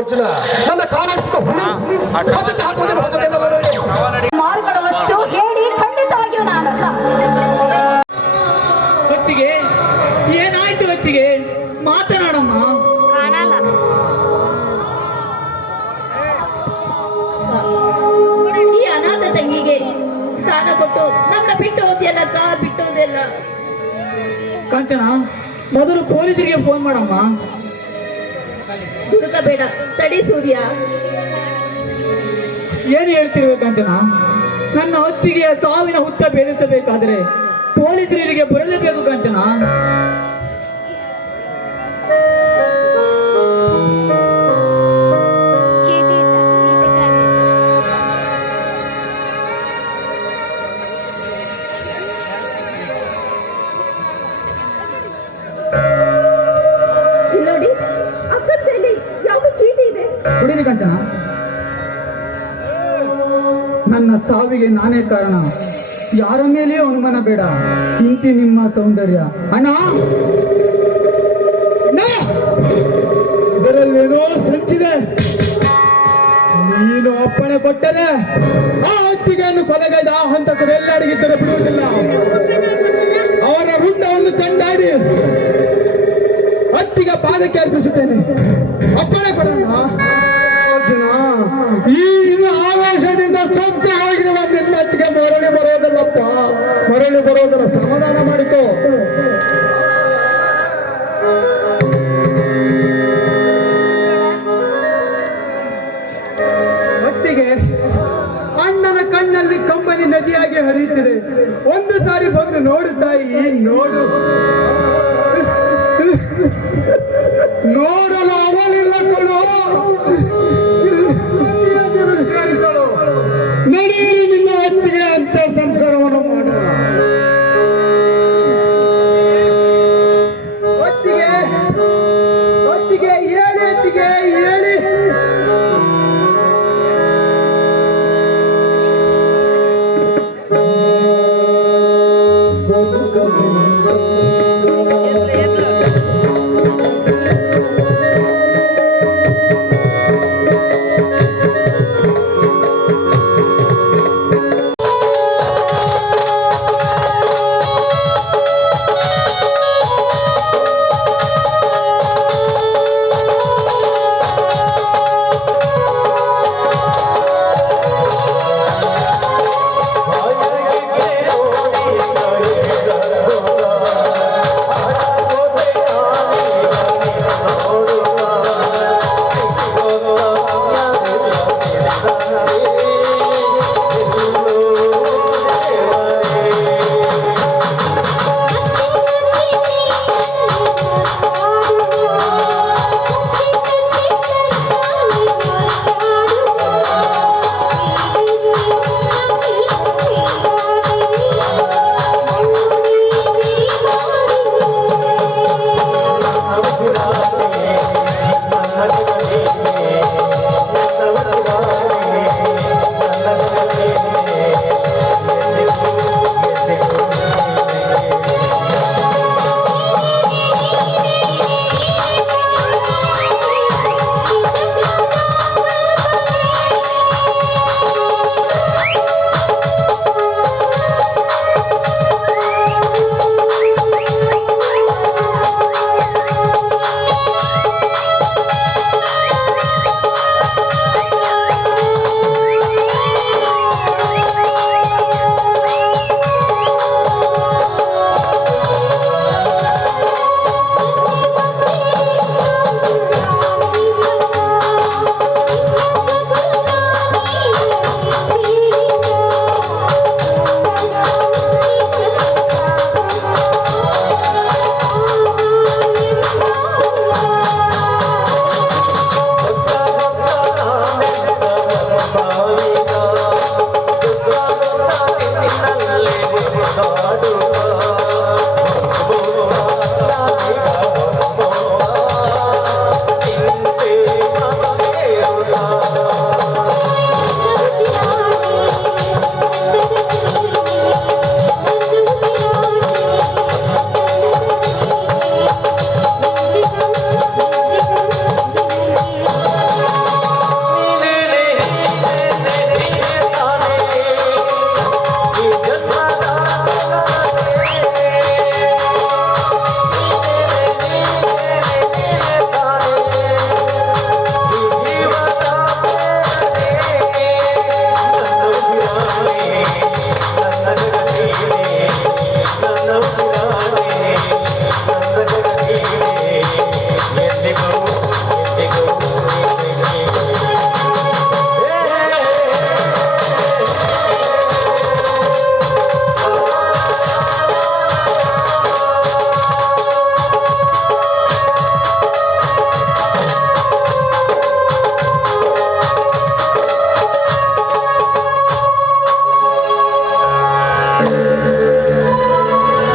ಅರ್ಜುನ ನನ್ನ ಮಾರ್ಗಡುವಷ್ಟು ಹೇಳಿ ಖಂಡಿತವಾಗಿಯೂ ನಾನಲ್ಲ. ಹೊತ್ತಿಗೆ ಏನಾಯ್ತು? ಹೊತ್ತಿಗೆ ಮಾತನಾಡಮ್ಮ. ಕಾಣಲ್ಲ. ಈ ಅನಾಥ ತಂಗಿಗೆ ಸ್ಥಾನ ಕೊಟ್ಟು ನಮ್ಮ ಬಿಟ್ಟು ಹೋದ್ಯಲ್ಲಕ್ಕ, ಬಿಟ್ಟೋದೆಲ್ಲ. ಕಾಂಚನ, ಮೊದಲು ಪೊಲೀಸರಿಗೆ ಫೋನ್ ಮಾಡಮ್ಮ. ಬೇಡ, ತಡಿ ಸೂರ್ಯ. ಏನು ಹೇಳ್ತಿರುವ ಕಾಂಚನ? ನನ್ನ ಹೊತ್ತಿಗೆ ಸಾವಿನ ಹುತ್ತ ಬೇರಿಸಬೇಕಾದ್ರೆ ಪೊಲೀಸರು ಇಲ್ಲಿಗೆ ಬರಲೇಬೇಕು ಕಾಂಚನ. ನೋಡಿ, ಅಕ್ಕದಲ್ಲಿ ಯಾವ್ದು ಚೀಟಿ ಇದೆ. ಕುಡೀರಿ ಕಾಂಚನ. ನನ್ನ ಸಾವಿಗೆ ನಾನೇ ಕಾರಣ, ಯಾರ ಮೇಲೆಯೂ ಅನುಮಾನ ಬೇಡ. ಇಂತಿ ನಿಮ್ಮ ಸೌಂದರ್ಯ. ಅಣ್ಣ, ಇದರಲ್ಲೇನೋ ಸಂಚಿದೆ. ನೀನು ಅಪ್ಪಣೆ ಕೊಟ್ಟರೆ ಆ ಹೊತ್ತಿಗೆಯನ್ನು ಕೊಲೆಗೈದ ಆ ಹಂತಕರು ಎಲ್ಲಾಡಿಗಿದ್ದರೆ ಬಿಡುವುದಿಲ್ಲ. ಅವರ ರುಂಡವನ್ನು ತಂಡಾಡಿ ಹೊತ್ತಿಗೆ ಪಾದಕ್ಕೆ ಅರ್ಪಿಸುತ್ತೇನೆ. ಅಪ್ಪಣೆ ಕೊಡೋಣ. ಅರ್ಜುನ, ಈ ಆವೇಶದಿಂದ ಸತ್ತು ಹೋಗಿರುವ ನಿನ್ನತ್ತಿಗೆ ಮರಳಿ ಬರೋದಲ್ಲಪ್ಪ, ಮರಳಿ ಬರೋದರ ಸಮಾಧಾನ ಮಾಡಿಕೋ. ಹೊತ್ತಿಗೆ ಅಣ್ಣನ ಕಣ್ಣಲ್ಲಿ ಕಂಬನಿ ನದಿಯಾಗಿ ಹರಿಯುತ್ತಿದೆ. ಒಂದು ಸಾರಿ ಬಂದು ನೋಡು ತಾಯಿ, ನೋಡು. ನೋಡಲು ಅವಳಿಲ್ಲ ಕೊಡು. ನಡೆಯಲು ನಿನ್ನ ಹೊತ್ತಿಗೆ ಅಂತ ಸಂಸ್ಕಾರವನ್ನು ಮಾಡುವ. ಹೊತ್ತಿಗೆ ಹೊತ್ತಿಗೆ ಹೇಳಿ, ಹೊತ್ತಿಗೆ ಹೇಳಿ.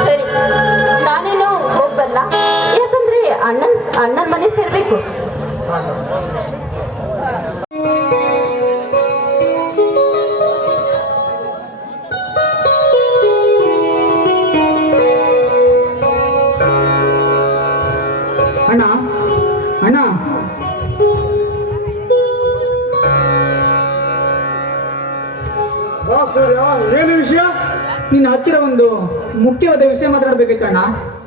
ಸರಿ, ನಾನೇನು ಹೋಗ್ಬಲ್ಲ, ಯಾಕಂದ್ರೆ ಅಣ್ಣನ ಮನೆ ಸೇರ್ಬೇಕು. ಅಣ್ಣ ಅಣ್ಣ ಏನು ವಿಷಯ? ನಿನ್ನ ಹತ್ತಿರ ಒಂದು ಮುಖ್ಯವಾದ ವಿಷಯ ಮಾತಾಡ್ಬೇಕಿತ್ತು ಅಣ್ಣ.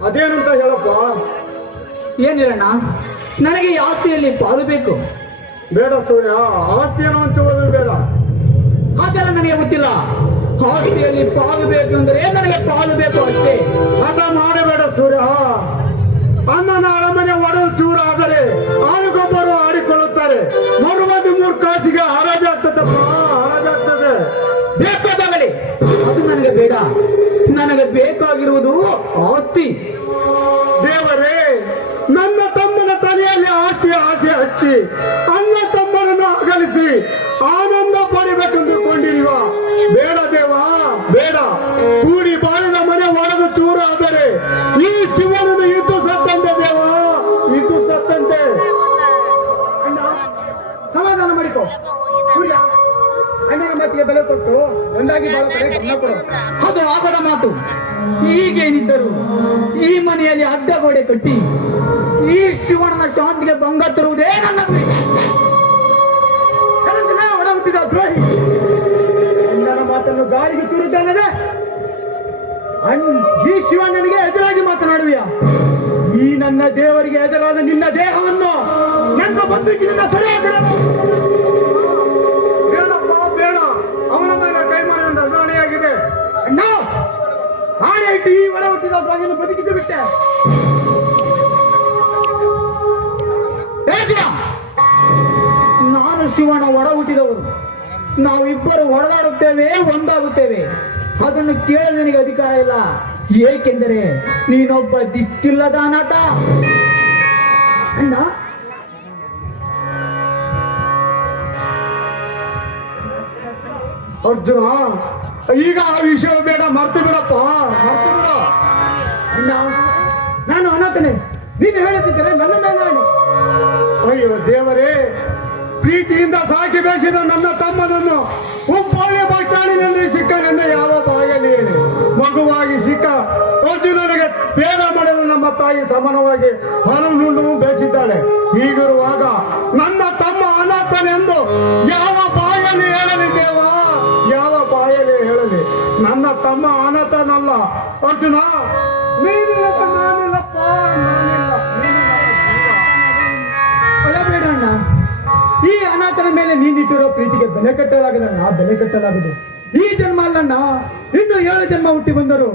ಅದೇನಂತ ಹೇಳಪ್ಪ. ಏನಿಲ್ಲಣ್ಣ, ನನಗೆ ಈ ಆಸ್ತಿಯಲ್ಲಿ ಪಾಲು ಬೇಕು. ಬೇಡ ಸೂರ್ಯ, ಆಸ್ತಿಯನ್ನು ಹಂಚುವುದು ಬೇಡ. ಅದೆಲ್ಲ ನನಗೆ ಗೊತ್ತಿಲ್ಲ. ಆಸ್ತಿಯಲ್ಲಿ ಪಾಲು ಬೇಕು ಅಂದರೆ ನನಗೆ ಪಾಲು ಬೇಕು ಅಷ್ಟೇ. ಹಠ ಮಾಡಬೇಡ ಸೂರ್ಯ. ಅಣ್ಣನ ಅರಮನೆ ಒಡೆದು ಚೂರ ಆದರೆ ಆಳುಗೊಬ್ಬರು ಆಡಿಕೊಳ್ಳುತ್ತಾರೆ. ಮರುಮದಿ 3 ಕಾಸಿಗೆ ಹರಾಜಾಗ್ತದಪ್ಪ, ಹರಾಜಾಗ್ತದೆ. ಬೇಕಾದಾಗಲಿ, ಅದು ನನಗೆ ಬೇಡ. ನನಗೆ ಬೇಕಾಗಿರುವುದು ಆಸ್ತಿ. ದೇವರೇ, ನನ್ನ ತಮ್ಮನ ತಲೆಯಲ್ಲಿ ಆಸ್ತಿ ಆಸೆ ಹಚ್ಚಿ ಅಣ್ಣ ತಮ್ಮನನ್ನು ಅಗಲಿಸಿ ಆನಂದ ಪಡಿಬೇಕೆಂದುಕೊಂಡಿರುವ ಬೇಡ ದೇವ, ಬೇಡ. ಕೂಡಿ ಬಾಳಿನ ಮನೆ ಒಡೆದು ಚೂರ ಆದರೆ ಈ ಶಿವನನ್ನು ಇದು ಸತ್ತಂತೆ ದೇವ, ಇದು ಸತ್ತಂತೆ. ಅಣ್ಣ, ಸಮಾಧಾನ ಮಾಡಿಕೊ. ಸೂರ್ಯ, ಅಣ್ಣನ ಮಾತಿಗೆ ಬೆಲೆ ಕೊಟ್ಟು ಒಂದಾಗಿ ಬಾಳ ಕಡೆ ಗಮನ ಕೊಡು. ಅದು ಆಗದ ಮಾತು. ಈಗೇನಿದ್ದರು ಈ ಮನೆಯಲ್ಲಿ ಅಡ್ಡಗೋಡೆ ಕಟ್ಟಿ ಈ ಶಿವಣ್ಣನ ಶಾಂತಿಗೆ ಭಂಗ ತರುವುದೇ ನನ್ನ ಗುರಿ. ಒಡ ಹುಟ್ಟಿದ ದ್ರೋಹಿ ಅಣ್ಣನ ಮಾತನ್ನು ಗಾಳಿಗೆ ತೂರಿದ್ದಾನದೆ. ಈ ಶಿವಣ್ಣನಿಗೆ ಎದುರಾಗಿ ಮಾತನಾಡುವಿಯ? ಈ ನನ್ನ ದೇವರಿಗೆ ಎದುರಾದ ನಿನ್ನ ದೇಹವನ್ನು ನನ್ನ ಬದುಕಿನಿಂದ ಸರಿಯಾಗಿ ಬೇಡಪ್ಪ, ಬೇಡ. ಅವನ ಮೇಲೆ ಕೈ ಮಾಡಿದ ಅಭಿಮಾನಿಯಾಗಿದೆ. ಅಣ್ಣ, ಹಾಳೆ ಇಟ್ಟು ಈ ಒಳ ಹುಟ್ಟಿದ ದ್ರೋಹಿಯನ್ನು ಬದುಕಿದ್ದು ಬಿಟ್ಟೆ. ನಾನು ಶಿವಣ್ಣ ಒಡ ಹುಟ್ಟಿದವರು. ನಾವಿಬ್ಬರು ಹೊಡೆದಾಡುತ್ತೇವೆ, ಒಂದಾಗುತ್ತೇವೆ. ಅದನ್ನು ಕೇಳಲು ನನಗೆ ಅಧಿಕಾರ ಇಲ್ಲ. ಏಕೆಂದರೆ ನೀನೊಬ್ಬ ದಿಕ್ಕಿಲ್ಲದ ಅನಾಥ. ಅಣ್ಣ, ಅರ್ಜುನ, ಈಗ ಆ ವಿಷಯ ಬೇಡ, ಮರ್ತು ಬಿಡಪ್ಪ, ಮರ್ತು ಬಿಡ. ಅಣ್ಣ, ನಾನು ಅನಾಥನೆ. ನೀನು ಹೇಳುತ್ತಿದ್ದರೆ ನನ್ನ ಮೇಲೆ ಆಣೆ. ಅಯ್ಯೋ ದೇವರೇ, ಪ್ರೀತಿಯಿಂದ ಸಾಕಿ ಬೆಳೆಸಿದ ನನ್ನ ತಮ್ಮನನ್ನು ಉಪ್ಪಾಳೆ ಬಸ್ಟಾಣಿನಲ್ಲಿ ಸಿಕ್ಕ ನನ್ನ ಯಾವ ಬಾಯಲ್ಲಿ ಹೇಳಿ ಮಗುವಾಗಿ ಸಿಕ್ಕ ಅರ್ಜುನನಿಗೆ ಭೇದ ಮಾಡಲು ನಮ್ಮ ತಾಯಿ ಸಮಾನವಾಗಿ ಹಣನುಂಡು ಬೆಳೆಸಿದ್ದಾಳೆ. ಹೀಗಿರುವಾಗ ನನ್ನ ತಮ್ಮ ಅನಾಥನೆಂದು ಯಾವ ಬಾಯಲ್ಲಿ ಹೇಳಲಿ ದೇವ, ಯಾವ ಬಾಯಲ್ಲಿ ಹೇಳಲಿ? ನನ್ನ ತಮ್ಮ ಅನಾಥನಲ್ಲ ಅರ್ಜುನ. ನೀನಿಲ್ಲಪ್ಪ, ನಾನಿಲ್ಲಪ್ಪ, ನಾನಿಲ್ಲ, ಒಳಬೇಡ ಅಣ್ಣ. ಈ ಅನಾಥನ ಮೇಲೆ ನೀನಿಟ್ಟಿರೋ ಪ್ರೀತಿಗೆ ಬೆಲೆ ಕಟ್ಟಲಾಗದಣ್ಣ, ಬೆಲೆ ಕಟ್ಟಲಾಗದು. ಈ ಜನ್ಮ ಅಲ್ಲಣ್ಣ, ಇನ್ನು 7 ಜನ್ಮ ಹುಟ್ಟಿ ಬಂದರು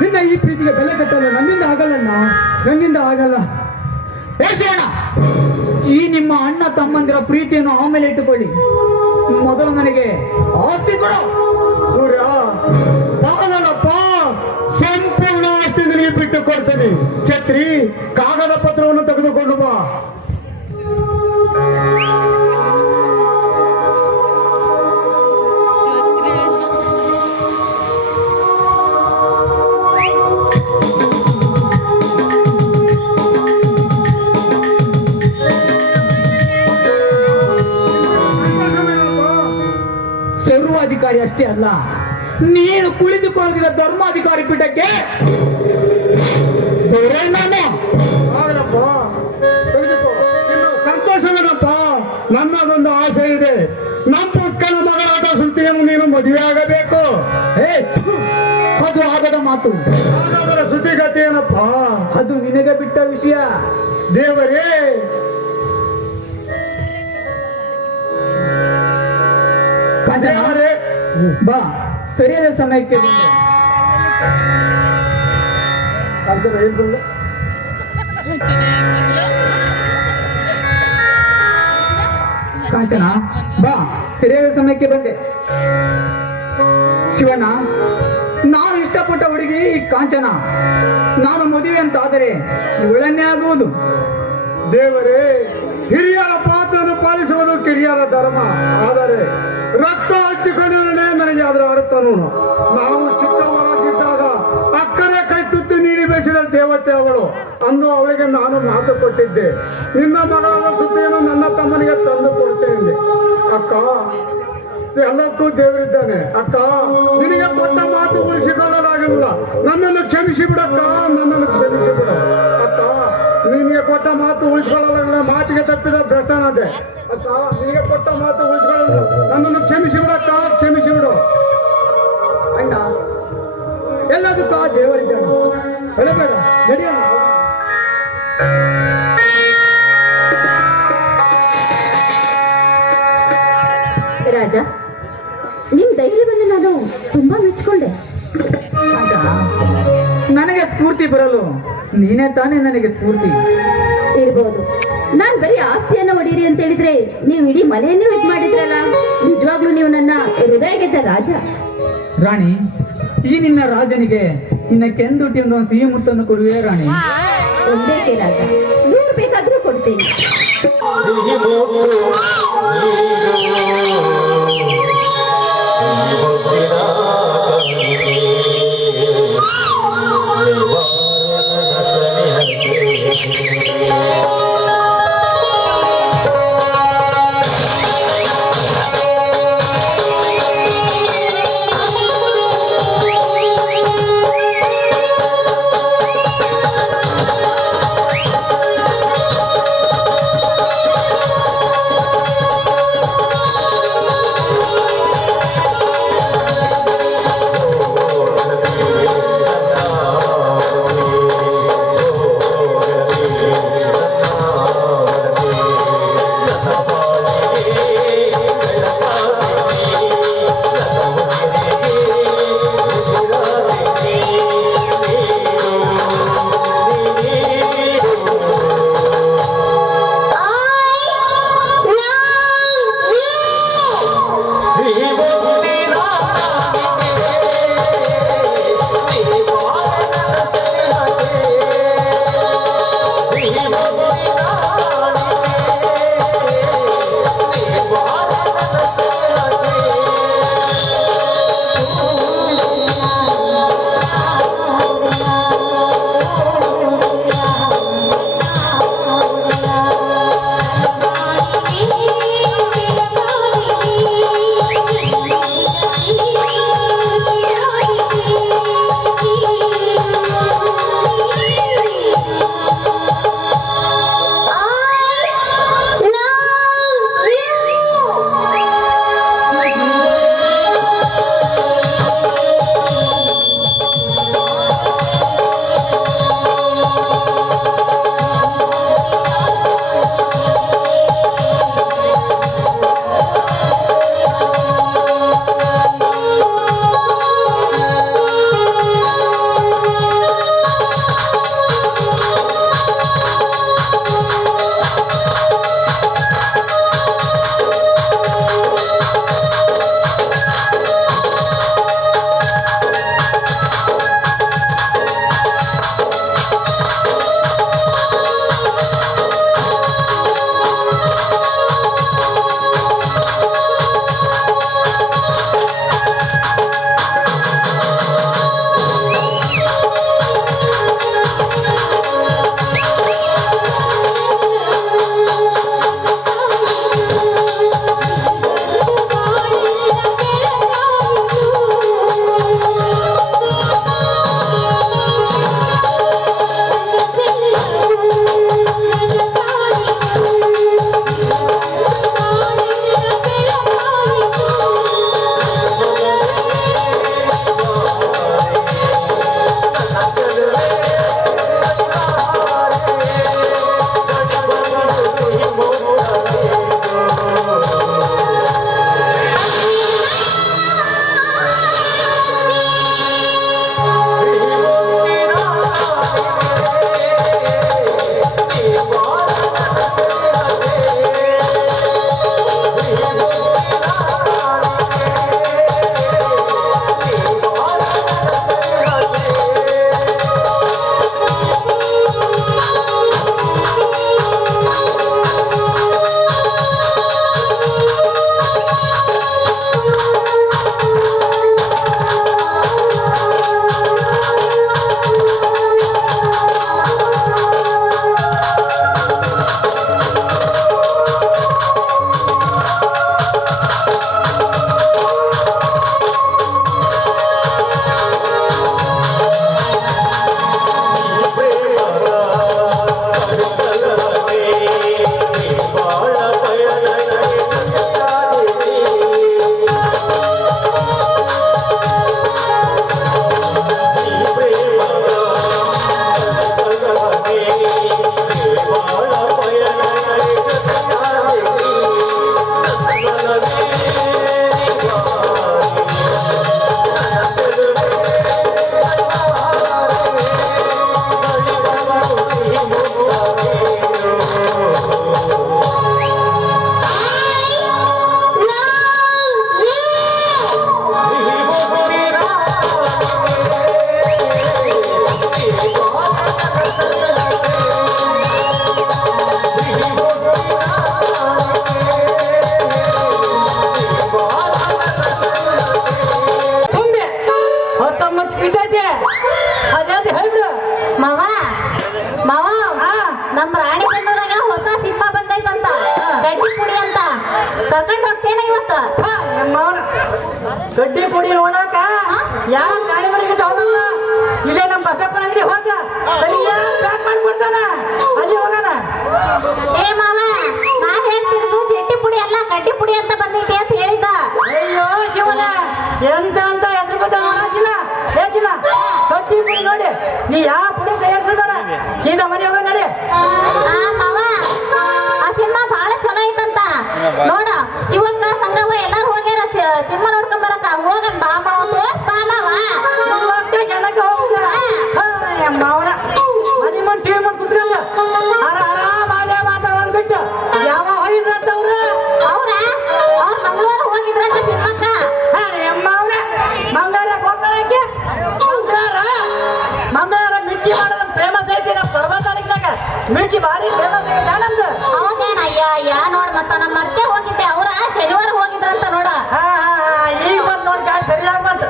ನಿನ್ನ ಈ ಪ್ರೀತಿಗೆ ಬೆಲೆ ಕಟ್ಟಲು ನನ್ನಿಂದ ಆಗಲ್ಲಣ್ಣ, ನನ್ನಿಂದ ಆಗಲ್ಲ. ಶಿವಣ್ಣ, ಈ ನಿಮ್ಮ ಅಣ್ಣ ತಮ್ಮಂದಿರ ಪ್ರೀತಿಯನ್ನು ಆಮೇಲೆ ಇಟ್ಟುಕೊಳ್ಳಿ. ಮೊದಲು ನನಗೆ ಆಸ್ತಿ ಕೊಡು. ಸೂರ್ಯ, ಬಾಳಪ್ಪ, ಸಂಪೂರ್ಣ ಆಸ್ತಿ ನಿನಗೆ ಬಿಟ್ಟು ಕೊಡ್ತೀನಿ. ಛತ್ರಿ, ಕಾಗದ ಪತ್ರವನ್ನು ತೆಗೆದುಕೊಂಡು ಬಾ. ಸರ್ವಾಧಿಕಾರಿ ಅಷ್ಟೇ ಅಲ್ಲ, ನೀನು ಕುಳಿತುಕೊಳ್ಳುತ್ತಿದ್ದ ಧರ್ಮಾಧಿಕಾರಿ ಪೀಠಕ್ಕೆ ನಾನು. ಆಗಲಪ್ಪ, ತೆಗೆದುಕೋ. ಇನ್ನು ಸಂತೋಷವೇನಪ್ಪ, ನನ್ನದೊಂದು ಆಸೆ ಇದೆ. ನಮ್ಮ ಪಕ್ಕನ ಮಗಳಾದ ಶ್ರುತಿಯನ್ನು ನೀನು ಮದುವೆ ಆಗಬೇಕು. ಅದು ಆಗದ ಮಾತು. ಹಾಗಾದರ ಸುದ್ದಿಗತಿ ಏನಪ್ಪ? ಅದು ನಿನಗೆ ಬಿಟ್ಟ ವಿಷಯ. ದೇವರೇ, ದೇವರೇ, ಬಾ, ಸರಿಯಾದ ಸಮಯಕ್ಕೆ ಬಂದೆ. ಅರ್ಜುನ ಹೇಳ್ಕೊಳ್ಳ. ಕಾಂಚನ ಬಾ, ಸರಿಯಾದ ಸಮಯಕ್ಕೆ ಬಂದೆ. ಶಿವಣ್ಣ, ನಾನು ಇಷ್ಟಪಟ್ಟ ಹುಡುಗಿ ಈ ಕಾಂಚನ. ನಾನು ಮದುವೆ ಅಂತ ಆದರೆ ಇವಳನ್ನೇ ಆಗುವುದು. ದೇವರೇ, ಹಿರಿಯರ ಪಾತ್ರವನ್ನು ಪಾಲಿಸುವುದು ಕಿರಿಯರ ಧರ್ಮ. ಆದರೆ ರಕ್ತ ಹಚ್ಚಿಕೊಂಡಿರಲೇ ನನಗೆ ಅದರ ಅರ್ಥನು. ನಾವು ಚಿಕ್ಕವರಾಗಿದ್ದಾಗ ಅಕ್ಕರೆ ಕೈ ತುತ್ತು ನೀಡಿ ಬೆಳೆಸಿದ ದೇವತೆ ಅವಳು. ಅಂದು ಅವಳಿಗೆ ನಾನು ಮಾತು ಕೊಟ್ಟಿದ್ದೆ, ನಿನ್ನ ಮಗಳ ಸುದ್ದಿಯನ್ನು ನನ್ನ ತಮ್ಮನಿಗೆ ತಂದು ಕೊಡ್ತೇನೆ. ಅಕ್ಕ, ಎಲ್ಲಕ್ಕೂ ದೇವರಿದ್ದಾನೆ. ಅಕ್ಕ, ನಿನಗೆ ಕೊಟ್ಟ ಮಾತು ಉಳಿಸಿಕೊಳ್ಳಲಾಗಿಲ್ಲ. ನನ್ನನ್ನು ಕ್ಷಮಿಸಿ ಬಿಡಕ್ಕ, ನನ್ನನ್ನು ಕ್ಷಮಿಸಿ ಬಿಡು. ಅಕ್ಕ, ನಿನಗೆ ಕೊಟ್ಟ ಮಾತು ಉಳಿಸಿಕೊಳ್ಳಲಾಗಿಲ್ಲ. ಮಾತಿಗೆ ತಪ್ಪಿದ ಭ್ರಷ್ಟನಾದೆ. ಅಕ್ಕ, ನಿನಗೆ ಕೊಟ್ಟ ಮಾತು ಉಳಿಸಿಕೊಳ್ಳಲು ನನ್ನನ್ನು ಕ್ಷಮಿಸಿ ಬಿಡಕ್ಕ, ಕ್ಷಮಿಸಿ ಬಿಡು. ಅಣ್ಣ, ಎಲ್ಲದಕ್ಕೂ ಆ ದೇವರಿದ್ದಾನೆ. ಬೆಳಬೇಡ, ನಡೆಯೋಣ. ರಾಜ, ನಿಮ್ ಧೈರ್ಯವನ್ನು ನಾನು ತುಂಬಾ ಮೆಚ್ಕೊಂಡೆ. ಕಾಂಚನ, ನನಗೆ ಸ್ಫೂರ್ತಿ ಬರಲು ನೀನೇ ತಾನೇ ನನಗೆ ಸ್ಫೂರ್ತಿ. ಇರ್ಬೋದು, ನಾನ್ ಬರೀ ಆಸ್ತಿಯನ್ನ ಹೊಡೀರಿ ಅಂತ ಹೇಳಿದ್ರೆ ನೀವು ಇಡೀ ಮನೆಯನ್ನೇ ಇದು ಮಾಡಿದ್ರಲ್ಲ. ನಿಜವಾಗ್ಲೂ ನೀವು ನನ್ನ ಹೃದಯ ಗೆದ್ದ ರಾಜ. ರಾಣಿ, ಈ ನಿನ್ನ ರಾಜನಿಗೆ ನಿನ್ನ ಕೆಂದುಟಿ ಒಂದು ಸಿಹಿ ಮುತ್ತನ್ನು ಕೊಡುವೆ ರಾಣಿ. ಒಂದೇಕೆ ರಾಜ, 100 ಬೇಕಾದ್ರೂ ಕೊಡ್ತೇನೆ. ಕರ್ಕೊಂಡು ಹೋಗ್ತೇನೆ ಇವತ್ತು. ನಮ್ಮವನ ಗಡ್ಡಿ ಪುಡಿ ನೋಡಾಕ ಯಾವ ಗಾಡಿಗಳಿಗೆ ತಗೊಂಡ ಇಲ್ಲೇ ನಮ್ಮ ಬಸಪ್ಪನ ಅಂಗಡಿ ಹೋಗ ಪ್ಯಾಕ್ ಮಾಡ್ಕೊಡ್ತಾನ ಅಲ್ಲಿ ಹೋಗೋಣ. ಏ ಮಾವ, ನಾ ಹೇಳ್ತಿರೋದು ಜಟ್ಟಿ ಪುಡಿ ಅಲ್ಲ ಗಡ್ಡಿ ಪುಡಿ ಅಂತ ಬಂದೈತಿ ಅಂತ ಹೇಳಿದ್ದ. ಅಯ್ಯೋ ಶಿವನ ಎಂತ ಅಂತ ಎದ್ರ ಗೊತ್ತ ನೋಡಾಚಿಲ್ಲ ಹೆಚ್ಚಿಲ್ಲ ಗಡ್ಡಿ ಪುಡಿ ನೋಡಿ ನೀ ಯಾವ ಪುಡಿ ತಯಾರಿಸಿದಾರ ಸೀದಾ ಮನೆ ಹೋಗ ನಡಿ. ಮಾವ, ಆ ಸಿನಿಮಾ ಬಹಳ ಚಲೋ ಐತಂತ ನೋಡ. ಶಿವಕ್ಕ ಸಂಗವ ಎಲ್ಲಾರು ಹೋಗ್ಯಾರ ಸಿನಿಮಾ ನೋಡ್ಕೊಂಡ್ ಬರಕ. ಹೋಗನ್ ಬಾ ಮಾವ, ಬಾ ಮಾವ. ಜನಕ್ಕೆ ಹೋಗ್ತಾರ ಮಾವನ ಮನೆ ಮುಂದೆ ಟಿವಿ ಮುಂದೆ ಕುತ್ಕೊಂಡ ಆರಾಮಾಗ ಮಾತಾಡೋದು ಬಿಟ್ಟು ಯಾವ ಹೋಗಿದ್ರಂತ ಅವ್ರ ಅವ್ರ ಮಂಗಳವಾರ ಹೋಗಿದ್ರಂತ ಸಿನಿಮಾಕ್ಕ. ಮಾವನ ಮಂಗಳವಾರ ಹೋಗ್ತಾಳಕ್ಕೆ ಮಂಗಳವಾರ ಮಿರ್ಚಿ ಮಾಡೋದು ಫೇಮಸ್ ಐತಿ ನಮ್ಮ ಸರ್ವ ತಾರೀಕಿನಾಗ ಮಿರ್ಚಿ ಭಾರಿ ಫೇಮಸ್ ಐತಿ ನಮ್ದು. ಹೌದೇನ? ಅಯ್ಯ ನೋಡ್ ಮತ್ತ ನಮ್ಮ ಅತ್ತೆ ಹೋಗಿದ್ದೆ, ಅವ್ರ ಶನಿವಾರ ಹೋಗಿದ್ರಂತ ನೋಡ. ಈಗ ಬಂದು ನೋಡಿ ಕಾಯಿ ಸರಿಯಾಗಿ ಬಂತು.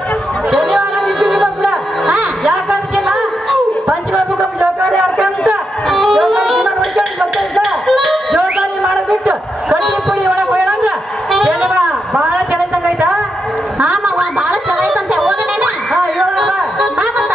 ಶನಿವಾರ ನಿಂತಿವಿ ಬಂದ್ರ ಯಾಕಂತ ಚಿನ್ನ ಪಂಚಮುಖಂ ಜೋಕಾಲಿ ಅರ್ಕಂತ ಜೋಕಾಲಿ ನೋಡ್ಕೊಂಡು ಬರ್ತಾ ಜೋಕಾಲಿ ಮಾಡೋದ್ಬಿಟ್ಟು ಕಟ್ಟಿ ಪುಡಿ ಒಳಗೆ ಹೋಯ್ರಂಗ ಸಿನಿಮಾ ಬಹಳ ಚೆನ್ನಾಗೈತಾ. ಹಾ ಮಾವ, ಬಹಳ ಚಲೋ ಐತಂತೆ. ಹೋಗನೇನ? ಹೇಳಮ್ಮ ಬಾ ಮತ್ತ.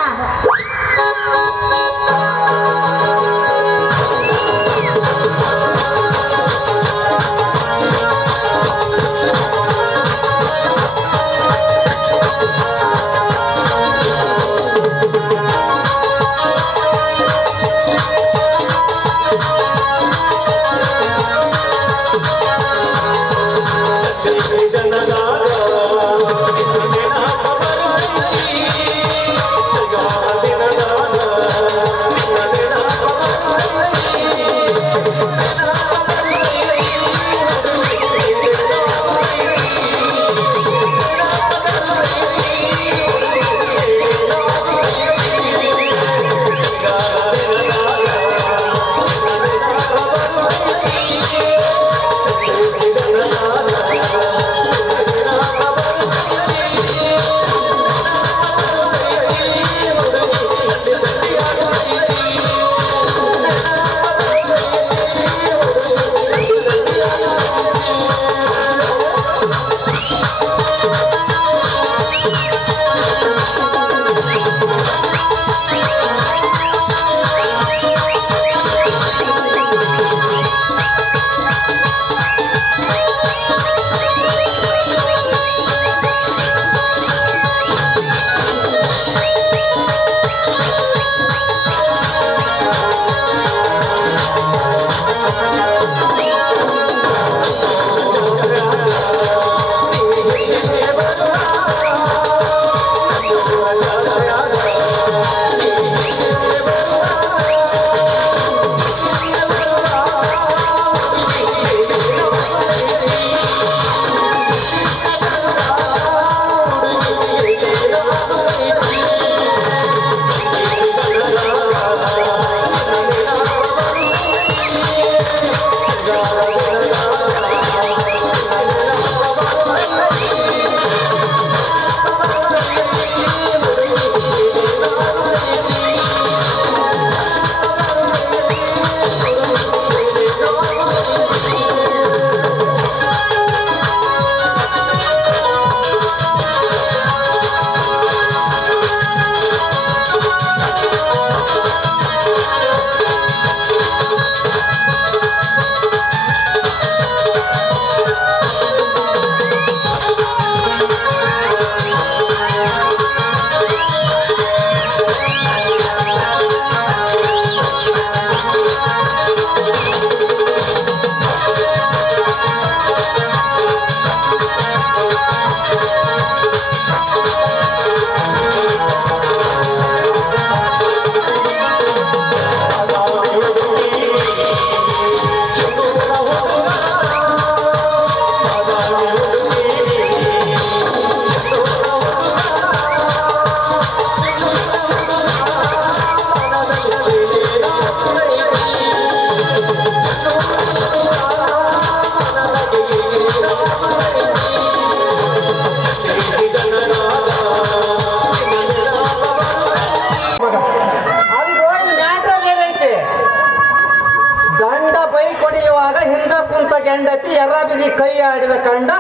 ದಂಡ ಬೈ ಕೊಡಿಯುವಾಗ ಹಿಂದ ಕುಂತ ಗೆಂಡತಿ ಎರ್ರ ಬಿದಿ ಕೈ ಆಡಿದ ಕಂಡ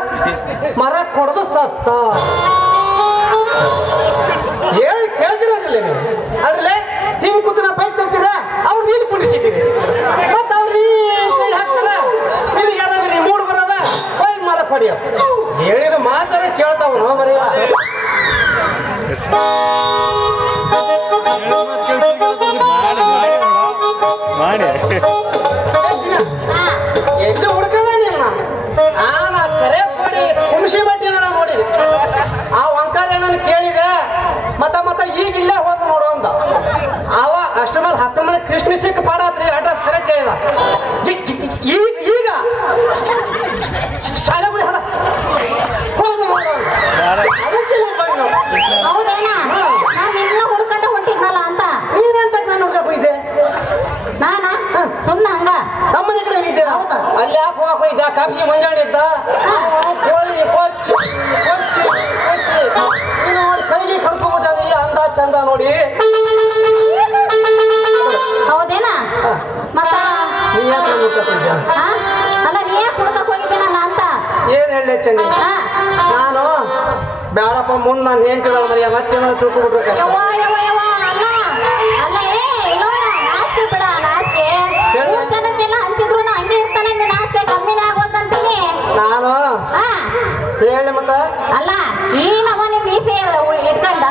ಮರ ಕೊಡದು ಸತ್ತ ಹೇಳಿ ಕೇಳ್ತಿರಲಿಲ್ಲ ನೀವು ಅದ್ರಲ್ಲೇ ಹಿಂಗ್ ಕೂತು ನಾ ಬೈಕ್ ತರ್ತೀರ ಅವ್ರು ನೀರು ಕುಡಿಸಿದ್ದೀರಿ ಮತ್ತ ಅವ್ರು ನೀರು ಹಾಕ್ತಾರ ನಿಮ್ಗೆ ಎರ್ರ ಬಿದಿ ಮೂಡ್ ಬರಲ್ಲ ಹೋಗಿ ಮರ ಪಡಿಯ ಹೇಳಿದ ಮಾತಾರ ಕೇಳ್ತಾವ ನಾವು ಬರೀ ಎಲ್ಲಿ ಹುಡುಕದ ನಿನ್ನ ನಾನು ಕರೆ ಕೊಡಿ ಹುಣಸಿ ಬಡ್ಡಿನ ನಾನು ನೋಡಿದೆ ಆ ವಂಕಾರಣ್ಣನ ಕೇಳಿದೆ ಮತ್ತ ಈಗ ಇಲ್ಲೇ ಹೋದ ನೋಡು ಅಂದ ಅವ ಅಷ್ಟು ಮೇಲೆ 10 ಮನೆ ಕೃಷ್ಣ ಸಿಕ್ಕ ಪಾಡಾತ್ರಿ ಅಡ್ರೆಸ್ ಕರೆಕ್ಟ್ ಹೇಳಿದ ಈಗ ಶಾಲೆ ಬಿಡಿ ಹಡ ಹೋದ ಹೌದೇನಾ ನಾನು ನಿನ್ನ ಹುಡ್ಕೊಂಡ ಹೊಂಟಿದ್ನಲ್ಲ ಅಂತ ನೀನಂತ ನಾನು ಹುಡುಗ ಹೋಯ್ದೆ ನಾನಾ ಸುಮ್ಮನೆ ಹಂಗ ನಮ್ಮನೆ ಕಡೆ ಹೋಗಿದ್ದೆ ಹೌದಾ? ಅಲ್ಲಿ ಯಾಕೆ ಹೋಗಕ್ ಹೋಯ್ದ ಕಾಫಿ ಮುಂಜಾನಿದ್ದ ಕೋಳಿ ಕೊಚ್ಚಿ ಕೊಚ್ಚಿ ಕೊಚ್ಚಿ ನೀನು ನೋಡಿ ಕೈಗೆ ಕರ್ಕೊಂಡ್ಬಿಟ್ಟಾನ ಈ ಅಂದ ಚಂದ ನೋಡಿ ಹೌದೇನಾ ಮತ್ತ ನೀ ಯಾಕೆ ಮುಟ್ಟತ್ತಿದ್ದ ಹಾ? ಅಲ್ಲ ನೀ ಯಾಕೆ ಹುಡ್ಕಕ್ ಹೋಗಿದ್ದೀನಲ್ಲ ಅಂತ ಏನ್ ಹೇಳ ಚೆನ್ನಿ ಹಾ ನಾನು ಬೇಡಪ್ಪ ಮುಂದೆ ನಾನು ಹೇಳ್ತಿದ್ದಾಳ ಮರಿಯ ಮತ್ತೇನಾದ್ರು ತಿಳ್ಕೊಬಿಡ್ಬೇಕು ಯವ್ವ ಯವ್ವ ಯವ್ವ ಅಲ್ಲ ಅಲ್ಲ ನೋಡ ನಾಚಿಕೆ ಬಿಡ ನಾಚಿಕೆ ಮೂರ್ ಜನಕ್ಕೆಲ್ಲ ಅಂತಿದ್ರು ಹಂಗೆ ಇರ್ತಾನೆ ನಾಚಿಕೆ ಕಮ್ಮಿನೇ ಆಗೋದಂತೀನಿ ನಾನು ಹಾ ಹೇಳಿ ಮತ್ತ ಅಲ್ಲ ಈ ನಮ್ಮನೆ ಮೀಸೆ ಇಟ್ಕೊಂಡ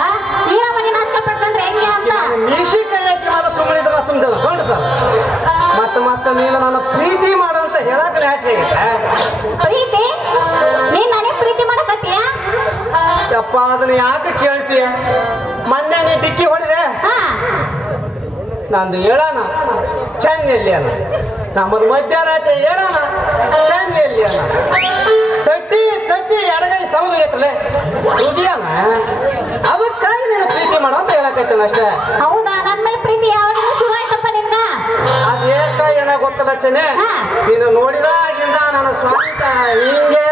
ಈ ನಮ್ಮನೆ ನಾಚಿಕೆ ಪಡ್ಕೊಂಡ್ರೆ ಹೆಂಗೆ ಅಂತ ಮೀಸಿ ಕೈ ಹಾಕಿ ಮಾಡ ಸುಮ್ಮನೆ ಇದ್ರೆ ಸುಮ್ಮನೆ ಕೊಂಡು ಸರ್ ಮತ್ತೆ ನೀನು ನನ್ನ ಪ್ರೀತಿ ಮಾಡು ಅಂತ ಹೇಳಕ್ಕೆ ನಾಚಿಕೆ ಪ್ರೀತಿ ನೀನ್ ನನಗೆ ಪ್ರೀತಿ ಮಾಡಕತ್ತೀಯ ಯಪ್ಪ ಅದನ್ನ ಯಾಕೆ ಕೇಳ್ತೀಯ ಮೊನ್ನೆ ನೀ ಡಿಕ್ಕಿ ಹೊಡೆದೆ ಹಾ ನಂದು ಹೇಳೋಣ ಚೆನ್ನ ಎಲ್ಲಿ ಅನ್ನ ನಮ್ಮದು ಮಧ್ಯಾಹ್ನ ಆಯ್ತು ಹೇಳೋಣ ಚೆನ್ನ ಎಲ್ಲಿ ಅನ್ನ ತಟ್ಟಿ ಎಡಗೈ ಸೌದು ಐತಲೆ ಹೃದಯನ ಅದಕ್ಕಾಗಿ ನೀನು ಪ್ರೀತಿ ಮಾಡೋ ಅಂತ ಹೇಳಕತ್ತೇನೆ ಅಷ್ಟೇ ಹೌದಾ ನನ್ ಮೇಲೆ ಪ್ರೀತಿ ಯಾವಾಗ ಶುರು ಆಯ್ತಪ್ಪ ನಿಮ್ಗ ಅದೇಕ ಏನೋ ಗೊತ್ತಲ್ಲ ಚೆನ್ನೆ ಹಾ. ನೀನು ನೋಡಿದಾಗಿಂದ ನನ್ನ ಸ್ವಂತ ಹಿಂಗೆ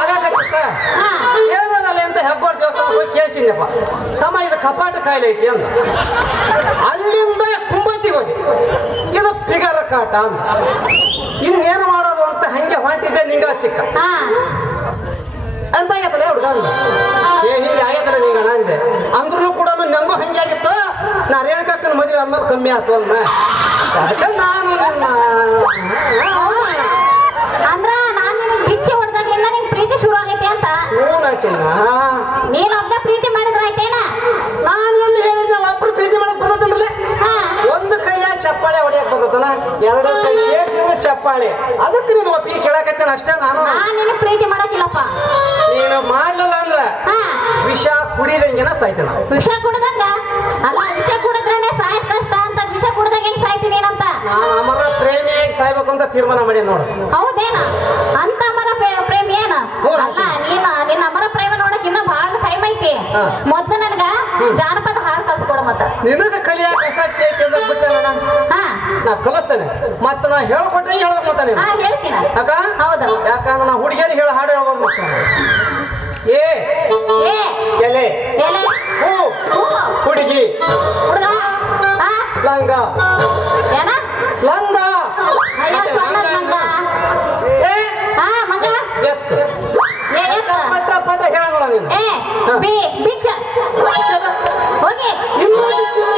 ಆಗಕತ್ತ ಹಾ ಏನಲ್ಲ ಅಂತ ಹೆಬ್ಬಾರ್ ದೇವಸ್ಥಾನ ಹೋಗಿ ಕೇಳ್ಸಿದ್ನಪ್ಪ ತಮ್ಮ ಇದು ಕಪಾಟ ಕಾಯಿಲೆ ಐತಿ ಅಂತ ಅಲ್ಲಿಂದ ಕುಂಬತ್ತಿಗೆ ಹೋಗಿ ಇದು ಫಿಗರ್ ಕಾಟ ಅಂತ ಇನ್ನೇನು ಮಾಡೋದು ಅಂತ ಹಂಗೆ ಹೊಂಟಿದ್ದೆ ನಿಂಗ ಸಿಕ್ಕ ಹಾ ಅಂತ ಆಗತ್ತಲ್ಲ ಹುಡುಗ ಅಂದ ಹಿಂಗೆ ಆಗತ್ತಲ್ಲ ನಿಂಗ ಅಂದೆ ಅಂದ್ರೂ ಕೂಡ ನಂಗೂ ಹಂಗೆ ಆಗಿತ್ತು ನಾ ರೇಣುಕಕ್ಕನ ಮದುವೆ ಅನ್ನೋದು ಕಮ್ಮಿ ಆಯ್ತು ಅನ್ನ ಅದಕ್ಕೆ ನಾನು ಅಂದ್ರ ನಾನ್ ನಿನಗ್ ಬಿಚ್ಚಿ ಹೊಡ್ದಾಗಿಂದ ನಿನ್ ಪ್ರೀತಿ ಶುರು ಆಗೈತಿ ಅಂತ ಚಿನ್ನ ನೀನ್ ಒಬ್ಬ ಪ್ರೀತಿ ಮಾಡಿದ್ರ ಆಯ್ತೇನ ನಾನು ಎಲ್ಲಿ ಹೇಳಿದ್ದೆ ಒಬ್ಬರು ಪ್ರೀತಿ ಮಾಡಕ್ ಬರ್ತದಲ್ರಿ ಹಾ ಒಂದು ಕೈಯ ಚಪ್ಪಾಳೆ ಹೊಡಿಯಕ್ ಬರ್ತದನ ಎರಡು ಕೈ ಸೇರಿಸಿದ್ರೆ ಚಪ್ಪಾಳೆ ಅದಕ್ಕೆ ನೀನು ಒಪ್ಪಿಗೆ ಕೇಳಕತ್ತೇನೆ ಅಷ್ಟೇ ನಾನು ನಾನ್ ನಿನ್ನ ಪ್ರೀತಿ ಮಾಡಕ್ಕಿಲ್ಲಪ್ಪ ನೀನು ಮಾಡ್ಲಿಲ್ಲ ಅಂದ್ರ ಹಾ ವಿಷ ಕುಡಿದಂಗೆನ ಸಾಯ್ತೇನ ವಿಷ ಕುಡ್ದಂಗ ಅಲ್ಲ ವಿಷ ಕುಡಿದ್ರೇನೆ ಸಾಯ್ ಕಷ್ಟ ಅಂತ ವಿಷ ಕುಡ್ದಾಗ ಹೆಂಗ್ ಸಾಯ್ತೀನಿ ಏನಂತ ನಾನು ಅಮರ ಪ್ರೇಮಿಯಾಗಿ ಸಾಯ್ಬೇಕು ಅಂತ ತೀರ್ಮಾನ ಮಾಡಿ ನೋಡು ಹೌದೇನ ಅಂತ ಅಮರ ಪ್ರೇಮಿ ಏನ ಅಲ್ಲ ನಿನ್ನ ಅಮರ ಪ್ರೇಮ ನೋಡಕ್ ಇನ್ನ ಬಹಳ ಟೈಮ್ ಐತಿ ಮೊದ್ಲು ನನ್ಗ ಜಾನಪದ ಹಾಡು ಕಲ್ಸ್ಕೊಡ ಮತ್ತ ನಿನಗ ಕಲಿಯಾಕ ಆಸಕ್ತಿ ಐತಿ ಅಂತ ಬಿಟ್ಟೆ ಹಾ ನಾ ಕಲಿಸ್ತೇನೆ ಮತ್ತ ನಾ ಹೇಳ್ಕೊಟ್ಟೆ ಹೇಳ್ಬೇಕು ಮತ್ತ ನೀನು ಹಾ ಹೇಳ್ತೀನ ಅಕ್ಕ ಹೌದು ಯಾಕಂದ್ರೆ ನಾ ಹುಡುಗಿಯರಿಗೆ ಹೇಳಿ ಹಾಡು ಹೇಳ್ಬೋದು ಮತ್ತೆ ಏ ಏ ಎಲೆ ಎಲೆ ಹೂ ಹೂ ಹುಡುಗಿ ಹುಡುಗ ಹಾ ಲಂಗ ಏನ ಲಂಗ ಅಯ್ಯೋ ಸಣ್ಣದ್ ಮಂಗ ಏ ಹಾ ಮಂಗ ಎತ್ತು ಏ ಎತ್ತ ಪಟ ಪಟ ಹೇಳೋಣ ನೀನು ಏ ಬಿ ಬಿಚ್ಚ ಹೋಗಿ ಇನ್ನೂ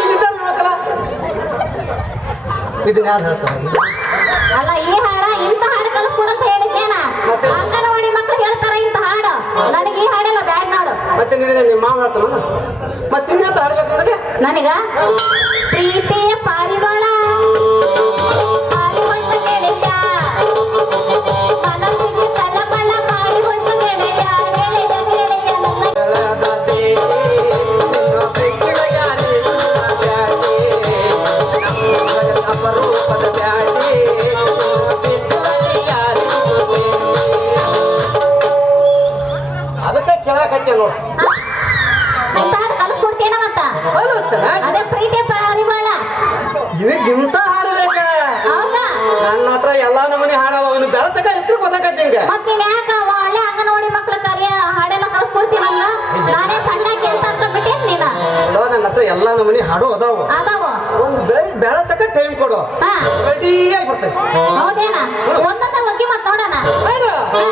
ಇದಿದ್ದಲ್ಲ ಇದನ್ನ ಯಾರು ಹೇಳ್ತಾರೆ ಅಲ್ಲ ಈ ಹಾಡ ಇಂಥ ಹಾಡು ಕಲಿಸ್ಕೊಡು ಅಂತ ಹೇಳಿದ್ದೇನ ಮತ್ತೆ? ಅಂಗನವಾಡಿ ಮಕ್ಳು ಹೇಳ್ತಾರ ಇಂಥ ಹಾಡು ನನಗೆ ಈ ಹಾಡೆಲ್ಲ ಬ್ಯಾಡ್ ನಾಡು ಮತ್ತೆ ನೀನು ನಿಮ್ಮ ಮಾವ ಹೇಳ್ತಾನ ಮತ್ತೆ ಇನ್ನೇತ ಹಾಡ್ಬೇಕು ನನಗೆ ನನಗ ಪ್ರೀತಿಯ ಪಾರಿವಾಳ ಪಾರಿವಾಳ ಗೆಳೆಯ ಮನಸ್ಸಿಗೆ ತಳಮಳ ಮಾಡಿಕೊಂಡ ಗೆಳೆಯ ಗೆಳೆಯ ಗೆಳೆಯ ನನ್ನ ಅಪರೂಪದ ಬ್ಯಾಟಿ ಅದಕ್ಕೆ ಕೇಳಕತ್ತೆ ನೋಡು ಇಂಥ ಹಾಡು ಕಲಿಸ್ಕೊಡ್ತೇನ ಮತ್ತ ಅದೇ ಪ್ರೀತಿಯ ಪಾರಿವಾಳ ಇದಕ್ಕಿಂತ ಹಾಡಬೇಕ ಹೌದಾ ನನ್ನ ಹತ್ರ ಎಲ್ಲಾ ನಮೂನಿ ಹಾಡೋದು ಅವನು ಬೆಳತಕ ಇತ್ತು ಗೊತ್ತಾಗತ್ತೆ ಹಿಂಗೆ ಮತ್ತೆ ನೀನ್ ಯಾಕ ಒಳ್ಳೆ ಅಂಗನವಾಡಿ ಮಕ್ಳ ಕಲಿಯ ಹಾಡೆಲ್ಲ ಕಲ್ಸ್ಕೊಡ್ತೀನಲ್ಲ ನಾನೇ ಸಣ್ಣಕ್ಕೆ ಅಂತ ಬಿಟ್ಟೇನ್ ನೀನ ಅಲ್ಲೋ ನನ್ನ ಹತ್ರ ಎಲ್ಲಾ ನಮೂನಿ ಹಾಡು ಅದಾವ ಅದಾವ ಒಂದು ಬೆಳ ತಕ್ಕ ಟೈಮ್ ಕೊಡು ಹಾ ರೆಡಿಯಾಗಿ ಬರ್ತೈತಿ ಹೌದೇನ ಒಂದೊಂದ ಹೋಗಿ ಮತ್ ನೋಡೋಣ ಹಾ.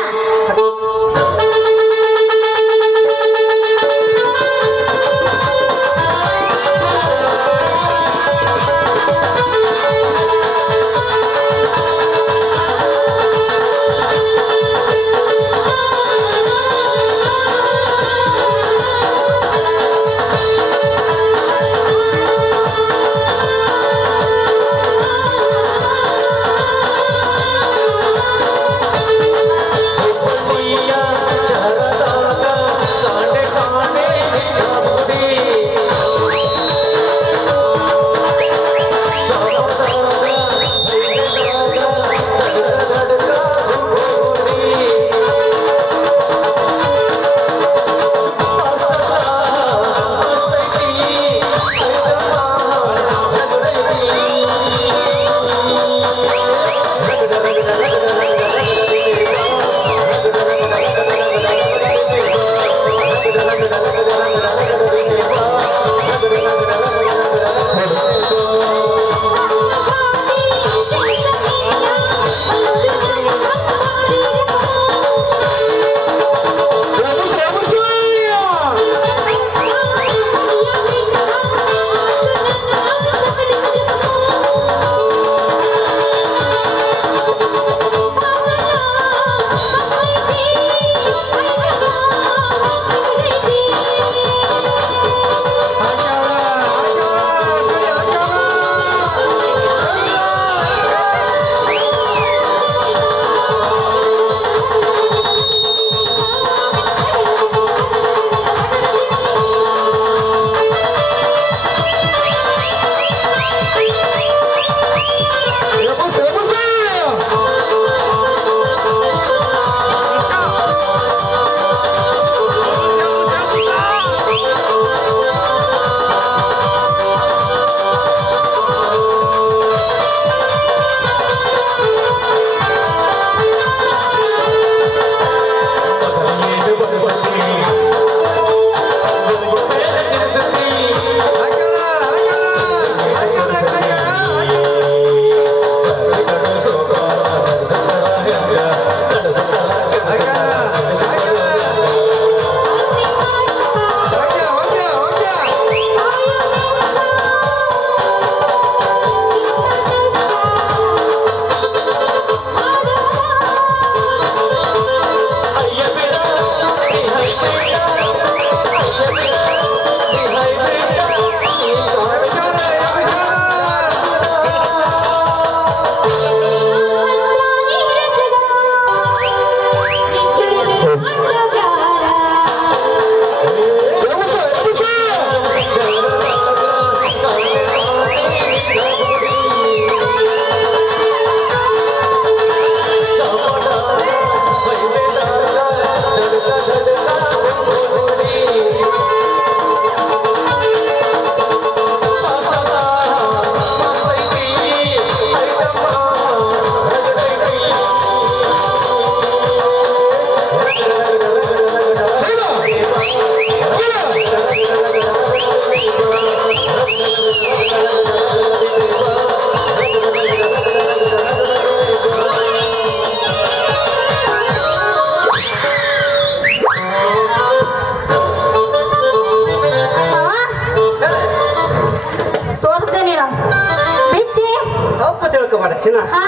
ಚಿನ್ನ ಹಾ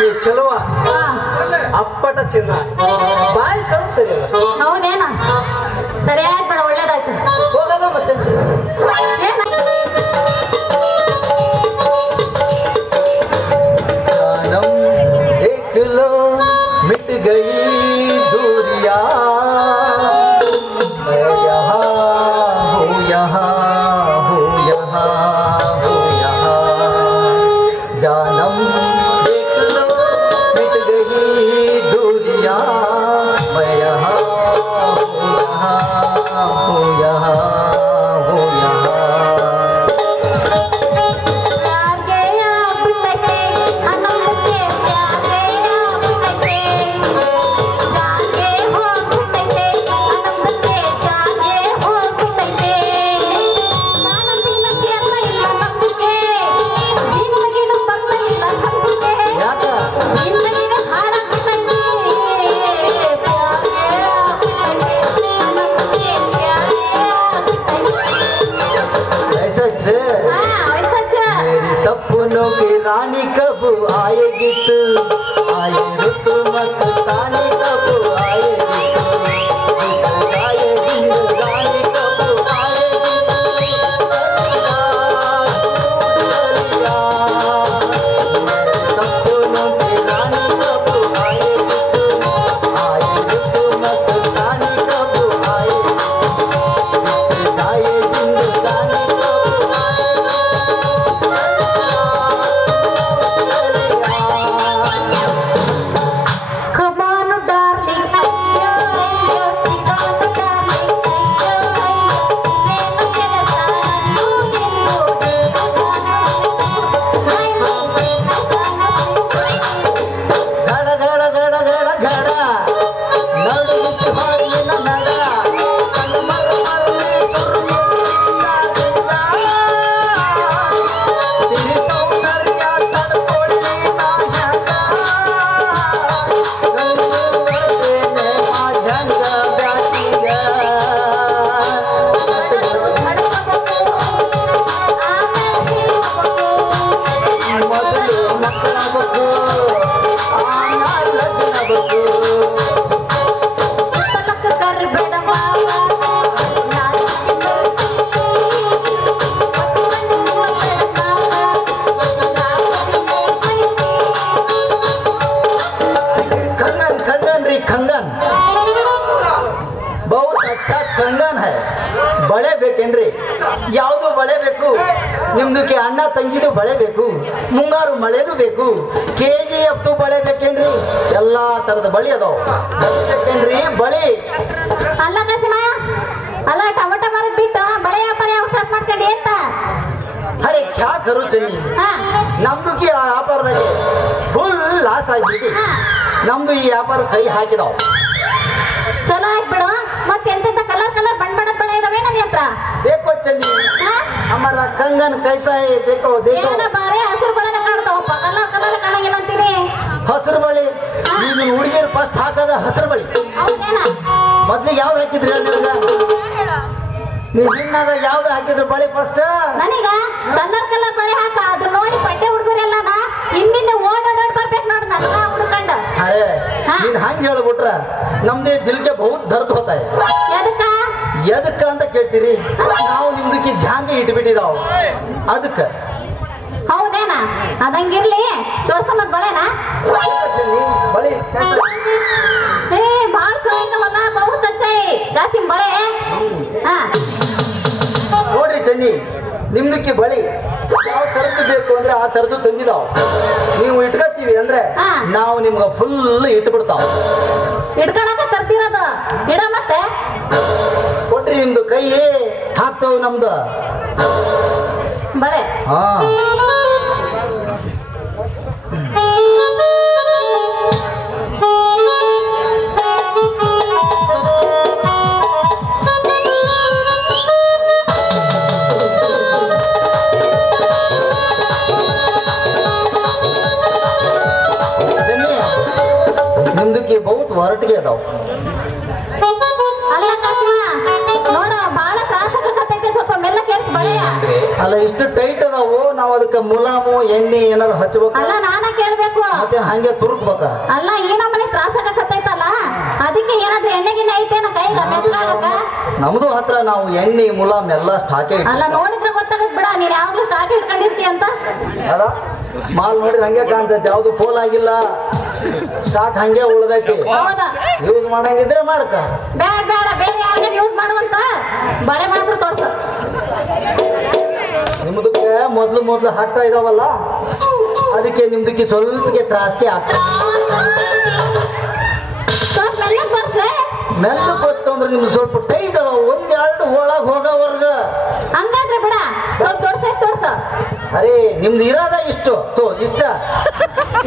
ಈ ಚಲುವ ಹಾ ಅಪ್ಪಟ ಚಿನ್ನ ಬಾಯಿ ಸ್ವಲ್ಪ ಸರಿ ಅಲ್ಲ ಹೌದೇನ ಸರಿ ಆಯ್ತು ಬೇಡ ಒಳ್ಳೇದಾಯ್ತು ಹೋಗದ ಮತ್ತೆ ಏನ जानम देख लो मिट गई दूरिया मैं यहाँ हूँ यहाँ हूँ यहाँ हूँ यहाँ जानम देख लो मिट गई दूरिया मैं यहाँ हूँ यहाँ हूँ यहाँ प्यार गया अब तक अनम के प्यार गया अब आए गीत आए ऋतु मस्तानी कब आए गीत गाए जिंदगानी कब आए सपनों की रानी कब आए ऋतु मस्तानी कब आए गाए जिंदगानी कब आए Come on, darling. ಗಡ ಗಡ ಗಡ ಗಡ ಗಡ ನಡು ಹಾಡಿನ ನಡ ಮರ ಮರಳಿ ತಿರಿ ಸೌಂದರ್ಯ ತಡ್ಕೊಳ್ಳಿ ನಾಯಕ ಗಂಗೇನೆ ಮಾಧ್ಯಂಗ ಬ್ಯಾಟಿಗ ಮೊದಲು ಮಕ್ಕಳಬೇಕು ಆಮೇಲೆ ಲಗ್ನಬೇಕು कंगन कंगन री कंगन बहुत अच्छा कंगन है ಬಳೆ ಬೇಕೇನ್ರಿ ಯಾವುದು ಬಳೆ ಬೇಕು ನಿಮ್ದಕ್ಕೆ ಅಣ್ಣ ತಂಗಿದು ಬಳೆ ಬೇಕು ಮುಂಗಾರು ಮಳೆದು ಬೇಕು KGF ಬಳೆ ಬೇಕೇನ್ರಿ ಎಲ್ಲಾ ತರದ ಬಳಿ ಅದಾವ ಬೇಕೇನ್ರಿ ಬಳಿ ಅಲ್ಲ ಕಸಿಮ ಅಲ್ಲ ಟೊಮಟೊ ಮಾರಕ್ ಬಿಟ್ಟು ಬಳೆ ವ್ಯಾಪಾರ ಯಾವ ಸ್ಟಾರ್ಟ್ ಮಾಡ್ಕೊಂಡಿ ಅಂತ ಅರೆ ಕ್ಯಾ ಕರು ಚನ್ನಿ ಹಾ ನಮ್ದುಕ್ಕೆ ಆ ವ್ಯಾಪಾರದಾಗ ಫುಲ್ ಲಾಸ್ ಆಗಿಬಿಟ್ಟು ಹಾ. ನಮ್ದು ಈ ವ್ಯಾಪಾರ ಕೈ ಹಾಕಿದಾವ್ ಚಲೋ ಆಗ್ಬಿಡು ಮತ್ತೆ ಎಂತೆಂತ ಕಲರ್ ಕಲರ್ ಬಣ್ಣ ಬಣ್ಣದ ಬಳೆ ಇದಾವೆ ನನ್ನ ಹತ್ರ देखो चन्नी ಹಾ? हमारा कंगन कैसा है देखो देखो ಏನ ಬಾರೆ ಹಸಿರು ಬಳೆನ ಕಾಣ್ತಾವಪ್ಪ ಕಲರ್ ಕಲರ್ ಕಾಣಂಗಿಲ್ಲ ಅಂತೀನಿ ಹಸಿರು ಬಳಿ ಈಗ ಹುಡುಗಿಯರು ಫಸ್ಟ್ ಹಾಕದ ಹಸಿರು ಬಳಿ ಹೌದೇನ ಮೊದ್ಲಿಗೆ ಯಾವ್ದು ಹಾಕಿದ್ರಿ ನೀವು ಇನ್ನಾಗ ಯಾವ್ದು ಹಾಕಿದ್ರು ಬಳಿ ಫಸ್ಟ್ ನನಗ ಕಲರ್ ಕಲರ್ ಬಳೆ ಹಾಕ ಅದು ನೋಡಿ ಪಡ್ಡೆ ಹುಡುಗರೆಲ್ಲನ ಹಿಂದಿಂದ ಓಡಾಡೋಡ್ ಬರ್ಬೇಕು ನೋಡ್ ನನ್ನ ಹುಡ್ಕಂಡ ಅರೆ ಹಾ. ನೀನ್ ಹಂಗ ಹೇಳ್ಬಿಟ್ರ ನಮ್ದೇ ದಿಲ್ಗೆ ಬಹುತ್ ದರ್ದ್ ಹೋತಾ है ಎದಕ್ಕ ಎದಕ್ಕ ಅಂತ ಕೇಳ್ತೀರಿ ನಾವು ನಿಮ್ದಕ್ಕೆ ಜಾಂಗೆ ಇಟ್ಬಿಟ್ಟಿದಾವ್ ಅದಕ್ಕೆ ಹೌದೇನ ಅದಂಗಿರ್ಲಿ ತೋರ್ಸ ಮತ್ ಬಳೆನಾ ಬಳಿ ಏ ಬಾಳ್ ಚಲೋ ಐತವಲ್ಲ ಬಹುತ್ ಅಚ್ಚೈ ಗಾಸಿಂ ಬಳೆ ಹಾ ನೋಡ್ರಿ ಚನ್ನಿ ನಿಮ್ದಕ್ಕೆ ಬಳಿ ಯಾವ ತರದ್ದು ಬೇಕು ಅಂದ್ರೆ ಆ ತರದ್ದು ತಂದಿದಾವ್ ನೀವು ಇಟ್ಕೊತೀವಿ ಅಂದ್ರೆ ಹಾ. ನಾವು ನಿಮ್ಗ ಫುಲ್ ಇಟ್ಬಿಡ್ತಾವ್ ಹಿಡ್ಕೊಳಕ ತರ್ತಿರೋದು ಇಡ ಮತ್ತೆ ಕೊಟ್ರಿ ನಿಮ್ದು ಕೈ ಹಾಕ್ತಾವ್ ನಮ್ದು ಬಳೆ ಹಾ ನಿಮ್ದಕ್ಕೆ ಬಹುತ್ ಹೊರಟಿಗೆ ಅದಾವ್ ಅಲ್ಲ ಕಾಸಿಮ ನೋಡ ಬಾಳ ತ್ರಾಸಕತ್ತೈತೆ ಸ್ವಲ್ಪ ಮೆಲ್ಲ ಕೇಳ್ಸ್ ಬಳೆಯ ಅಲ್ಲ ಇಷ್ಟು ಟೈಟ್ ಅದಾವು ನಾವು ಅದಕ್ಕೆ ಮುಲಾಮು ಎಣ್ಣೆ ಏನಾದ್ರು ಹಚ್ಬೇಕು ಅಲ್ಲ ನಾನ ಕೇಳ್ಬೇಕು ಮತ್ತೆ ಹಂಗೆ ತುರುಕ್ಬೇಕ ಅಲ್ಲ ಏನೋ ಮನೆ ತ್ರಾಸಕತ್ತೈತಲ್ಲ ಅದಕ್ಕೆ ಏನಾದ್ರೂ ಎಣ್ಣೆಗಿನ್ನ ಐತೇನ ಕೈಗ ಮೆತ್ತಗಾಗಕ್ಕ ನಮ್ದು ಹತ್ರ ನಾವು ಎಣ್ಣೆ ಮುಲಾಮ್ ಎಲ್ಲ ಸ್ಟಾಕೆ ಅಲ್ಲ ನೋಡಿದ್ರೆ ಗೊತ್ತಾಗತ್ ಬಿಡ ನೀನ್ ಯಾವಾಗ್ಲೂ ಸ್ಟಾಕ್ ಇಟ್ಕೊಂಡಿರ್ತಿ ಅಂತ ಅದ ಮಾಲ್ ನೋಡ್ರಿ ಹಂಗೆ ಕಾಣ್ತೈತೆ ಯಾವ್ದು ಫೋಲ್ ಆಗಿಲ್ಲ ಸ್ಟಾಕ್ ಹಂಗೆ ಉಳ್ದೈತಿ ಹೌದಾ ಯೂಸ್ ಮಾಡಂಗಿದ್ರೆ ಮಾಡ್ಕ ಬೇಡ ಬೇಡ ಬೇರೆ ಯಾರಿಗಾರ ಯೂಸ್ ಮಾಡುವಂತ ಬಳೆ ಮಾತ್ರ ತೋರ್ಸ ನಿಮ್ದಕ್ಕೆ ಮೊದ್ಲು ಹಾಕ್ತಾ ಇದಾವಲ್ಲ ಅದಕ್ಕೆ ನಿಮ್ದಕ್ಕೆ ಸ್ವಲ್ಪಕ್ಕೆ ತ್ರಾಸಿಗೆ ಆಗ್ತದೆ ಸ್ವಲ್ಪ ಮೆಲ್ಲ ತೋರ್ಸ್ರೆ ಮೆಲ್ಲ ಗೊತ್ತು ಅಂದ್ರೆ ನಿಮ್ಗೆ ಸ್ವಲ್ಪ ಟೈಟ್ ಅದಾವ ಒಂದೆರಡು ಒಳಗೆ ಹೋಗೋವರ್ಗ ಹಂಗಾದ್ರೆ ಬಿಡ ಸ್ವಲ್ಪ ತೋರ್ಸ ಅರೇ ನಿಮ್ದು ಇರೋದ ಇಷ್ಟು ಇಷ್ಟ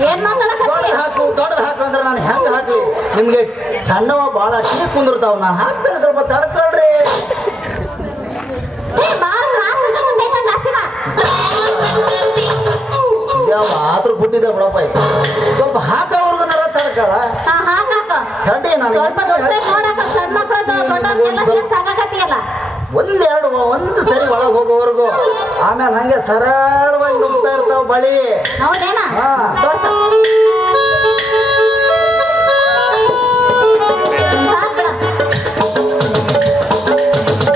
ಏನ್ ಮಾತಾಡಕತ್ತಿ ದೊಡ್ಡದು ಹಾಕು ಅಂದ್ರೆ ನಾನು ಹೆಂಗ್ ಹಾಕಿ ನಿಮ್ಗೆ ಸಣ್ಣವ ಭಾಳ ಅಷ್ಟೇ ಕುಂದಿರ್ತಾವ ನಾನು ಹಾಕ್ತೇನೆ ಸ್ವಲ್ಪ ತಡ್ಕೊಳ್ರಿ ಆದ್ರೂ ಬಿಟ್ಟಿದ್ದೆ ಬಿಡಪ್ಪ ಸ್ವಲ್ಪ ಹಾಕೋವರ್ಗು ನರ ತಡ್ಕಳ ಥಂಡಿ ನಾನು ಸ್ವಲ್ಪ ದೊಡ್ಡ ನೋಡಕ ಸಣ್ಣ ಮಕ್ಕಳು ದೊಡ್ಡವ್ರಿಗೆಲ್ಲ ಸಾಕಾಗತ್ತಿಯಲ್ಲ ಒಂದು ಸರಿ ಒಳಗೆ ಹೋಗೋವರೆಗೂ ಆಮೇಲೆ ಹಂಗೆ ಸರಳವಾಗಿ ನುಗ್ತಾ ಇರ್ತಾವ ಬಳಿ. ಹೌದೇನ ಹಾ. ತೋರ್ಸು.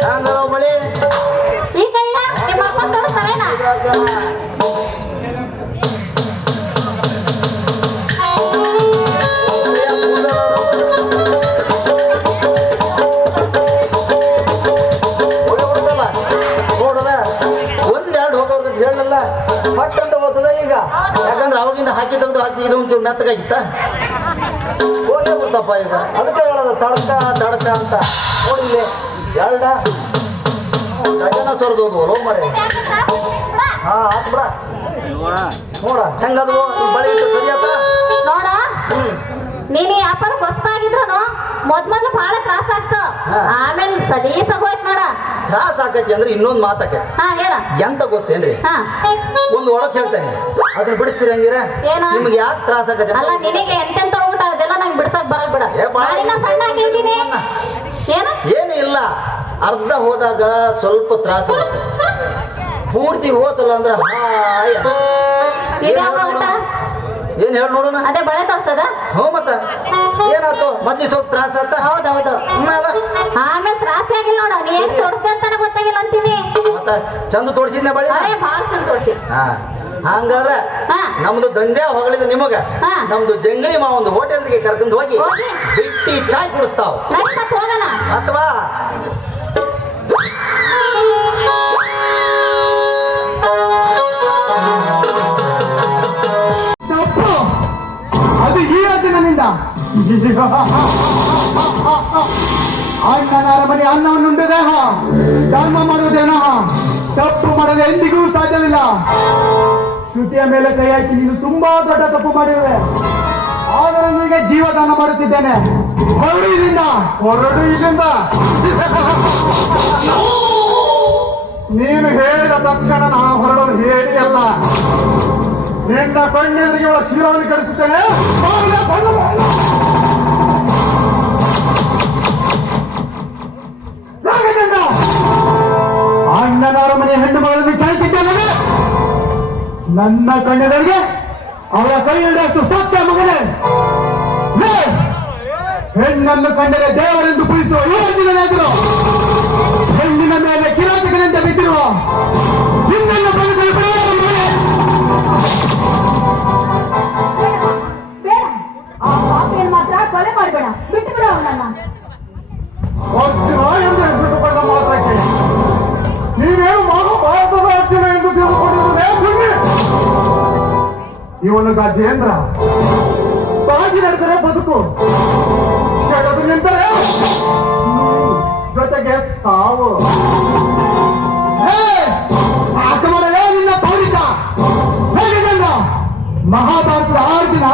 ಹಂಗವ ಬಳಿ ಈ ಕೈಯ ನಿಮ್ಮ ಅಪ್ಪ ತೋರಿಸ್ತಾರೇನ? ಹೇಳಲ್ಲ ಪಟ್ ಅಂತ ಹೋಗ್ತದ ಈಗ. ಯಾಕಂದ್ರೆ ಅವಾಗಿಂದ ಹಾಕಿ ತೆಗೆದು ಹಾಕಿ ಇದು ಒಂಚೂರು ಮೆತ್ತಗಾಗಿತ್ತ ಹೋಗೇ ಬಿಡ್ತಪ್ಪ ಈಗ. ಅದಕ್ಕೆ ಹೇಳೋದು ತಡಕ ಅಂತ ನೋಡಿಲ್ಲಿ ಎರಡ ಡಜನ ಸೊರ್ದೋದು ಲೋ ಮರೆ. ಹಾ ಆತ್ ಬಿಡ ನೋಡ ಹೆಂಗದು ಈ ಬಳಿ ಇಟ್ಟು ಸರಿಯಾತ ನೋಡ ನೀನ್ ಈ ವ್ಯಾಪಾರ ಗೊತ್ತಾಗಿದ್ರು ಮೊದ್ಲು ಬಹಳ ತ್ರಾಸ ಆಗ್ತು. ಹಾ. ಆಮೇಲೆ ಸದೀಸ ಹೋಯ್ತು ನೋಡ. ತ್ರಾಸ ಆಕೈತಿ ಅಂದ್ರೆ ಇನ್ನೊಂದು ಮಾತಾಕೆ ಹಾ ಹೇಳ. ಎಂತ ಗೊತ್ತೇನ್ರಿ? ಹಾ ಒಂದು ಒಳಗ್ ಹೇಳ್ತೇನೆ ಅದನ್ನ ಬಿಡಿಸ್ತೀರಿ ಹಂಗಿರ. ಏನ? ನಿಮ್ಗೆ ಯಾಕೆ ತ್ರಾಸ ಆಗತ್ತೆ? ಅಲ್ಲ ನಿನಗೆ ಎಂತೆಂತ ಊಟ ಅದೆಲ್ಲ ನಂಗೆ ಬಿಡ್ಸಕ್ ಬರಲ್ ಬಿಡ. ಏ, ಬಾಳ ನಾನಿನ್ನ ಸಣ್ಣ ಆಗಿದ್ದೀನಿ. ಏನ? ಏನು ಇಲ್ಲ, ಅರ್ಧ ಹೋದಾಗ ಸ್ವಲ್ಪ ತ್ರಾಸ ಆಗುತ್ತೆ. ಪೂರ್ತಿ ಹೋತಲ್ಲ ಅಂದ್ರೆ ಹಾಯ್ ಅಂತ. ಇದ್ಯಾವ ಊಟ? ಏನ್ ಹೇಳಿ ನೋಡೋಣ. ಅದೇ ಬಳೆ ತೋರ್ಸದ? ಹೋ ಮತ್ತ ಏನಾಯ್ತು ಮೊದ್ಲು ಸ್ವಲ್ಪ ತ್ರಾಸ ಆತ. ಹೌದೌದು. ಆಮೇಲೆ ತ್ರಾಸ ಆಗಿಲ್ಲ ನೋಡ. ನೀ ಏನ್ ತೋರಿಸ್ತೆ ಅಂತಾನೆ ಗೊತ್ತಾಗಿಲ್ಲ ಅಂತೀನಿ. ಮತ್ತ ಚಂದ ತೋಡ್ಸಿದ್ನೆ ಬಳಿ. ಅದೇ ಭಾಳ ಚಂದ ತೋರ್ಸಿ. ಹಾ ಹಂಗಾದ್ರೆ ಹಾ. ನಮ್ದು ದಂಧೆ ಹೊಗಳಿದ ನಿಮಗ ಹಾ. ನಮ್ದು ಜಂಗಲಿ ಮಾ ಒಂದು ಹೋಟೆಲ್ಗೆ ಕರ್ಕೊಂಡು ಹೋಗಿ ಹೋಗಿ. ಬಿಟ್ಟಿ ಚಾಯ್ ಕುಡಿಸ್ತಾವ ನಡಿ ಮತ್ತ್ ಹೋಗೋಣ. ಅಥವಾ ತಪ್ಪು ಅದು ಈ ನನ್ನಿಂದ. ಅಣ್ಣನ ಅರಮನೆ ಅನ್ನವನ್ನುಂಡು ದೇಹ ಧರ್ಮ ಮಾಡುವುದೇನ ತಪ್ಪು ಮಾಡಲು ಎಂದಿಗೂ ಸಾಧ್ಯವಿಲ್ಲ. ಶ್ರುತಿಯ ಮೇಲೆ ಕೈ ಹಾಕಿ ನೀನು ತುಂಬಾ ದೊಡ್ಡ ತಪ್ಪು ಮಾಡಿರುವೆ. ಆದರೆ ನಿನಗೆ ಜೀವದಾನ ಮಾಡುತ್ತಿದ್ದೇನೆ. ಹೊರಡು ಇಲ್ಲಿಂದ, ಹೊರಡು ಇಲ್ಲಿಂದ. ನೀನು ಹೇಳಿದ ತಕ್ಷಣ ನಾ ಹೊರಡೋದು ಹೇಳಿ ಅಲ್ಲ. ನಿನ್ನ ಕಣ್ಣೆದುರಿಗೆ ಅವಳ ಶಿರವನ್ನು ಕಳಿಸುತ್ತೇನೆ. ಅಣ್ಣನ ಅರಮನೆ ಹೆಣ್ಣು ಮಗಳನ್ನು ಕೇಳ್ತಿದ್ದೇನೆ. ನನ್ನ ಕಣ್ಣೆದುರಿಗೆ ಅವಳ ಕೈ ಹಿಡಿದಷ್ಟು ಸತ್ಯ ಮಗನೇ. ಲೇ, ಹೆಣ್ಣನ್ನು ಕಂಡರೆ ದೇವರೆಂದು ಪೂಜಿಸುವ ಏನಿಲ್ಲನಾದರೂ ಹೆಣ್ಣಿನ ಮೇಲೆ ಕಿರಾತಕನಂತೆ ಬಿದ್ದಿರುವ ನಿನ್ನನ್ನು ಬದುಕಲು ಬಿಡುವುದಿಲ್ಲ. ಬೇಡ, ಆ ಪಾಪಿಯನ್ನು ಮಾತ್ರ ಕೊಲೆ ಮಾಡಬೇಡ, ಬಿಟ್ಟು ಬಿಡ ಅವನನ್ನ. ಅರ್ಜುನ ಎಂದು ಹೆಸರುಕೊಂಡ ಮಾತ್ರಕ್ಕೆ ನೀವೇನು ಮಹಾಭಾರತದ ಅರ್ಜುನ ಎಂದು ತಿಳಿದುಕೊಂಡಿರುವುದೇ? ಇವನು ಗಜೇಂದ್ರ. ಬಾಗಿ ನಡೆದರೆ ಬದುಕು, ಜಗದು ನಿಂತರೆ ಜೊತೆಗೆ ಸಾವು. ಸಾಕು ಮಾಡಲೇ ನಿನ್ನ ಪೌರುಷ. ಹೇಗಿದೆಲ್ಲ ಮಹಾಭಾರತದ ಅರ್ಜುನ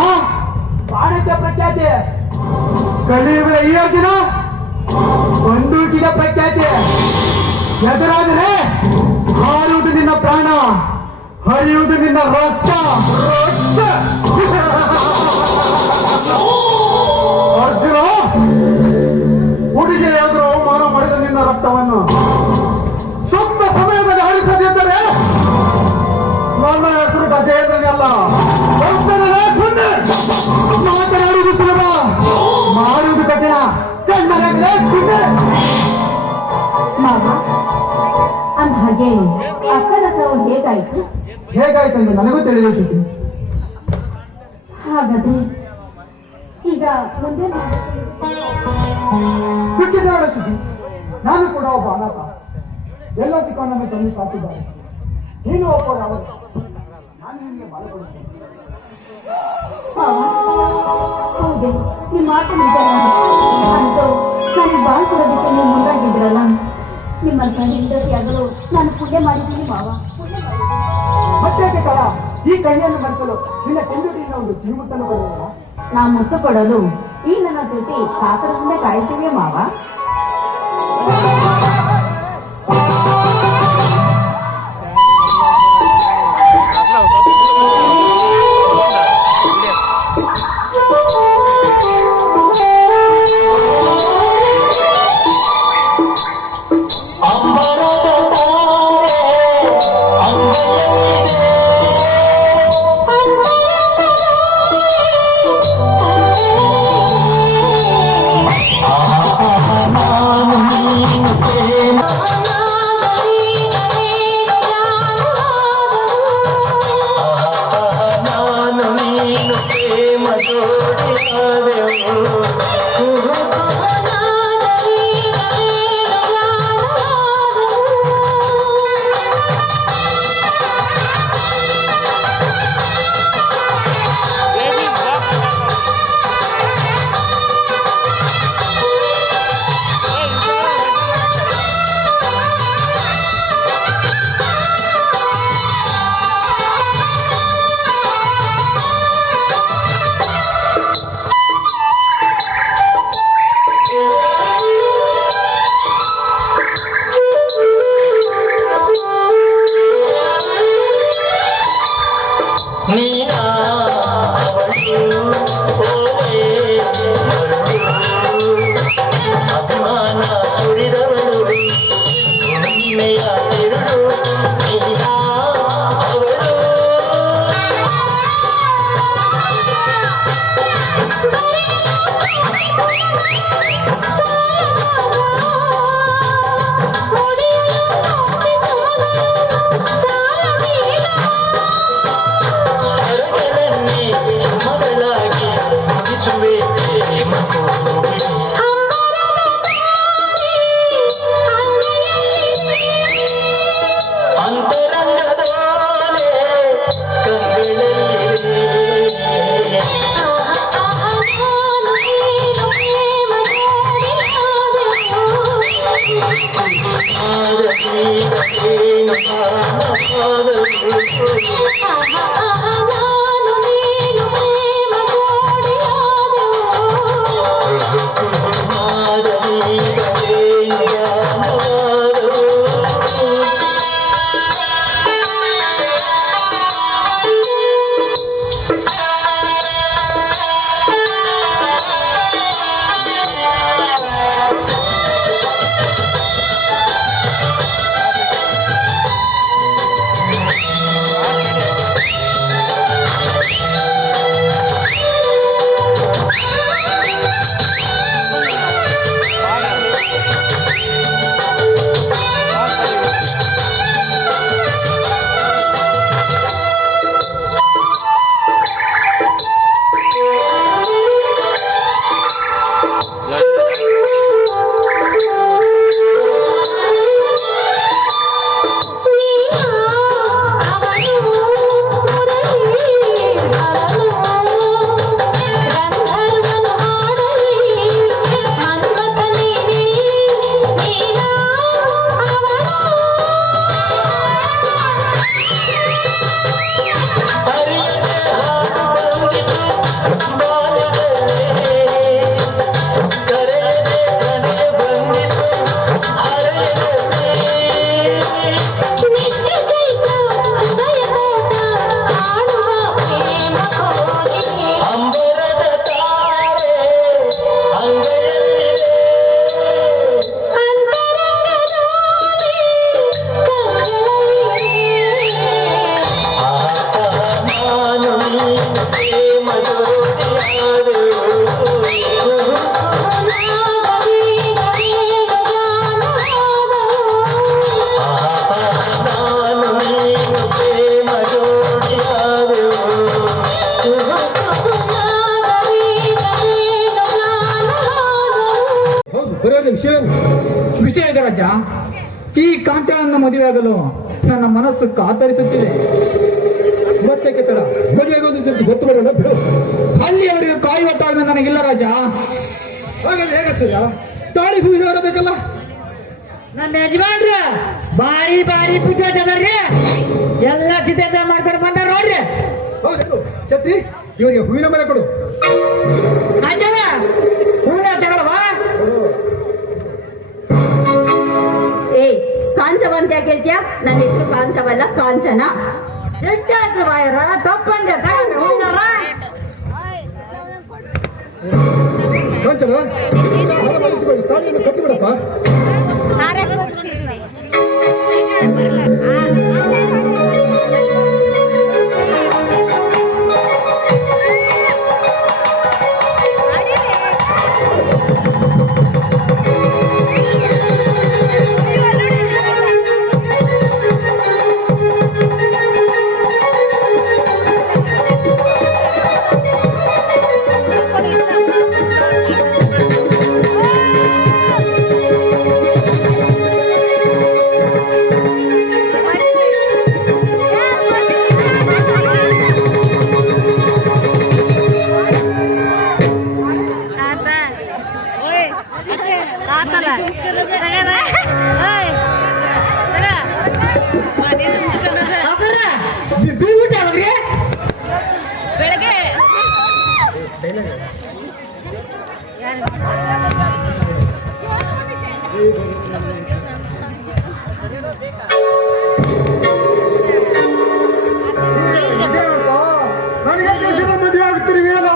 ಬಾಣಕ್ಕೆ ಪ್ರಖ್ಯಾತಿ, ಕಲಿಯುವ ಈ ಅರ್ಜುನ ಬಂದೂಕಿಗೆ ಪ್ರಖ್ಯಾತಿ. ಎದುರಾದರೆ ಹಾರುವುದು ನಿನ್ನ ಪ್ರಾಣ, ಹರಿಯುವುದು ನಿನ್ನ ರಕ್ತ. ಅರ್ಜುನ, ಹುಡುಗಿ ಎದುರು ಅವಮಾನ ಮಾಡಿದ ನಿನ್ನ ರಕ್ತವನ್ನು ಸೂಕ್ತ ಸಮಯದಲ್ಲಿ ಹರಿಸದಿದ್ದರೆ ನನ್ನ ಹೆಸರು ಗಜೇಂದ್ರನಲ್ಲ. ಮಾತನಾಡುವುದು ಸುಲಭ, ಮಾಡುವುದು ಕಠಿಣ. ಮಾವ, ಅಂದ ಹಾಗೆ ಅಕ್ಕನ ಸಾವು ಹೇಗಾಯ್ತು? ಹೇಗಾಯ್ತು ಎಂದು ನನಗೂ ತಿಳಿದಿರುತ್ತದೆ. ಹಾಗಾದ್ರೆ ಈಗ ಮುಂದೆ ಬಿಟ್ಟಿದ್ದೇವರ ಸುದ್ದಿ. ನಾನು ಕೂಡ ಒಬ್ಬ ಅನಾಥ. ಎಲ್ಲ ಚಿಕ್ಕಣ್ಣನ್ನು ತಂದು ಸಾಕಿದ್ದಾರೆ. ನೀನು ಒಬ್ಬ ಅವರು. ನಾನು ನಿಮಗೆ ಬಾಲಕೊಡುತ್ತೇನೆ. ಹೌದು, ನಿಮ್ಮ ಮಾತು ನಿಜ. ಅಂತೂ ನನಗೆ ಬಾಳ್ ಕೊಡೋದಕ್ಕೆ ನೀವು ಮುಂದಾಗಿದ್ರಲ್ಲ. ನಿಮ್ಮಂತ ಹೆಂಡತಿಯಾಗಲು ನಾನು ಪೂಜೆ ಮಾಡಿದ್ದೀನಿ ಮಾವ. ಮತ್ತೆ ಕಳ ಈ ಕೈಯನ್ನು ಮರೆಸಲು ನಿನ್ನ ಕೆಂದುಟಿಯಿಂದ ಒಂದು ಕಿವಿಮುತ್ತನ್ನು ಕೊಡುವುದಿಲ್ಲ. ನಾ ಮುತ್ತು ಕೊಡಲು ಈ ನನ್ನ ಜೊತೆ ಕಾತರದಿಂದ ಕಾಯ್ತೀವಿ ಮಾವ. ಅಮ್ಮ ಪ್ರೇಮ ಜೋಡಿಯಾದೆವು ಅಭಿಮಾನ ಸುರಿದವಳು ಉಣ್ಮೆಯ ತಿರುಳು ನೀನಾ ಅವಳು ಸ್ವರಗಳನ್ನೇ ಸುಮಗಳಾಗಿ ಮುಗಿಸುವೆ ಪ್ರೇಮ ಕೋಗಿಲೆ. ಅಂತರಂಗದೋಲೆ ಕಂಗಳಲ್ಲಿದೆ ಏನು ಹೌದು ಬರೋದು ವಿಷಯ ಇದೆ ರಾಜ. ಈ ಕಾಂಚನನ್ನ ಮದುವೆಯಾಗಲು ನನ್ನ ಮನಸ್ಸು ಕಾತರಿಸುತ್ತಿದೆ. ಮತ್ತೆ ತರ ಮದುವೆಗೆ ಗೊತ್ತು ಬರೋಲ್ಲ ಬಿಡು. ಅಲ್ಲಿಯವರೆಗೂ ಕಾಯುವ ತಾಳ್ಮೆ ನನಗಿಲ್ಲ ರಾಜ. ಹಾಗಾದ್ರೆ ಹೇಗತ್ತಲ್ಲ ತಾಳಿ ಹೂವಿನ ಬರಬೇಕಲ್ಲ. ನನ್ನ ಯಜಮಾನ್ರ ಬಾರಿ ಬಾರಿ ಪೂಜೆ ಅದರ್ರಿ ಎಲ್ಲ ಸಿದ್ಧತೆ ಮಾಡ್ಕೊಂಡು ಬಂದಾರ ನೋಡ್ರಿ. ಹೌದು ಛತ್ರಿ ಇವರಿಗೆ ಹೂವಿನ ಮರ ಕೊಡು. ಆಚರ ಹೂವಿನ ತಗೊಳವಾ? ಏಯ್ ಕಾಂಚವ ಅಂತ ಯಾಕೆ ಹೇಳ್ತೀಯ? ನನ್ನ ಹೆಸರು ಕಾಂಚವಲ್ಲ, ಕಾಂಚನ. ಸಿಟ್ಟಾಯ್ತು ಬಾಯರ ತಪ್ಪಂದೆ ಹುಣ್ಣಾರ ಕಾಂಚನ ತಾಳಿಯನ್ನು ಕಟ್ಟಿಬಿಡಪ್ಪ. ನನಗೆ ದೇಶದ ಮದುವೆ ಆಗ್ತಿರುವೆಯಲ್ಲ,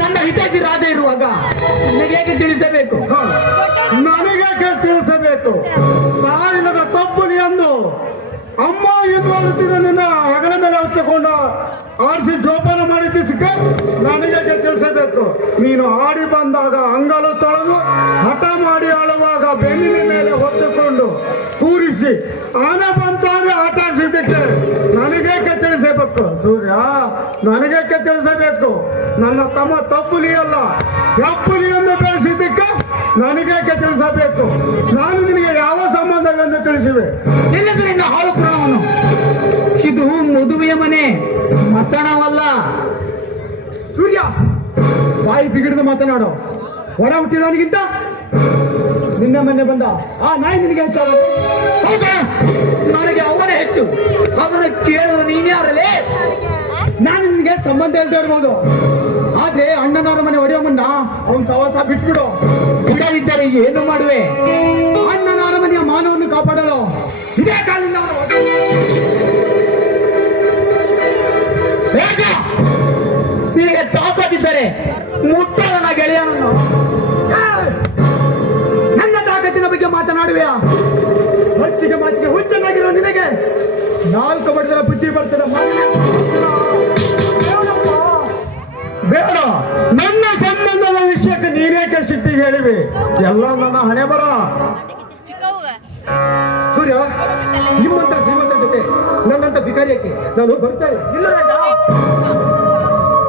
ನನ್ನ ಹಿತೈಷಿ ರಾಜ ಇರುವಾಗ ನನಗೆ ಹೇಗೆ ತಿಳಿಸಬೇಕು? ನನಗೆ ತಿಳಿಸಬೇಕು. ತಾಯಿಲ್ಲದ ತಪ್ಪಲಿ ಎಂದು ಅಮ್ಮ ಎನ್ನುತ್ತಿದ್ದ ನಿನ್ನ ಹಗಲ ಮೇಲೆ ಹೊತ್ತುಕೊಂಡು ಆಡಿಸಿ ಜೋಪಾನ ಮಾಡಿದ್ದು ಸಿಕ್ಕ ನನಗೆ ತಿಳಿಸಬೇಕು. ನೀನು ಆಡಿ ಬಂದಾಗ ಅಂಗಲು ತೊಳೆದು ಹಠ ಮಾಡಿ ಆಳುವಾಗ ಬೆನ್ನಿನ ಮೇಲೆ ಹೊತ್ತುಕೊಂಡು ಕೂರಿಸಿ ಆನೆ ಬಂತಾನೆ ಆಟ ಆಡಿಸಿದ್ದಕ್ಕೆ ನನಗೇಕೆ ತಿಳಿಸಬೇಕು ಸೂರ್ಯ, ನನಗೇಕೆ ತಿಳಿಸಬೇಕು? ನನ್ನ ತಮ್ಮ ತಪ್ಪುಲಿ ಅಲ್ಲ ಎಪ್ಪುಲಿಯನ್ನು ಬೆಳೆಸಿದ್ದಕ್ಕೆ ನನಗೇಕೆ ತಿಳಿಸಬೇಕು? ನಾನು ನಿನಗೆ ಯಾವ ಸಂಬಂಧವೆಂದು ತಿಳಿಸಿವೆ? ಎಲ್ಲದು ನಿನ್ನ ಹಾಳು ಪ್ರಾಣವನ್ನು. ಇದು ಮದುವೆಯ ಮನೆ, ಮತಣವಲ್ಲ. ಸೂರ್ಯ, ಬಾಯಿ ಬಿಗಿಡಿದು ಮಾತನಾಡು. ಹೊರ ಹುಟ್ಟಿದವನಿಗಿಂತ ನಿನ್ನ ಮನೆ ಬಂದ ಆ ನಾಯಿ ನಿನಗೆ ಹೆಚ್ಚಾಗ? ಹೌದಾ? ನನಗೆ ಅವನೇ ಹೆಚ್ಚು. ಅದನ್ನು ಕೇಳುವ ನೀನ್ಯಾರಲೇ? ನಾನು ನಿನಗೆ ಸಂಬಂಧ ಇಲ್ಲದೆ ಇರ್ಬೋದು, ಆದ್ರೆ ಅಣ್ಣನವರ ಮನೆ ಒಡೆಯುವ ಮುನ್ನ ಅವನ್ ಸವಾಸ ಬಿಟ್ಬಿಡು. ಬಿಡದಿದ್ದರೆ ಏನು ಮಾಡುವೆ? ಅಣ್ಣನವರ ಮನೆಯ ಮಾನವನ್ನು ಕಾಪಾಡಲು ಇದೇ ಕಾಲಿಂದ ನಿನಗೆ ತಾಕತ್ತಿದ್ದರೆ ಮುಟ್ಟೋಣ ನನ್ನ ಗೆಳೆಯನನ್ನು. ನನ್ನ ತಾಕತ್ತಿನ ಬಗ್ಗೆ ಮಾತನಾಡುವೆಯಾ? ಹೊಚ್ಚಿಗೆ ಮಾತಿಗೆ ಹುಚ್ಚನಾಗಿರೋ ನಿನಗೆ ನಾಲ್ಕು ಬಡ್ದರ ಬುದ್ಧಿ ಬರ್ತದೆ. ಬೇಡ, ನನ್ನ ಸಂಬಂಧದ ವಿಷಯಕ್ಕೆ ನೀನೇಕೆ ಸಿಟ್ಟಿಗೆ ಹೇಳಿವೆ? ಎಲ್ಲ ನನ್ನ ಹಣೆ ಬರ. ಸೂರ್ಯ, ನಿಮ್ಮಂತ ಶ್ರೀಮಂತರ ಜೊತೆ ನನ್ನಂತ ಭಿಕಾರಿಯಕ್ಕೆ ನಾನು ಬರ್ತೇನೆ. ಇಲ್ಲ ರಾಜ,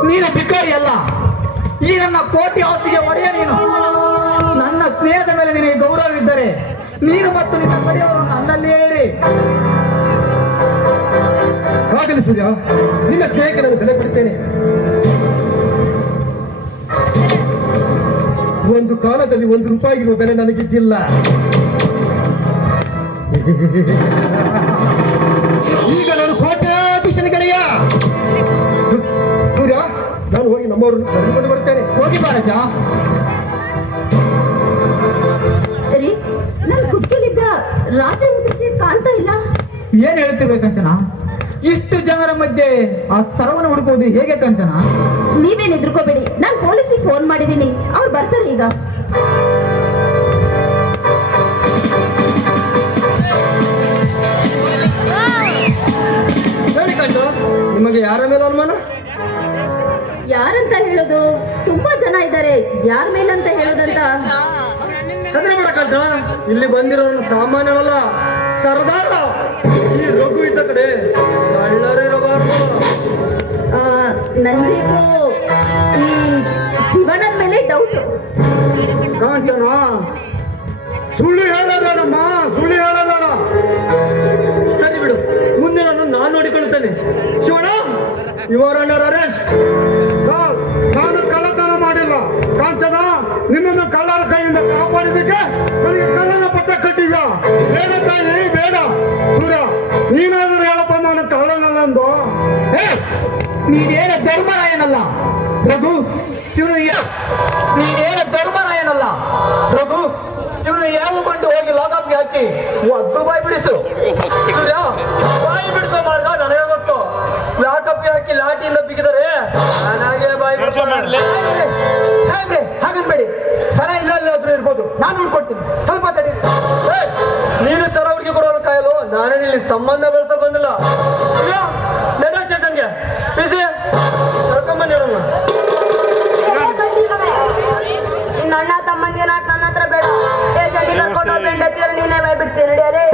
ನೀನು ಭಿಕಾರಿ ಅಲ್ಲ, ಈ ನನ್ನ ಕೋಟಿ ಆಸ್ತಿಗೆ ಒಡೆಯ ನೀನು. ನನ್ನ ಸ್ನೇಹದ ಮೇಲೆ ನಿನಗೆ ಗೌರವವಿದ್ದರೆ ನೀನು ಮತ್ತು ನಿನ್ನ ಕಡೆಯವರು ನನ್ನಲ್ಲಿ ಹೇಳಿ. ಆಗಲಿ ಸೂರ್ಯ, ನಿನ್ನ ಸ್ನೇಹಕ್ಕೆ ನಾನು ಬೆಲೆ ಕೊಡ್ತೇನೆ. ಒಂದು ಕಾಲದಲ್ಲಿ 1 ರೂಪಾಯಿಗಿರುವ ಬೆಲೆ ನನಗಿದ್ದಿಲ್ಲ. ಈಗ ನಾನು ಕೋಟ್ಯಾಧೀಶನ ಗೆಳೆಯ. ಸೂರ್ಯ, ನಾನು ಹೋಗಿ ನಮ್ಮವರು ಕರೆದುಕೊಂಡು ಬರ್ತೇನೆ. ಹೋಗಿ ಬಾರಜ. ರೀ, ನನ್ನ ಕುಕ್ಕಲಿದ್ದ ರಾಜ ಮುದ್ರಿಸಿ ಕಾಣ್ತಾ ಇಲ್ಲ. ಏನ್ ಹೇಳ್ತಿರ್ಬೇಕು ಕಂಚನ? ಇಷ್ಟು ಜನರ ಮಧ್ಯೆ ಆ ಸರವನ್ನು ಹುಡುಕೋದು ಹೇಗೆ ಕಂಚನ? ನೀವೇನ್ ಹೆದರ್ಕೋಬೇಡಿ, ನಾನು ಪೊಲೀಸಿಗೆ ಫೋನ್ ಮಾಡಿದ್ದೀನಿ, ಅವ್ರು ಬರ್ತಾರೆ ಈಗ. ಹೇಳಿ ಕಂಚ, ನಿಮಗೆ ಯಾರ ಮೇಲೆ ಅನುಮಾನ? ಯಾರಂತ ಹೇಳೋದು? ತುಂಬಾ ಜನ ಇದ್ದಾರೆ, ಯಾರ ಮೇಲಂತ ಹೇಳೋದಂತ. ಅದ್ರ ಬೇಡ ಕಂಚ, ಇಲ್ಲಿ ಬಂದಿರೋನು ಸಾಮಾನ್ಯವಲ್ಲ, ಸರ್ದಾರ. ಈ ರಘು ಇದ್ದ ಕಡೆ ಕಳ್ಳರಿರಬಾರದು. ನನಗೂ ಈ ಶಿವಣ್ಣನ ಮೇಲೆ ಡೌಟ್. ಕಾಂಚನ, ಸುಳ್ಳು ಹೇಳಬೇಡಮ್ಮ, ಸುಳ್ಳು ಹೇಳಬೇಡ. ಸರಿ ಬಿಡು, ಮುಂದೆ ನಾನು ನೋಡಿಕೊಳ್ಳುತ್ತೇನೆ. Shivanna, your under arrest. Sir, ನಾನು ಕಳ್ಳತನ ಮಾಡಿಲ್ಲ. ಕಾಂಚನ, ನಿನ್ನನ್ನು ಕಳ್ಳರ ಕೈಯಿಂದ ಕಾಪಾಡಿದ್ದಕ್ಕೆ ನನಗೆ ಕಳ್ಳನ ಪಟ್ಟ ಕಟ್ಟಿದ್ಯಾ? ಬೇಡ ತಾಯಿ, ಬೇಡ. ಸೂರ್ಯ, ನೀನಾದರೂ ಹೇಳಪ್ಪ ನಾನು ಕಳ್ಳನಲ್ಲಂದು. ನೀನೇನ ಧರ್ಮರಾಯನಲ್ಲ ರಘು, ನೀನೇನ ಧರ್ಮರಾಯನಲ್ಲ ರಘು. ಇವನು ಯಾವುದು ಹೋಗಿ ಲಾಕಪ್ಗೆ ಹಾಕಿ ಒದ್ದು ಬಾಯಿ ಬಿಡಿಸು. ಸೂರ್ಯ, ಬಾಯಿ ಬಿಡಿಸೋ ಮಾರ್ಗ ನನಗೆ ಗೊತ್ತು. ಲಾಕಪ್ಗೆ ಹಾಕಿ ಲಾಟಿಯಿಂದ ಬಿಗಿದರೆ ನಾನಾಗೆ ಬಾಯಿ ಸಾಹೇಬ್ರೆ, ಹಾಗನ್ಬೇಡಿ. ಸರ ಇಲ್ಲಾದ್ರೂ ಇರ್ಬೋದು, ನಾನು ನೋಡ್ಕೊಡ್ತೀನಿ. ಸ್ವಲ್ಪ ತಡಿ. ನೀನು ಸರ ಅವ್ರಿಗೆ ಕೊಡೋರು ಕಾಯಲು, ನಾನೇ ಇಲ್ಲಿ ಸಂಬಂಧ ಬೆಳೆಸಲು ಬಂದಿಲ್ಲ. ನೆಡ ಸ್ಟೇಷನ್ಗೆ ಬಿಸಿ ಕರ್ಕೊಂಬನ್ನಿ ಅವ್ರನ್ನ. ನಿನ್ನ ಅಣ್ಣ ತಮ್ಮಂಗೆ ನಾಟ್ ನನ್ನ ಹತ್ರ ಬೇಡ. ಸ್ಟೇಷನ್ಗೆ ಕರ್ಕೊಂಡು ಬೆಂಡತ್ತಿರ ನೀನೇ ಬಾಯ್ ಬಿಡ್ತೀನಿ, ನಡಿಯರೇ.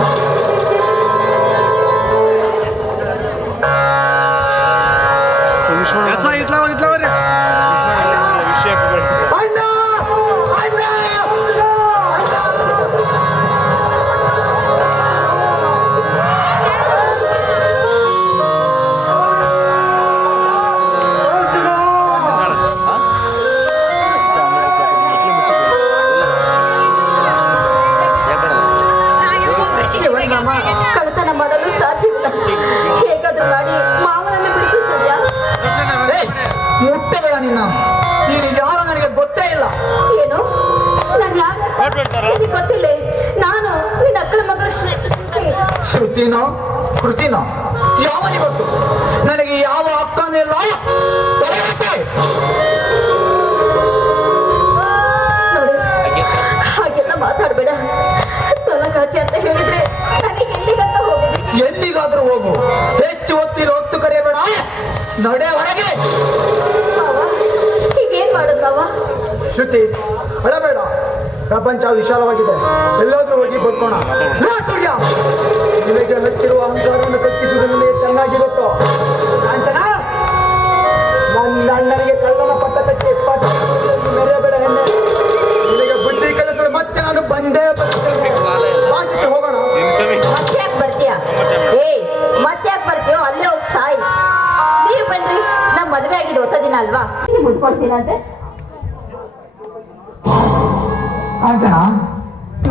ಕಳ್ಳತನ ಮಾಡಲು ಸಾಧ್ಯವಿಲ್ಲ. ಹೇಗಾದ್ರೂ ಮಾಡಿ ಮಾವನನ್ನು ಬಿಡಿಸಿ ಸೂರ್ಯ. ಮುಟ್ಟಬೇಡ ನಿನ್ನ. ನೀನು ಯಾರು ನನಗೆ ಗೊತ್ತೇ ಇಲ್ಲ. ಏನು ನಾನು ಯಾರು ನಿನಗೆ ಗೊತ್ತಿಲ್ಲ. ನಾನು ನಿನ್ನ ಅಕ್ಕನ ಮಗಳು ಶ್ರುತಿನೋ ಕೃತಿನೋ ಯಾವನಿಗೊತ್ತು? ನನಗೆ ಯಾವ ಅಕ್ಕನಿಲ್ಲ. ನೋಡು, ಹಾಗೆಲ್ಲ ಮಾತಾಡ್ಬೇಡ. ತೊಲಕಾಚೆ ಅಂತ ಹೇಳಿದ್ರೆ ನನಗೆ ಎಲ್ಲಿಗಂತ ಹೋಗುದು? ಎಲ್ಲಿಗಾದ್ರೂ ಹೋಗು, ಹೆಚ್ಚು ಹೊತ್ತಿರೋ ಹೊತ್ತು ಕರೆಯಬೇಡ. ನಡೆ ಹೊರಗೆ. ಮಾವ, ಹೀಗೇನ್ ಮಾಡೋದು ಮಾವ? ಶ್ರುತಿ, ಅಳಬೇಡ. ಪ್ರಪಂಚ ವಿಶಾಲವಾಗಿದೆ, ಎಲ್ಲಾದ್ರೂ ಹೋಗಿ ಬದುಕೋಣ. ಸೂರ್ಯ, ನಿನಗೆ ಹಚ್ಚಿರುವ ಅಹಂಕಾರವನ್ನು ಕಟ್ಟಿಸುವುದರಲ್ಲಿ ಚೆನ್ನಾಗಿ ಗೊತ್ತು. ಕಾಂಚನ, ನನ್ನ ಅಣ್ಣನಿಗೆ ಕಳ್ಳನ ಪಟ್ಟ ಕಟ್ಟಿ ಮೆರೆಯಬೇಡ ಹೆಣ್ಣೆ. ನಿನಗೆ ಬುದ್ಧಿ ಕಲಿಸಲು ಮತ್ತೆ ನಾನು ಬಂದೇ ಬರ್ತೇನೆ. ಬಾಕಿಗೆ ಹೋಗೋಣ. ಮತ್ತ್ಯಾಕ್ ಬರ್ತೀಯ? ಏಯ್, ಮತ್ತ್ಯಾಕ್ ಬರ್ತೀಯೋ? ಅಲ್ಲೇ ಹೋಗಿ ಸಾಯಿ. ನೀವು ಬನ್ರಿ, ನಮ್ ಮದುವೆ ಆಗಿದೆ ಹೊಸ ದಿನ ಅಲ್ವಾ? ಮುದ್ಕೊಡ್ತೀರಾ ಅಂತೆ? ಕಾಂಚನ,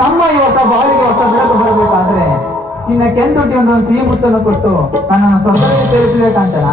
ನಮ್ಮ ಈ ಹೊಸ ಬಾಳಿಗೆ ಹೊಸ ಬೆಳಕು ಬರಬೇಕಾದ್ರೆ ನಿನ್ನ ಕೆಂದುಟಿ ಒಂದೊಂದು ಸಿಹಿ ಮುತ್ತನ್ನು ಕೊಟ್ಟು ನನ್ನನ್ನು ಸ್ವರ್ಗದಲ್ಲಿ ಸೇರಿಸಿದೆ ಕಾಂಚನ.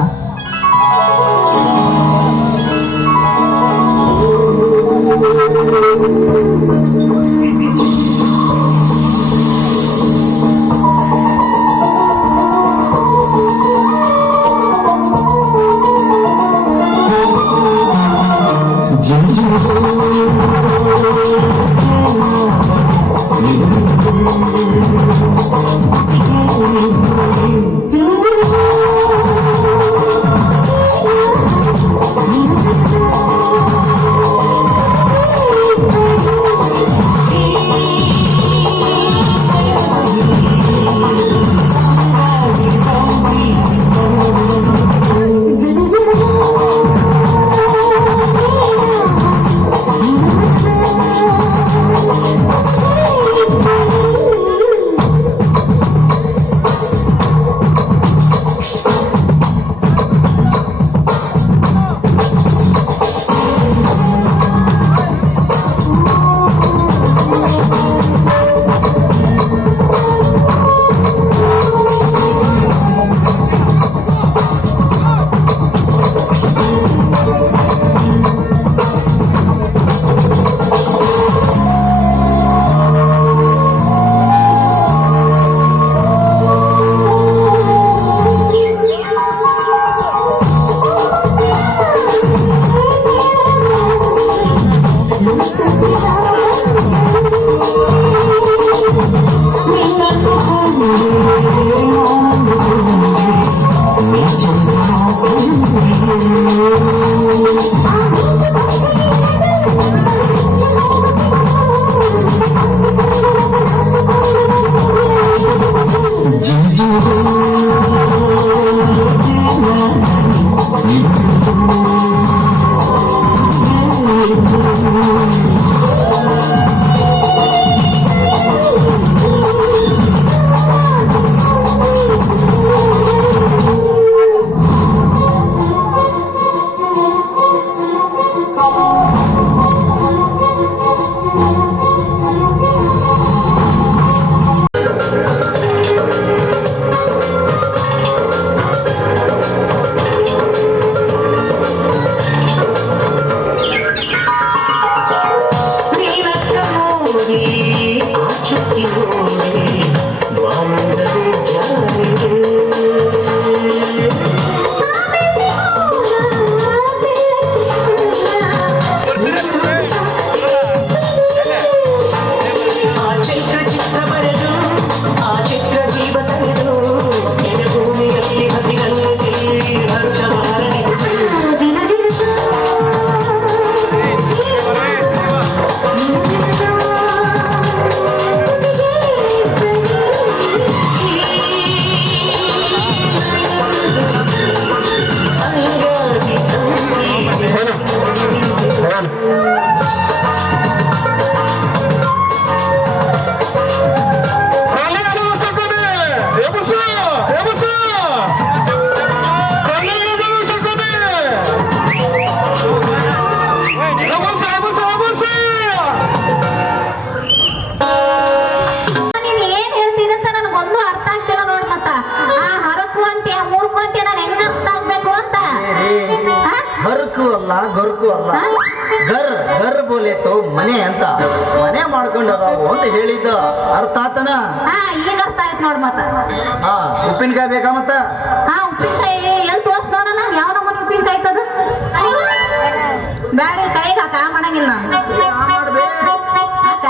ಅಲ್ಲ ಗರುಕು ಅದಕ್ಕೂ ಅಲ್ಲ. ಹಾ? ಗರ್ ಬೋಲೆತ್ತು ಮನೆ ಅಂತ ಮನೆ ಮಾಡ್ಕೊಂಡು ಅದಾವು ಅಂತ ಹೇಳಿದ್ದ ಅರ್ಥ ಆತನ. ಹಾ ಈಗ ಅರ್ಥ ಆಯ್ತು ನೋಡ್ ಮತ್ತ. ಹಾ ಉಪ್ಪಿನಕಾಯಿ ಬೇಕಾ ಮತ್ತ? ಹಾ ಉಪ್ಪಿನಕಾಯಿ ಎಲ್ಲಿ ತೋರ್ಸ್ ನೋಡೋಣ ಯಾವ ನಮ್ಮನೆ ಉಪ್ಪಿನಕಾಯಿ ತದು ಬ್ಯಾಡ ಕೈಗೆ ಹಾಕ ಮಾಡಂಗಿಲ್ಲ ಹಾಕ.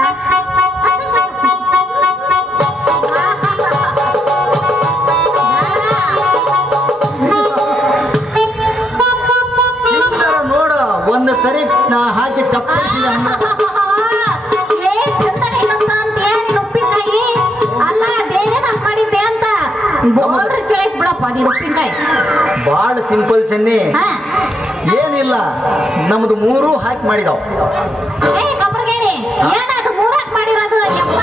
ನೋಡ ಒಂದು ಸರಿ ನಾ ಹಾಕಿ ಚಪ್ಪಲಿಸಿದ ಏನ್ ಚಂದನ ಇನ್ನೊಂದು ಅಂತೀಯ ನೀನ್ ಉಪ್ಪಿನಕಾಯಿ ಅಲ್ಲ ಬೇರೆ ನಾನ್ ಮಾಡಿದ್ದೆ ಅಂತ ಬೋಲ್ರಿ ಚೇಸ್ ಬಿಡಪ್ಪ ನೀನ್ ಉಪ್ಪಿನಕಾಯಿ. ಬಾಳ ಸಿಂಪಲ್ ಚೆನ್ನಿ, ಹಾ ಏನಿಲ್ಲ ನಮ್ದು 3 ಹಾಕಿ ಮಾಡಿದಾವ್. ಏ ಕಬ್ರಗೇಣಿ ಏನದು ಮೂರಾಕ್ ಮಾಡಿರೋದು ಯಪ್ಪ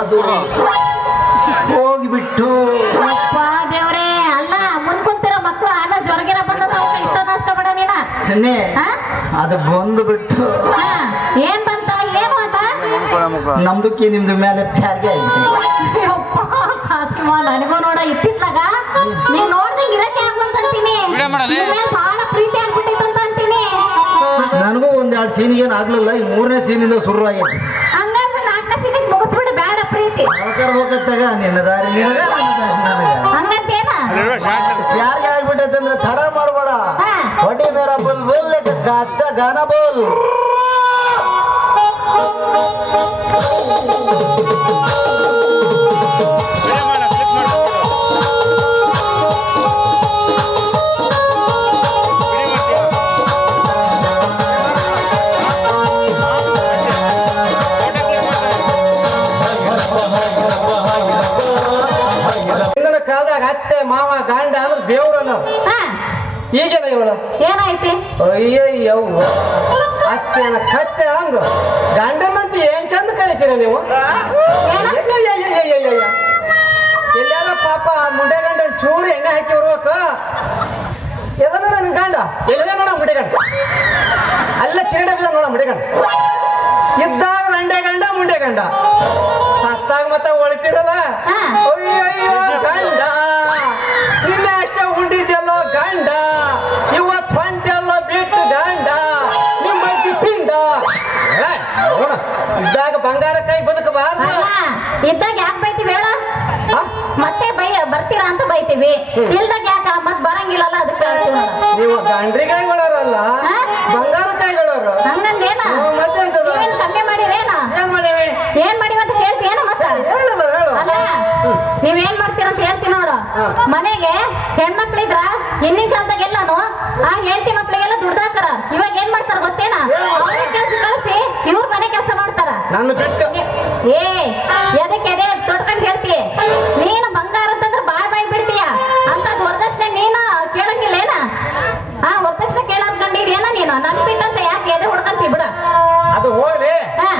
ಅದು ಹೋಗಿಬಿಟ್ಟು ಅಪ್ಪ ದೇವ್ರೇ ಅಲ್ಲ ಮುಂದ್ಕೊಂತಿರೋ ಮಕ್ಳು ಆಗ ಜ್ವರಗಿರ ಬಂದದ ಇಷ್ಟ ನಷ್ಟ ಮಾಡ ನೀನ. ಚೆನ್ನಿ ಹಾ? ಅದು ಬಂದುಬಿಟ್ಟು ಹಾ, ಏನ್ ಬಂತ ಏನು ಅಂತ ನಮ್ದಕ್ಕೆ ನಿಮ್ದು ಮೇಲೆ ಪ್ಯಾರ್ಗೆ ಆಗಿಬಿಟ್ಟು ಯಪ್ಪ, ಫಾತಿಮಾ, ನನಗೂ ನೋಡ ಇತ್ತಿತ್ಲಾಗ ನೀವ್ ನೋಡ್ದಂಗ ಇರಕ್ಕೆ ಆಗ್ಬಂತೀನಿ ಬಹಳ ಪ್ರೀತಿ ಆಗ್ಬಿಟ್ಟಿತ್ತಂತ ಅಂತೀನಿ. ನನಗೂ 1-2 ಸೀನ್ ಏನು ಆಗ್ಲಿಲ್ಲ, ಈ 3ನೇ ಸೀನಿಂದ ಶುರು ಆಗೈತಿ. ಹಂಗಾದ್ರೆ 4ನೇ ಸೀನಿಗೆ ಮುಗಿಸ್ಬಿಡಿ ಬೇಡ ಪ್ರೀತಿ ಹೋಗತ್ತಾಗ ನಿನ್ನ ದಾರಿ ಹಂಗಂತೇನ ಯಾರಿಗೆ ಆಗ್ಬಿಟ್ಟೈತೆ ಅಂದ್ರೆ ತಡ ಮಾಡಬೇಡ. ಹಾ. ಹೊಡಿ ಮೇರ ಬೋಲ್ ಬೋಲ್ ಗಾಚ ಗಾನ ಬೋಲ್. ಹಿಂದಿನ ಕಾಲದಾಗ ಅತ್ತೆ ಮಾವ ಗಂಡ ಅಂದ್ರೆ ದೇವ್ರನ್ನ. ಹಾ ಈಗೇನ ಇವಳ ಏನಾಯ್ತಿ ಅಯ್ಯಯ್ಯವ್ವ ಅತ್ತೆನ ಕತ್ತೆ ಅಂದು ಗಂಡನಂತ ಏನ್ ಚಂದ ಕರಿತೀರ ನೀವು? ಅಯ್ಯಯ್ಯಯ್ಯಯ್ಯಯ್ಯಯ್ಯ. ಎಲ್ಲಾರ ಪಾಪ ಮುಂಡೆ ಗಂಡ ಚೂರು ಎಣ್ಣೆ ಹಾಕಿ ಬರ್ಬೇಕು. ಎದನ್ನ ನನ್ನ ಗಂಡ ಎಲ್ಲ ನೋಡ ಮುಂಡೆ ಗಂಡ ಅಲ್ಲ ಚಿರಡೆ ಬಿದ್ದ ನೋಡ ಮುಂಡೆ ಗಂಡ ಇದ್ದಾಗ ರಂಡೆ ಗಂಡ ಮುಂಡೆ ಗಂಡ ಸತ್ತಾಗ ಮತ್ತೆ ಒಳತಿರಲ್ಲ. ಹಾ. ಅಯ್ಯಯ್ಯೋ ಗಂಡ ನಿನ್ನೆ ಅಷ್ಟೇ ಉಂಡಿದ್ದೆಲ್ಲೋ ಗಂಡ ಇವತ್ತು ಹೊಂಟೆಲ್ಲೋ ಬಿಟ್ಟು ಗಂಡ ನಿಮ್ಮ ಅಜ್ಜಿ ಪಿಂಡ. ಏ, ನೋಡ, ಇದ್ದಾಗ ಬಂಗಾರ ಕೈ ಬದುಕಬಾರ್ದು. ಅಲ್ಲ ಇದ್ದಾಗ ಯಾಕೆ ಬೈತೀವಿ ಹೇಳ ಮತ್ತೆ ಬರ್ತೀರಾ ಅಂತ ಬೈತೀವಿ, ಇಲ್ದಾಗ ಯಾಕ ಮತ್ ಬರಂಗಿಲ್ಲಲ್ಲ ಅದಕ್ಕೆ ಹೇಳ್ತೀವಿ ನೋಡ. ನೀವು ಗಂಡ್ರಿ ಕೈಗಳರಲ್ಲ ಹಾ? ಬಂಗಾರ ಕೈಗಳವರು. ಹಂಗಂದೇನ ಮತ್ತೆ ಎಂತದು? ನೀವೇನ್ ಕಮ್ಮಿ ಮಾಡಿರೇನ ಏನ್ ಮಾಡೀವಿ? ಏನ್ ಮಾಡಿವ ಅಂತ ಹೇಳ್ತೀಯೇನ ಮತ್ತ ಹೇಳಲ್ಲ ಹೇಳು. ಅಲ್ಲ ನೀವೇನ್ ಮಾಡ್ತೀರ ಅಂತ ಹೇಳ್ತೀನಿ ನೋಡು. ಮನೆಗೆ ಹೆಣ್ಮಕ್ಳಿದ್ರ ಹಿಂದಿನ ಕಾಲದಾಗ ಎಲ್ಲಾನು ಆ ಹೆಂಡತಿ ಮಕ್ಳಿಗೆಲ್ಲ ದುಡ್ದಾಕರ. ಇವಾಗ ಏನ್ ಮಾಡ್ತಾರ ಗೊತ್ತೇನ? ಅವ್ರ ಕೆಲ್ಸ ಕಳಿಸಿ ಇವ್ರ ಮನೆ ಕೆಲಸ ಮಾಡ್ತಾರ. ನನ್ನ ಬಿಟ್ಟು ಏ ಎದಕ್ಕೆ ಎದೆ ತೊಡ್ಕೊಂಡ್ ಹೇಳ್ತೀಯ? ನೀನು ಬಂಗಾರ ಅಂತಂದ್ರೆ ಬಾಯ್ ಬಿಡ್ತೀಯ ಅಂತ ವರದಕ್ಷಿಣೆ ನೀನು ಕೇಳಂಗಿಲ್ಲ ಏನ? ಆ ವರದಕ್ಷಿಣೆ ಕೇಳೋದ್ ಕಂಡಿದ್ಯೇನ ನೀನು? ನನ್ ಬಿಟ್ಟಂತ ಯಾಕೆ ಎದೆ ಹೊಡ್ಕಂತೀವಿ ಬಿಡ. ಅದು ಹೋಗ್ಲಿ. ಹಾ.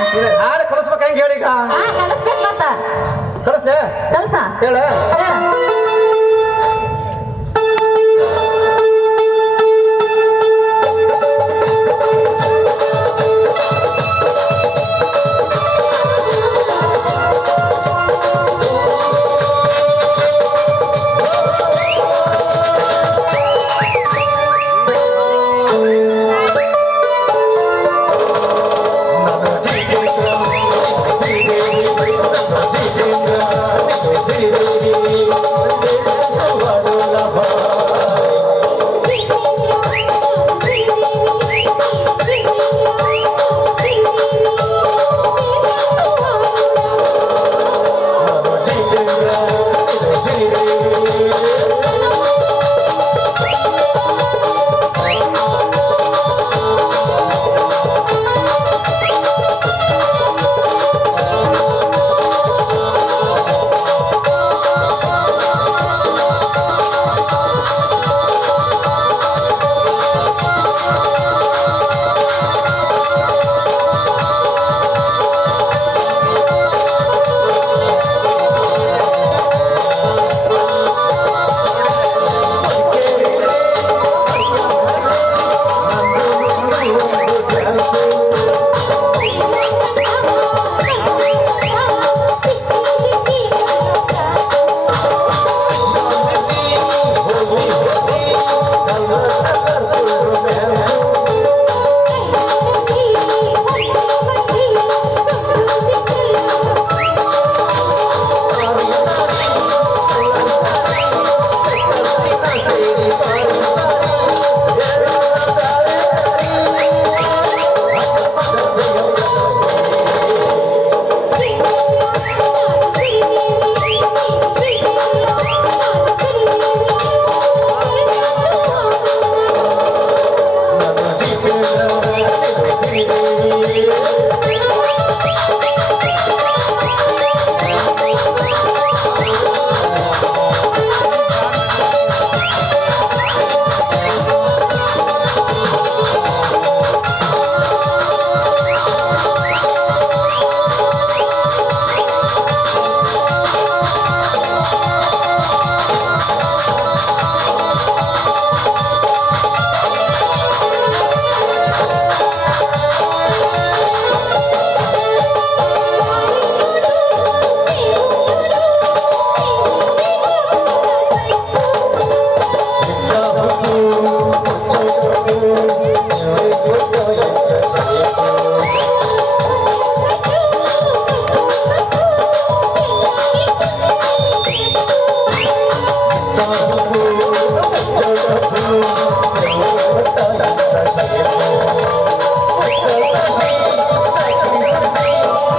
ಹಾಡು ಕಳಿಸ್ಬೇಕು ಹೆಂಗೆ ಹೇಳೀಗ? ಹಾ ಕಲಿಸ್ಬೇಕು ಮತ್ತ ಕಳಿಸ್ಲೆ ಕೆಲ್ಸ ಹೇಳ. ಶ್ರೀದೇವಿ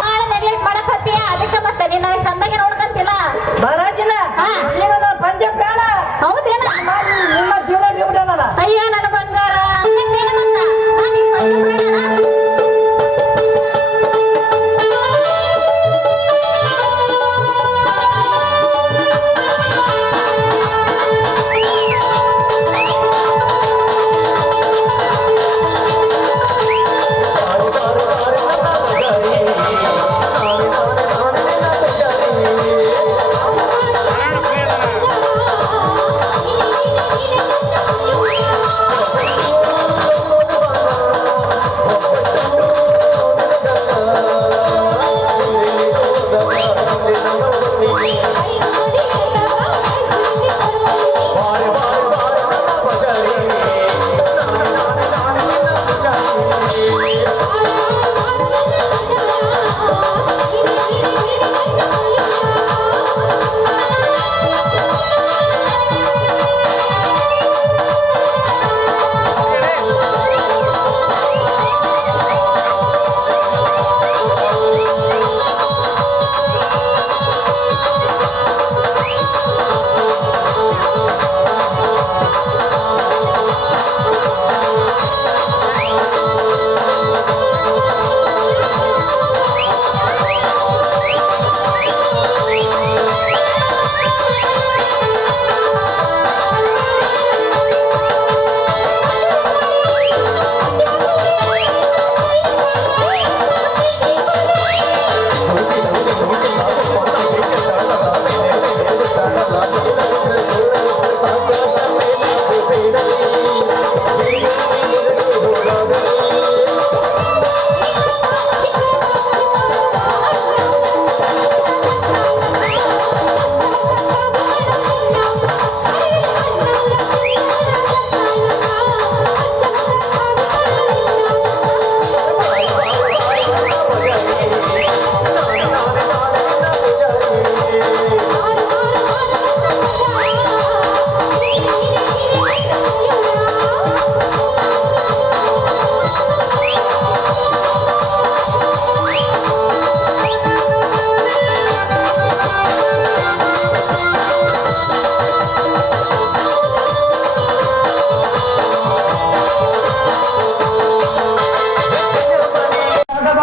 ಭಾಳ ನೆಗ್ಲೆಕ್ಟ್ ಮಾಡಕ್ ಹತ್ತೀಯ ಅದಕ್ಕೆ ಮತ್ತೆ ನಿನ್ನ ಚಂದಾಗೆ ನೋಡ್ಕಂತಿಲ್ಲ ಮಹಾರಾಜನ ಜೀವನ ಪಂಚ ಪ್ರಾಣ ಹೌದೇನ ನಿಮ್ಮ ಜೀವನ ಬಿಡುವುದಲ್ಲ ಅಯ್ಯ ನನ್ನ ಬಂಗಾರ ಹಂಗೇನು ಮತ್ತ? ನೀನ್ ಪಂಚಪ್ರಾಣನ?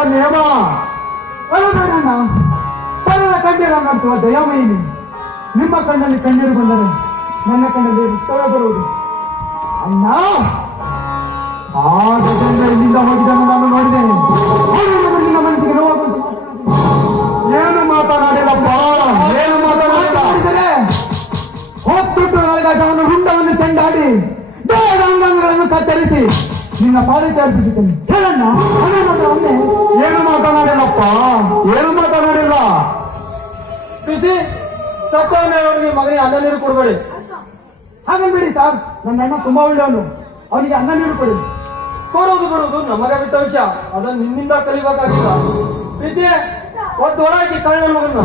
ನಿಯಮ ಅಲ್ಲಬೇಡಣ್ಣ ಪರರ ಕಣ್ಣೀರನ್ನಂತುವ ದಯಾಮಯಿನಿ ನಿಮ್ಮ ಕಣ್ಣಲ್ಲಿ ಕಣ್ಣೀರು ಬಂದರೆ ನನ್ನ ಕಣ್ಣಲ್ಲಿ ರಕ್ತವೇ ಬರುವುದು ಅಣ್ಣ ಆ ಗಜೇಂದ್ರ ಇಲ್ಲಿಂದ ಹೋಗಿದ್ದನ್ನು ನಾನು ನೋಡಿದ್ದೇನೆ ಅವನು ನಿನ್ನ ಮನಸ್ಸಿಗೆ ನೋವಾಗುವುದು ಏನು ಮಾತನಾಡಿಲ್ಲಪ್ಪ ಏನು ಮಾತನಾಡಿದರೆ ಹೊತ್ತುಟ್ಟು ನನಗಾಗಿ ಅವನು ಹುಂಡವನ್ನು ಚೆಂಡಾಡಿ ದೇಹದ ಅಂಗಾಂಗಗಳನ್ನು ಕತ್ತರಿಸಿ ನಿನ್ನ ಪಾದಕ್ಕೆ ಅರ್ಪಿಸುತ್ತೇನೆ ಹೇಳಣ್ಣ ಅವನೇ ಮಾತ್ರ ಅವನೇ ಏನು ಮಾತನಾಡಿಲ್ಲಪ್ಪ ಏನು ಮಾತನಾಡಿಲ್ಲ ಬಿಸಿ ಸತ್ತವನೇ ಅವನಿಗೆ ಮಗನಿಗೆ ಅನ್ನ ನೀರು ಕೊಡಬೇಡಿ ಹಾಗನ್ಬೇಡಿ ಸರ್ ನನ್ನ ಅಣ್ಣ ತುಂಬಾ ಒಳ್ಳೆಯವನು ಅವನಿಗೆ ಅನ್ನ ನೀರು ಕೊಡಿ ಕೊಡೋದು ಬಿಡುವುದು ನಮಗೆ ಬಿಟ್ಟ ವಿಷಯ. ಅದನ್ನು ನಿನ್ನಿಂದ ಕಲಿಬೇಕಾಗಿಲ್ಲ. ಪ್ರೀತಿ ಒಂದು ಒಳಗೆ ಕಳ್ಳ ಮಗನ್ನ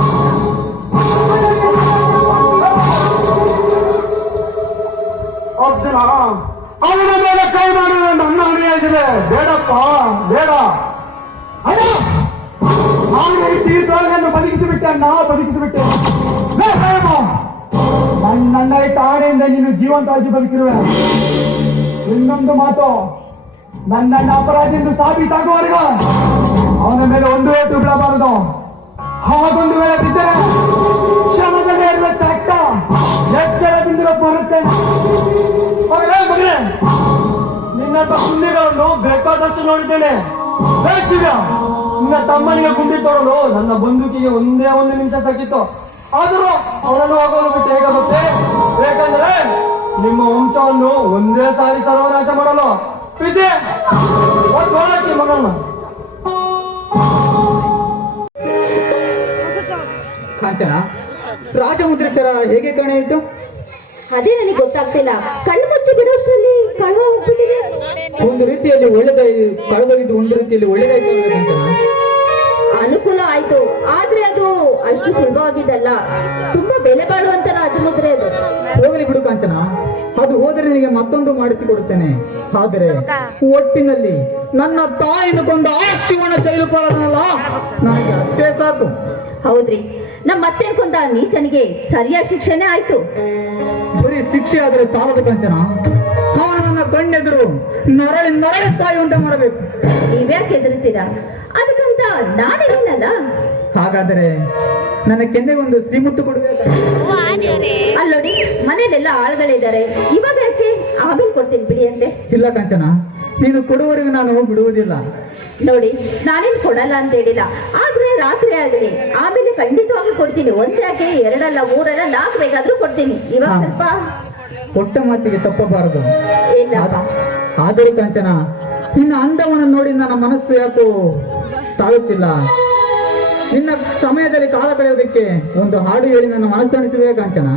ಅರ್ಜುನ, ಅವನ ಮೇಲೆ ಕೈ ಮಾಡುವುದು ನನ್ನ ಹೊಣೆಯಾಗಿದೆ. ಬೇಡಪ್ಪ, ಬೇಡ. ಅಯ್ಯ, ನಾನು ಈ ತೀರ್ಥವನ್ನು ಬದುಕಿಸಿಬಿಟ್ಟೆ ಅಣ್ಣ, ಬದುಕಿಸಿಬಿಟ್ಟೆ. ನನ್ನ ಈ ತಾಣೆಯಿಂದ ನೀನು ಜೀವಂತವಾಗಿ ಬದುಕಿರುವೆ. ಇನ್ನೊಂದು ಮಾತು, ನನ್ನನ್ನ ಅಪರಾಧಿ ಎಂದು ಸಾಬೀತಾಗುವವರೆಗೂ ಅವನ ಮೇಲೆ ಒಂದು ಏಟು ಬಿಡಬಾರದು. ಹಾಗೊಂದು ವೇಳೆ ಬಿದ್ದರೆ ಕ್ಷಣದಲ್ಲಿ ಇರುವ ಚಟ್ಟ ಎಚ್ಚರದಿಂದ ಬರುತ್ತೇನೆ. ಮಗನೇ, ನಿನ್ನಂತ ಸುಳ್ಳಿಗಳನ್ನು ಬೇಕಾದಷ್ಟು ನೋಡಿದ್ದೇನೆ. ಬೇಕಿವ್ಯ, ನಿನ್ನ ತಮ್ಮನಿಗೆ ಗುಂಡಿ ತೊಡಲು ನನ್ನ ಬಂದೂಕಿಗೆ ಒಂದೇ ಒಂದು ನಿಮಿಷ ಸಾಕಿತ್ತು. ಆದರೂ ಅವನನ್ನು ಹೋಗಲು ಬಿಟ್ಟು ಹೇಗಾಗುತ್ತೆ? ಯಾಕಂದ್ರೆ ನಿಮ್ಮ ವಂಶವನ್ನು ಒಂದೇ ಸಾರಿ ಸರ್ವನಾಶ ಮಾಡಲು ಪ್ರೀತಿ ಒಂದು ಮಗನ. ಕಾಂಚನ, ರಾಜಮುದ್ರೇಶ್ವರ ಹೇಗೆ ಕಾಣೆಯಿತು? ಅದೇ ನನಗೆ ಗೊತ್ತಾಗ್ತಿಲ್ಲ. ಕಣ್ಣು ಮುಚ್ಚಿ ಬಿಡೋಷ್ಟ್ರಲ್ಲಿ ಕಳ್ಳ ಹೋಗ್ಬಿಟ್ಟಿದೆ. ಒಂದು ರೀತಿಯಲ್ಲಿ ಒಳ್ಳೆದಾയി ಕಳೆದೋಗಿದ್ದು, ಒಂದು ರೀತಿಯಲ್ಲಿ ಒಳ್ಳೆದಾಯ್ತು ಕಾಂಚನ. ಅನುಕೂಲ ಆಯ್ತು, ಆದ್ರೆ ಅದು ಅಷ್ಟು ಸುಲಭವಾಗಿದ್ದಲ್ಲ. ತುಂಬಾ ಬೆಲೆ ಬಾಳುವಂತ ರಾಜಮುದ್ರೆ ಅದು. ಹೋಗಲಿ ಬಿಡು ಕಾಂಚನ, ಅದು ಹೋದರೆ ನಿನಗೆ ಮತ್ತೊಂದು ಮಾಡಿಸಿಕೊಡುತ್ತೇನೆ. ಆದರೆ ಒಟ್ಟಿನಲ್ಲಿ ನನ್ನ ತಾಯಿನ ಕೊಂದ ಆ ಶಿವನ ಜೈಲು ಪಾಲನಲ್ಲ, ನನಗೆ ಅಷ್ಟೇ ಸಾಕು. ಹೌದ್ರಿ, ನಮ್ಮ ಮತ್ತೆ ಕೊಂದ ನೀಚನಿಗೆ ಸರಿಯಾದ ಶಿಕ್ಷೆನೇ ಆಯ್ತು. ಬರೀ ಶಿಕ್ಷೆ ಆದರೆ ಸಾಲದ ಕಾಂಚನ, ಅವನ ನನ್ನ ಕಣ್ಣೆದುರು ನರಳಿ ತಾಯಿ ಉಂಟ ಮಾಡಬೇಕು. ನೀವ್ಯಾಕೆ ಹೆದರ್ತೀರಾ? ಅದಕ್ಕಂತ ನಾನಿರಲಿಲ್ಲ. ಹಾಗಾದರೆ ನನ್ನ ಕೆನ್ನೆಗೊಂದು ಸಿಮುತ್ತು ಕೊಡಬೇಕು. ಅಲ್ಲೋಡಿ, ಮನೇಲೆಲ್ಲ ಆಳುಗಳಿದ್ದಾರೆ. ಇವಾಗ ಯಾಕೆ? ಆಮೇಲೆ ಕೊಡ್ತೀನಿ ಬಿಡಿ ಅಂತೆ. ಇಲ್ಲ ಕಾಂಚನ, ನೀನು ಕೊಡುವವರೆಗೂ ನಾನು ಬಿಡುವುದಿಲ್ಲ. ನೋಡಿ, ನಾನೇನು ಕೊಡಲ್ಲ ಅಂತ ಹೇಳಿಲ್ಲ, ಆದ್ರೆ ರಾತ್ರಿ ಆಗಲಿ ಆಮೇಲೆ ಖಂಡಿತವಾಗಿ ಕೊಡ್ತೀನಿ. ಒಂದ್ಯಾಕೆ, ಎರಡಲ್ಲ, ಮೂರಲ್ಲ, 4 ಬೇಕಾದ್ರೂ ಕೊಡ್ತೀನಿ. ಇವಾಗ ಸ್ವಲ್ಪ ಕೊಟ್ಟ ಮಾತಿಗೆ ತಪ್ಪಬಾರದು. ಇಲ್ಲಪ್ಪ. ಆದರೂ ಕಾಂಚನ, ನಿನ್ನ ಅಂದವನ್ನು ನೋಡಿ ನನ್ನ ಮನಸ್ಸು ಯಾಕೋ ತಾಳುತ್ತಿಲ್ಲ. ನಿನ್ನ ಸಮಯದಲ್ಲಿ ಕಾಲ ಕಳೆಯೋದಕ್ಕೆ ಒಂದು ಹಾಡು ಹೇಳಿ ನನ್ನ ಮನಸ್ಸು ಅನಿಸುವೆ ಕಾಂಚನ.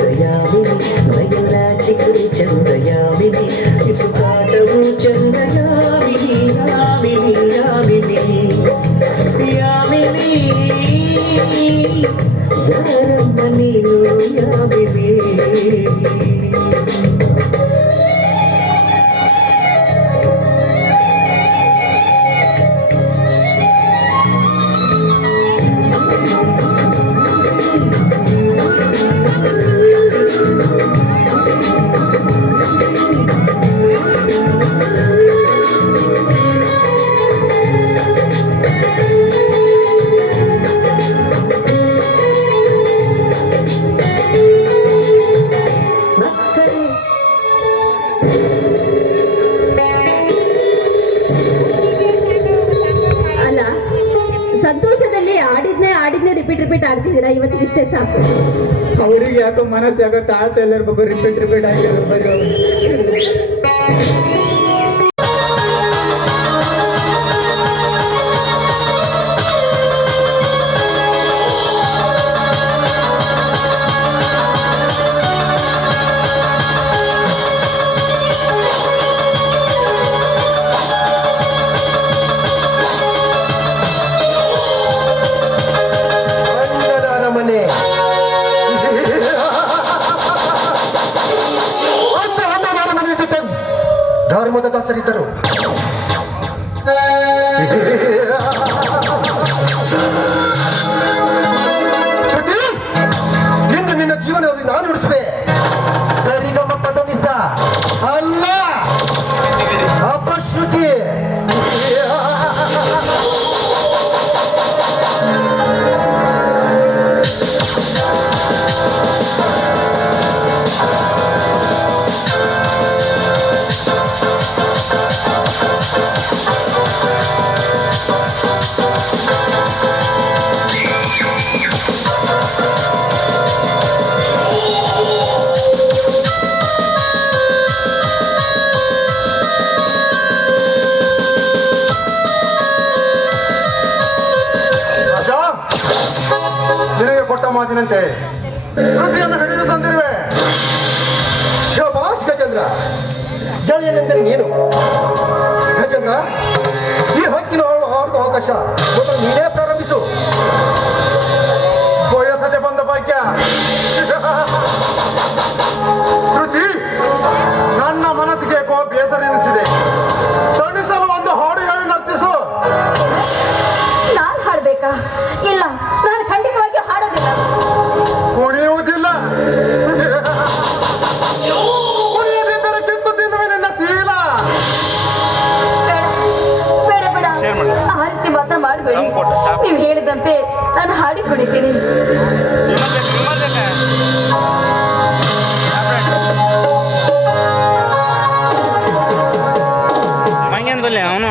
ಚಂದಯಾಮಿನಿ ಮೈಯೆಲ್ಲ ಚಿಗುರು ಚಂದಯಾಮಿನಿ ಇಸುಕಾಟವು ಚಂದಯಾಮಿನಿ ಯಾಮಿನಿ ಯಾಮಿನಿ ಯಾಮಿನಿ ಯಾರಮ್ಮ ನೀನು ಯಾಮಿನಿ ಅಲ್ಲ, ಸಂತೋಷದಲ್ಲಿ ಆಡಿದ್ನೇ ರಿಪೀಟ್ ಆಡ್ತಿದ್ದೀರಾ. ಇವತ್ತಿಗೆ ಇಷ್ಟೇ ಸಾಕು. ಅವ್ರಿಗೆ ಯಾಕೋ ಮನಸ್ಸು ಯಾಕೋ ತಾಳ್ತಾ ಇಲ್ಲ ಇರ್ಬೇಕು, ರಿಪೀಟ್ ಆಗಿರ್ಬೇಕು. ಅಂದದ ಅರಮನೆ ಜೊತೆ ಧರ್ಮದ ದಾಸರಿದ್ದರು. ಶ್ರುತಿ, ಇಂದು ನಿನ್ನ ಜೀವನದಲ್ಲಿ ನಾನು ಉಳಿಸುವೆ. ಸರಿಗಮ ಪದನಿಸ ಅಲ್ಲ ಅಪಶ್ರುತಿ. ನಿನಗೆ ಕೊಟ್ಟ ಮಾತಿನಂತೆ ಶ್ರುತಿಯನ್ನು ಹಿಡಿದು ತಂದಿರುವೆ. ಶಭಾಷ್ ಗಜೇಂದ್ರ. ಗೆಳೆಯನೆಂದರೆ ನೀನು ಗಜೇಂದ್ರ. ಈ ಹಕ್ಕಿನ ಆಡುವ ಅವಕಾಶ ಮೊದಲು ನೀನೇ ಪ್ರಾರಂಭಿಸು. ವಯಸ್ಸತೆ ಬಂದ ಭಾಗ್ಯ. ಶ್ರುತಿ, ನನ್ನ ಮನಸ್ಸಿಗೆ ಯಾಕೋ ಬೇಸರ ಎನಿಸಿದೆ. ತಣಿಸಲು ಒಂದು ಹಾಡು ಹೇಳಿ ನರ್ತಿಸು. ನಾನ್ ಹಾಡ್ಬೇಕಾ? ಇಲ್ಲ, ನಾನು ಖಂಡಿತವಾಗಿಯೂ ಹಾಡೋದಿಲ್ಲ. ಕುಣಿಯುವುದಿಲ್ಲ. ಕುಣಿಯದಿದ್ದರೆ ಕಿತ್ತು ತಿನ್ನುವೆ ನಿನ್ನ ಶೀಲ. ಬೇಡ ಬೇಡ ಬೇಡ, ಆ ರೀತಿ ಮಾತ್ರ ಮಾಡಬೇಡಿ. ನೀವು ಹೇಳಿದಂತೆ ನಾನು ಹಾಡಿ ಕುಣಿತೀನಿ. ಅವನು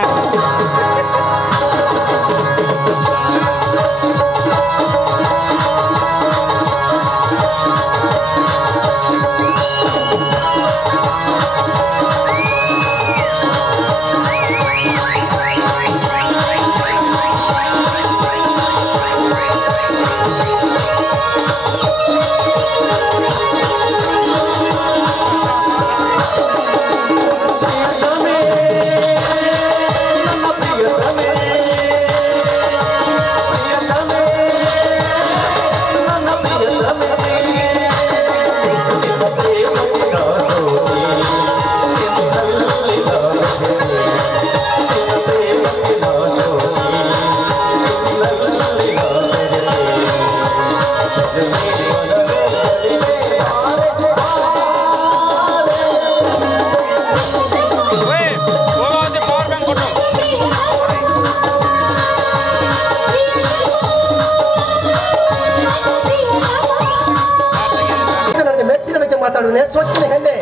ಮಾತಾಡೋಣ ಸ್ವಚ್ಛನ ಹೆಣ್ಣೆ.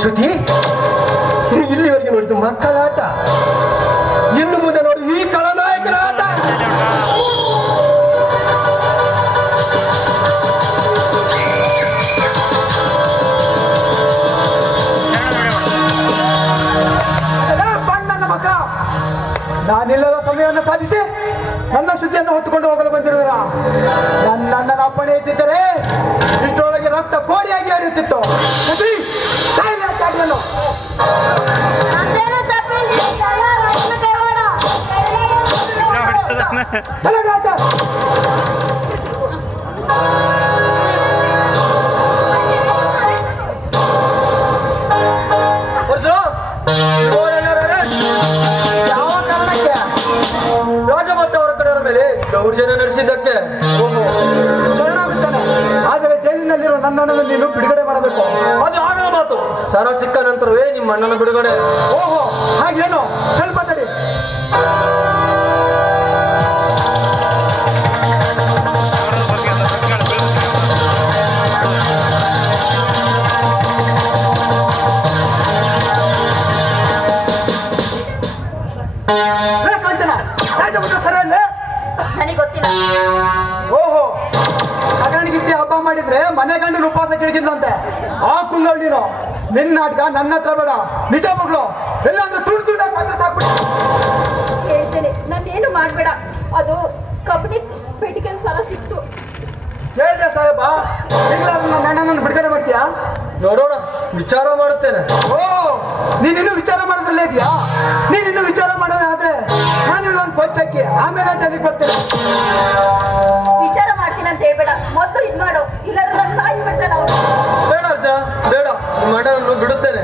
ಶ್ರುತಿ, ಇಲ್ಲಿವರೆಗೆ ನೋಡಿದ್ದು ಮಕ್ಕಳ ಆಟ, ಇನ್ನು ಮುಂದೆ ನೋಡಿ ಈ ಖಳನಾಯಕನ ಆಟ. ಬಣ್ಣನ ಮಗ, ನಾನಿಲ್ಲದ ಸಮಯವನ್ನು ಸಾಧಿಸಿ ನನ್ನ ಶುದ್ಧಿಯನ್ನು ಹೊತ್ತುಕೊಂಡು ಹೋಗಲು ಬಂದಿರುವುದರ ನನ್ನ ಅಪ್ಪಣೆ ಇದ್ದಿದ್ದರೆ ಇಷ್ಟರೊಳಗೆ ರಕ್ತ ಕೋಡಿಯಾಗಿ ಹರಿಯುತ್ತಿತ್ತು. ಪುತ್ರಿ, ತಾಯಿನ ಚಾಟಿಯನ್ನು. ನಂದೇನು ತಪ್ಪಿಲ್ಲ, ರತ್ನ ಕೈವಾಡ. ಚಲೋ ರಾಜ. ಯಾವ ಕಾರಣಕ್ಕೆ? ರಾಜಮತ್ತವರ ಕಡೆಯವರ ಮೇಲೆ ದೌರ್ಜನ್ಯ ನಡೆಸಿದ್ದಕ್ಕೆ ಶರಣಾಗುತ್ತಾನೆ. ಆದರೆ ಜೈಲಿನಲ್ಲಿರುವ ನನ್ನನ್ನು ನೀನು ಬಿಡುಗಡೆ ಮಾಡಬೇಕು. ಅದು ಆಗದ ಮಾತು. ಸರ ಸಿಕ್ಕ ನಂತರವೇ ನಿಮ್ಮ ಅಣ್ಣನ ಬಿಡುಗಡೆ. ಓಹೋ, ಹಾಗೇನು? ಸ್ವಲ್ಪ ತಡಿ. ಕಾಂಚನ, ರಾಜಮುದ್ರ ಸರಲ್ಲೇ? ನನಗೆ ಗೊತ್ತಿಲ್ಲ. ಓಹೋ, ಅಗಣಿಗಿತ್ತಿ ಹಬ್ಬ ಮಾಡಿದ್ರೆ ಮನೆ ಗಂಡು ಉಪವಾಸ ಕೇಳಿದ್ದಂತೆ. ಆ ಕುಂಗಳು ನೀನು. ನಿನ್ನ ನಾಟಕ ನನ್ನ ಹತ್ರ ಬೇಡ. ನಿಜ ಮಗಳು ಎಲ್ಲಾದ್ರೂ ತುಳು ತುಳ್ಳ ಮಾತ್ರ ಸಾಕ್ಬಿಟ್ಟು. ಹೇಳ್ತೇನೆ, ನಾನೇನು ಮಾಡ್ಬೇಡ. ಅದು ಕಬಡ್ಡಿ ಪೆಟ್ಟಿಗೆ ಸರ ಸಿಕ್ತು. ಹೇಳಿದೆ ಸಾಹೇಬ, ನನ್ನ ಅಣ್ಣನನ್ನು ಬಿಡುಗಡೆ ಮಾಡ್ತೀಯಾ? ನೋಡೋಣ, ವಿಚಾರ ಮಾಡುತ್ತೇನೆ. ಓ, ನೀನಿನ್ನೂ ವಿಚಾರ ಮಾಡೋದ್ರಲ್ಲೇ ಇದೆಯಾ? ನೀನಿನ್ನೂ ವಿಚಾರ ಮಾಡೋದಾದ್ರೆ ನಾನು ಒಂದು ಪಂಚಕ್ಕೆ ಆಮೇಲೆ ಜಲ್ಲಿಗೆ ಬರ್ತೇನೆ. ವಿಚಾರ ಮಾಡ್ತೀನಿ ಅಂತ ಹೇಳ್ಬೇಡ. ಮೊದಲು ಇದ್ ಮಾಡು, ಇಲ್ಲಾಂದ್ರೆ ನಾನು ಸಾಯಿಸಿ ಬಿಡ್ತೇನೆ ಅವನು. ಬೇಡ ಅರ್ಜ, ಬೇಡ. ನಿಮ್ಮ ಅಣ್ಣನನ್ನು ಬಿಡುತ್ತೇನೆ.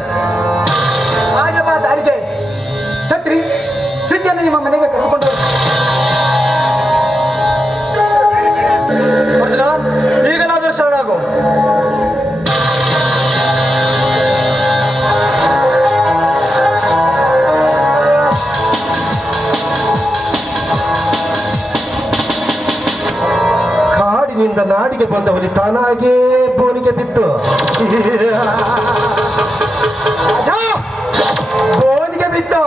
ಹಾಗೆ ಬಾ ದಾರಿಗೆ. ಛತ್ರಿ, ಪ್ರೀತಿಯನ್ನು ನಿಮ್ಮ ಮನೆಗೆ ಕರೆದುಕೊಂಡು ಅರ್ಜುನ, ಈಗಲಾದರೂ ಶರಣಾಗು. ಕಾಡಿನಿಂದ ನಾಡಿಗೆ ಬಂದವರಿಗೆ ತಾನಾಗೇ ಬೋನಿಗೆ ಬಿದ್ದು ಬೋನಿಗೆ ಬಿತ್ತು.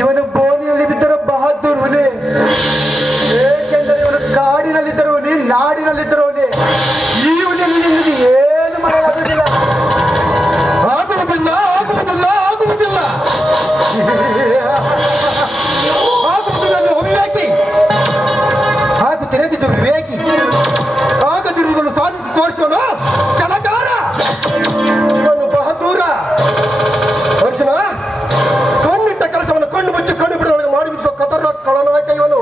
ಇವನು ಬೋನಿಯಲ್ಲಿ ಬಿದ್ದರೂ ಬಹದ್ದೂರ್ ಹುಲಿ. ಏಕೆಂದರೆ ಇವನು ಕಾಡಿನಲ್ಲಿದ್ದರು ಹುಲಿ, ನಾಡಿನಲ್ಲಿದ್ದರು ಹುಲಿ. ಈ ಹುಲಿಯಲ್ಲಿ ನಿಮಗೆ ಏನು ಮಾಡಲಾಗುವುದಿಲ್ಲ. ಆಗುವುದಿಲ್ಲ ಆಗುವುದಿಲ್ಲ ಆಗುವುದಿಲ್ಲ ಆಗುವುದಿಲ್ಲ ವಿವೇಕಿ. ಆಗುತ್ತಿರದಿದ್ದು ವಿವೇಕಿ. ಆಗದಿರುವುದನ್ನು ಸಾಧಿಸಿ ತೋರಿಸೋನು ಚಲಗಾರ. ಇವನು ಬಹದೂರ. ಅರ್ಜುನ, ಕಣ್ಣಿಟ್ಟ ಕೆಲಸವನ್ನು ಕಣ್ಣು ಮುಚ್ಚಿ ಕಣ್ಣು ಬಿಡುವೊಳಗೆ ಮಾಡಿಬಿಡಿಸುವ ಖತರ್ನಾಕ್ ಖಳನಾಯಕ ಇವನು.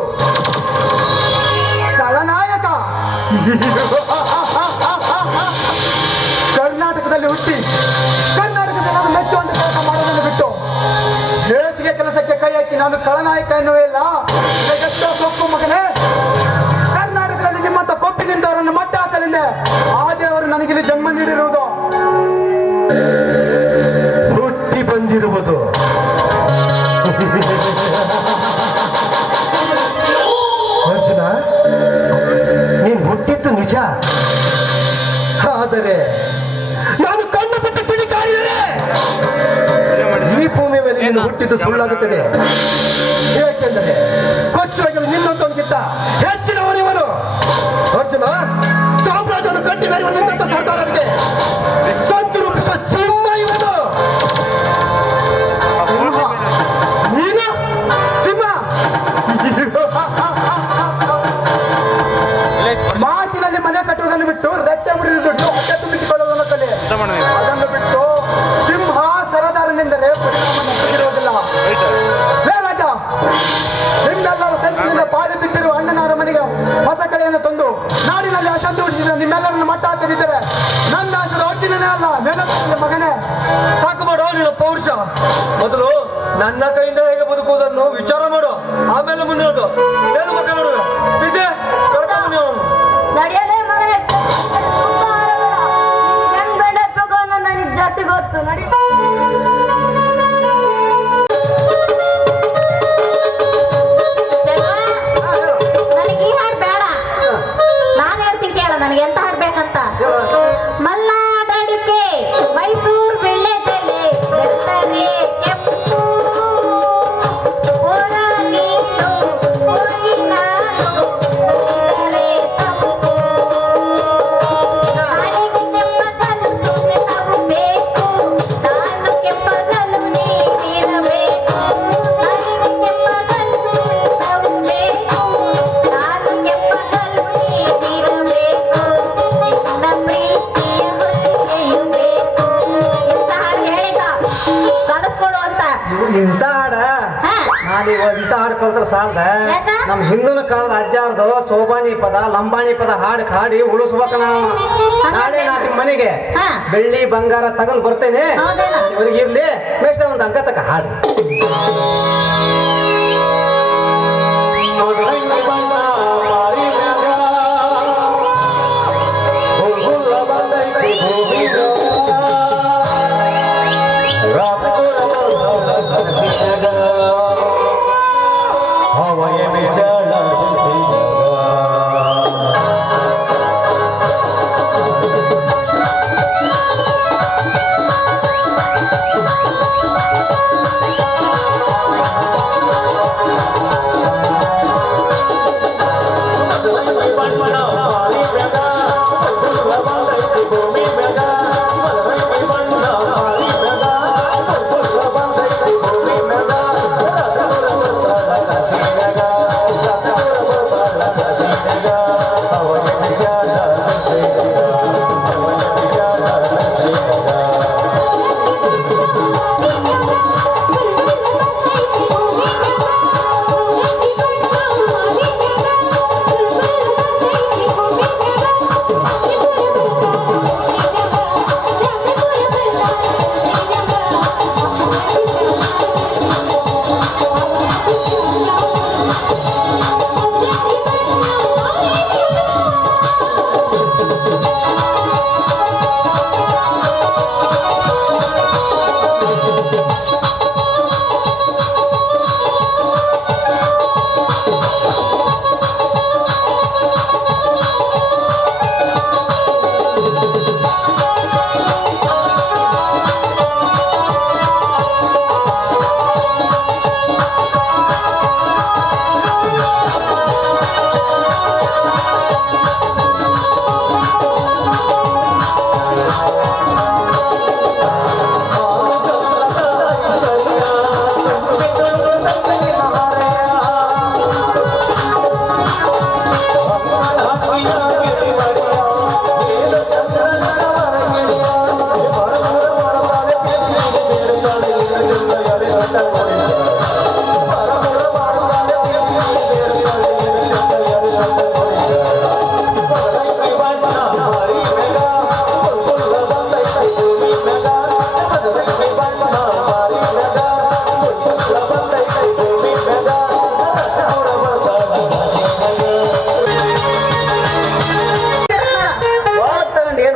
ಖಳನಾಯಕ. ಕರ್ನಾಟಕದಲ್ಲಿ ಹುಟ್ಟಿ ಕರ್ನಾಟಕದ ನಾನು ಮೆಚ್ಚುವಂತ ಕೆಲಸ ಮಾಡೋದನ್ನು ಬಿಟ್ಟು ಬೇಸಿಗೆ ಕೆಲಸಕ್ಕೆ ಕೈ ಹಾಕಿ ನಾನು ಖಳನಾಯಕ ಎನ್ನುವೇ ಇಲ್ಲ. ಜಗತ್ತೋ ಕೊಪ್ಪು ಮಗನೇ, ಕರ್ನಾಟಕದಲ್ಲಿ ನಿಮ್ಮಂತ ಕೊಪ್ಪಿನಿಂದವರನ್ನು ಮಟ್ಟ ಹಾಕಲಿಂದೆ ಆ ದೇವರು ನನಗಿಲ್ಲಿ ಜನ್ಮ ನೀಡಿರುವುದು. ಹುಟ್ಟಿ ಬಂದಿರುವುದು ಅರ್ಜುನ, ನೀನು ಹುಟ್ಟಿದ್ದು ನಿಜ. ಆದರೆ ನಾನು ಕಣ್ಣು ಬಿಟ್ಟು ಪಿಡಿಕಾರಿದರೆ ಈ ಭೂಮಿ ಮೇಲೆ ನೀನು ಹುಟ್ಟಿದ್ದು ಸುಳ್ಳಾಗುತ್ತದೆ. ಏಕೆಂದರೆ ಕೊಚ್ಚುವಗಳು ನಿನ್ನಂತವನಿಗಿಂತ ಹೆಚ್ಚಿನವನಿವನು. ಅರ್ಜುನ, ಸಾಮ್ರಾಜ್ಯವನ್ನು ಕಟ್ಟಿ ಮೆರೆಯುವ ನಿನ್ನಂತ ಸರ್ದಾರರಿಗೆ ಸಂಚು ರೂಪಿಸುವ ಸಿಂಹ ಇವನು. ನೀನು ಸಿಂಹ. ಮಾತಿನಲ್ಲಿ ಮನೆ ಕಟ್ಟುವುದನ್ನು ಬಿಟ್ಟು ರಟ್ಟೆ ಮುಡಿದು ದುಡ್ಡು ಹೊಟ್ಟೆ ತುಂಬಿಸಿಕೊಳ್ಳುವುದನ್ನು ಕಲೆ. ಅದನ್ನು ಬಿಟ್ಟು ಸಿಂಹ ಸರದಾರನೆಂದರೆ ಪರಿಣಾಮ ನಮ್ಮದಿರುವುದಿಲ್ಲ. ಹೇ ರಾಜ, ನಿಮ್ಮೆಲ್ಲರ ಸಂಚಿನಿಂದ ಪಾಳಿ ಬಿದ್ದಿರುವ ಅಣ್ಣನಾರ ಮನೆಗೆ ಹೊಸ ಕಡೆಯನ್ನು ತಂದು ನಾಡಿನಲ್ಲಿ ಅಶಾಂತಿ ಹುಟ್ಟಿದ ನಿಮ್ಮೆಲ್ಲರನ್ನು ಮಟ್ಟ ಹಾಕದಿದ್ದರೆ ನನ್ನ ಹೆಸರು ಅರ್ಜುನನೇ ಅಲ್ಲ, ಮೇಲತ್ತಿನ ಮಗನೇ. ಸಾಕು ಮಾಡೋ ನಿನ್ನ ಪೌರುಷ. ಮೊದಲು ನನ್ನ ಕೈಯಿಂದ ಹೇಗೆ ಬದುಕುವುದನ್ನು ವಿಚಾರ ಮಾಡು, ಆಮೇಲೆ ಮುಂದಿನದು. ಏನು ಮಕ್ಕ ನೋಡುವೆ ವಿಜಯ್, ಕರ್ಕೊಂಡು ಅವನು. ನಡೆಯಲೇ ಮಗನೇ, ಹೆಂಗ್ ಗಂಡ ಎತ್ಬೇಕು ಅನ್ನೋ ನನಗೆ ಜಾಸ್ತಿ ಗೊತ್ತು. ನಡಿ. ನನಗೆ ಈ ಹಾಡು ಬೇಡ. ನಾನು ಹೇಳ್ತೀನಿ ಕೇಳ, ನನಗೆ ಎಂತ ಹಾಡು ಬೇಕಂತ. ಮಲ್ನಾಡಡಿಕೆ ಮೈಸೂರು ಬೆಳ್ಳೆದೆಲೆ ಬೆತ್ತನೆ ಕೆಂಪು ಹೊರ ನೀನು ಹೊರಿ ನಾನು ಹೊರಗಡೆ ತಪ್ಪು. ನಾಡಿಗೆ ಕೆಂಪಗಲು ತರಬೇಕು, ನಾನು ಕೆಂಪಗಲು ನೀನಿರಬೇಕು. ನಾಡಿಗೆ ಕೆಂಪಗಲು ತರಬೇಕು, ನಾನು ಕೆಂಪಗಲು ನೀನಿರಬೇಕು. ಸಾಲದ ಯಾಕ? ನಮ್ ಹಿಂದಿನ ಕಾಲದ ಅಜ್ಜಾರ್ದು ಸೋಬಾನಿ ಪದ ಲಂಬಾಣಿ ಪದ ಹಾಡಿ ಉಳಿಸ್ಬೇಕ ನಾವು. ನಾಳೆ ನಾ ನಿಮ್ ಮನೆಗೆ ಹಾ. ಬೆಳ್ಳಿ ಬಂಗಾರ ತಗೊಂಡ್ ಬರ್ತೇನೆ. ಹೌದೇನ? ಇವ್ರಿಗೆ ಇರ್ಲಿ ಮೇಷ್ಟ ಒಂದ್ ಅಂಕ ತಕ ಹಾಡು.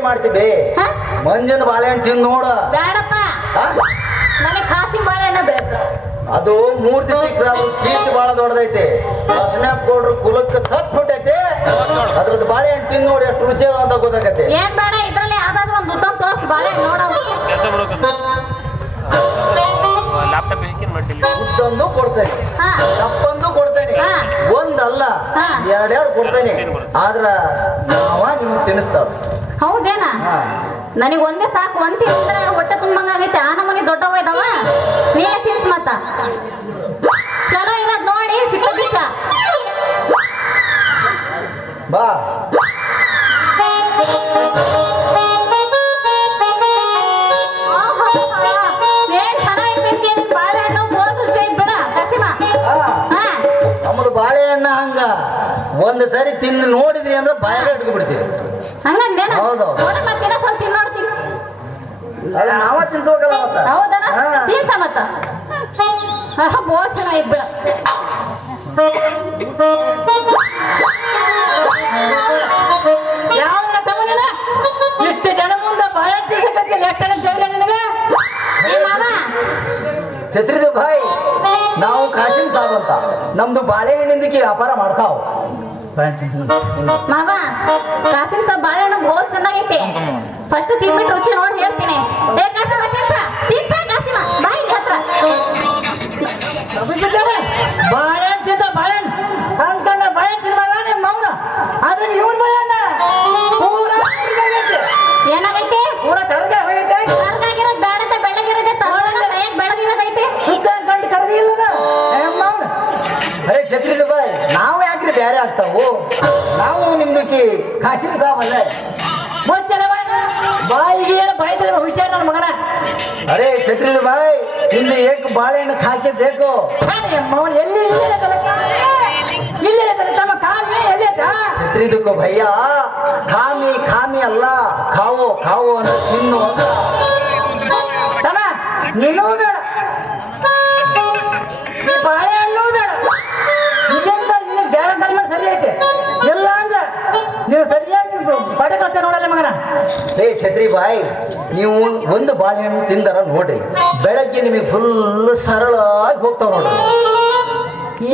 ಮಾಡ್ತೀವಿ ಹಾ? ಮಂಜಿನ ಬಾಳೆಹಣ್ಣು ತಿಂದು ನೋಡ. ಬೇಡಪ್ಪ, ನನಗೆ ಖಾಸಿ ಬಾಳೆಹಣ್ಣ ಬೇಕು. ಅದು 3 ದಿವಸ ಕೀರ್ತಿ ಬಾಳ ದೊಡ್ಡದೈತಿ. ಸ್ನ್ಯಾಪ್ ಕೊಡ್ರು ಕುಲಕ್ಕೆ ತಪ್ಪು ಹೊಟ್ಟೈತಿ. ಅದ್ರದ್ದು ಬಾಳೆಹಣ್ಣು ತಿಂದು ನೋಡಿ ಎಷ್ಟು ರುಚಿ ಅಂತ ಗೊತ್ತಾಗತ್ತೆ. ಏನ್ ಬೇಡ, ಇದ್ರಲ್ಲಿ ಯಾವ್ದಾದ್ರು ಒಂದು ಉತ್ತಮ ತೋರಿಸಿ ಬಾಳೆಹಣ್ಣು ನೋಡ. ಲ್ಯಾಪ್ಟಾಪ್ ಹೇಗೆ ಮಾಡಿಲ್ಲ ಉದ್ದೊಂದು ಕೊಡ್ತೇನೆ, ಹಾ. ತಪ್ಪೊಂದು ಕೊಡ್ತೇನೆ, ಹಾ. ಒಂದಲ್ಲ ಹಾ. 2 ಕೊಡ್ತೇನೆ. ಆದ್ರ ನಾವ ನಿಮ್ಗೆ ತಿನ್ನಿಸ್ತಾವ. ಹೌದೇನಾ? ನನಗೆ ಒಂದೇ ಸಾಕು. ಒಂದ್ ತಿಂದ್ರೆ ಹೊಟ್ಟೆ ತುಂಬಂಗಾಗೈತೆ. ಆ ನಮ್ಮನೆ ದೊಡ್ಡವ ಇದಾವ, ನೀನೇ ತಿನ್ಸ್ ಮತ್ತ. ಚಲೋ ಇರೋದ್ ನೋಡಿ ಸಿಕ್ಕ ಬಾ ಏನ್ ಚೆನ್ನಾಗಿರ್ತೈತಿ ಬಾಳೆಹಣ್ಣು. ಬೋಲ್ ರುಚಿ ಐತ್ ಬಿಡ ಕಸಿಮ. ಹಾ, ನಮ್ಮದು ಬಾಳೆಹಣ್ಣ ಹಂಗ ಒಂದ್ ಸರಿ ತಿಂದು ನೋಡಿದ್ರಿ ಅಂದ್ರೆ ಬಾಯಾಗ ಇಟ್ಕೊ ಬಿಡ್ತೀವಿ. ಹಂಗಂದೇನ? ಹೌದು. ನೋಡಿ ಮತ್ತೆ ಸ್ವಲ್ಪ ತಿನ್ ನೋಡ್ತೀನಿ. ಅದು ನಾವ ತಿನ್ಸೋಕಲ್ಲ ಮತ್ತ. ಹೌದನ? ಹಾ. ತಿನ್ಸ ಮತ್ತ. ಬೋಲ್ ಚೆನ್ನಾಗಿತ್ ಬಿಡ. ಯಾವ ತಮ್ಮನಿಲ್ಲ ಇಷ್ಟು ಜನ ಮುಂದೆ ಬಾಳೆಹಣ್ಣು ತಿನ್ಸಕ್ಕೆ ಎಷ್ಟು ನಿನಗೆ ಛತ್ರಿದು ಭಾಯ್, ನಾವು ಕಾಶಿನ್ ಸಾಬ್ ಅಂತ ನಮ್ದು ಬಾಳೆಹಣ್ಣಿಂದಕ್ಕೆ ವ್ಯಾಪಾರ ಮಾಡ್ತಾವ್. ಮಾವ, ಕಾಸಿನ ಬಾಳೆಹಣ್ಣು ಬೋಲ್ ಚೆನ್ನಾಗೈತಿ. ಫಸ್ಟ್ ತಿನ್ಬಿಟ್ಟು ರುಚಿ ನೋಡಿ ಹೇಳ್ತೀನಿ. ಏ ಕಾಸಿಮ ತಿನ್ಸ, ತಿನ್ಸ ಕಾಸಿಮ, ಬಾಯಿ ಹತ್ರ. ಬಾಳೆಹಣ್ಣು ತಿಂದ ಬಾಳೆಹಣ್ಣು ಅನ್ಕೊಂಡ ಬಾಳೆಹಣ್ಣು ತಿನ್ಬಾರ ನಿಮ್ಮ ಮೌನ. ಆದ್ರೆ ಇವನ್ ಬಾಳೆಹಣ್ಣ ಪೂರ ಏನಾಗೈತಿ? ಪೂರ ಕರ್ಗೆ ಹೋಗೈತೆ. ಕರ್ಗಾಗಿರೋದ್ ಬೇಡತ್ತೆ, ಬೆಳಗಿರೋದೆ ತಗೊಳ್ಳೋಣ. ಕೈಯಾಗ ಬೆಳಗಿರೋದೈತಿ. ಕಂಡು ಕರ್ಗಿಲ್ಲ ಮೌನ. ಅರೆ ಛತ್ರಿದು ಬಾಯ್, ನಾವು ಯಾಕ್ರಿ ಬೇರೆ ಆಗ್ತಾವು? ನಾವು ನಿಮ್ದಕ್ಕೆ ಕಾಶಿನ ಸಾಬಲ್ಲ. ಬಾಯಿಗೆ ಏನು ಬಾಯಿ ವಿಚಾರ ನನ್ನ ಮಗನ. ಅರೆ ಛತ್ರಿದು ಬಾಯ್, ಇಲ್ಲಿ ಏಕ ಬಾಳೆಹಣ್ಣು ಹಾಕಿದ್ದೇಕೋ ಎಲ್ಲಿ ತಮ್ಮ ಕಾಲೇ ಎಲ್ಲಿ ಚಿತ್ರಿದಕ್ಕೋ ಭಯ್ಯ ಖಾಮಿ ಖಾಮಿ ಅಲ್ಲ ಖಾವೋ ಖಾವೋ ಅಂತ ತಿನ್ನು ಅಂತ ತಮ್ಮ ನೀನು ಬೇಡ ಬಾಳೆಹಣ್ಣು ಬೇಡ ಇದೆಂತ ನಿನ್ನ ಬೇಡ ಕರ್ಮ ಸರಿ ಐತೆ ಎಲ್ಲ ಅಂದ್ರೆ ನೀವು ಸರಿಯಾಗಿ ಪಡೆಕತ್ತೆ ನೋಡಲ್ಲ ಮಗನ. ಏ ಛತ್ರಿ ಬಾಯ್, ನೀವು ಒಂದು ಬಾಳೆಹಣ್ಣು ತಿಂದರ ನೋಡ್ರಿ, ಬೆಳಗ್ಗೆ ನಿಮಗೆ ಫುಲ್ ಸರಳಾಗಿ ಹೋಗ್ತಾವ ನೋಡ್ರಿ.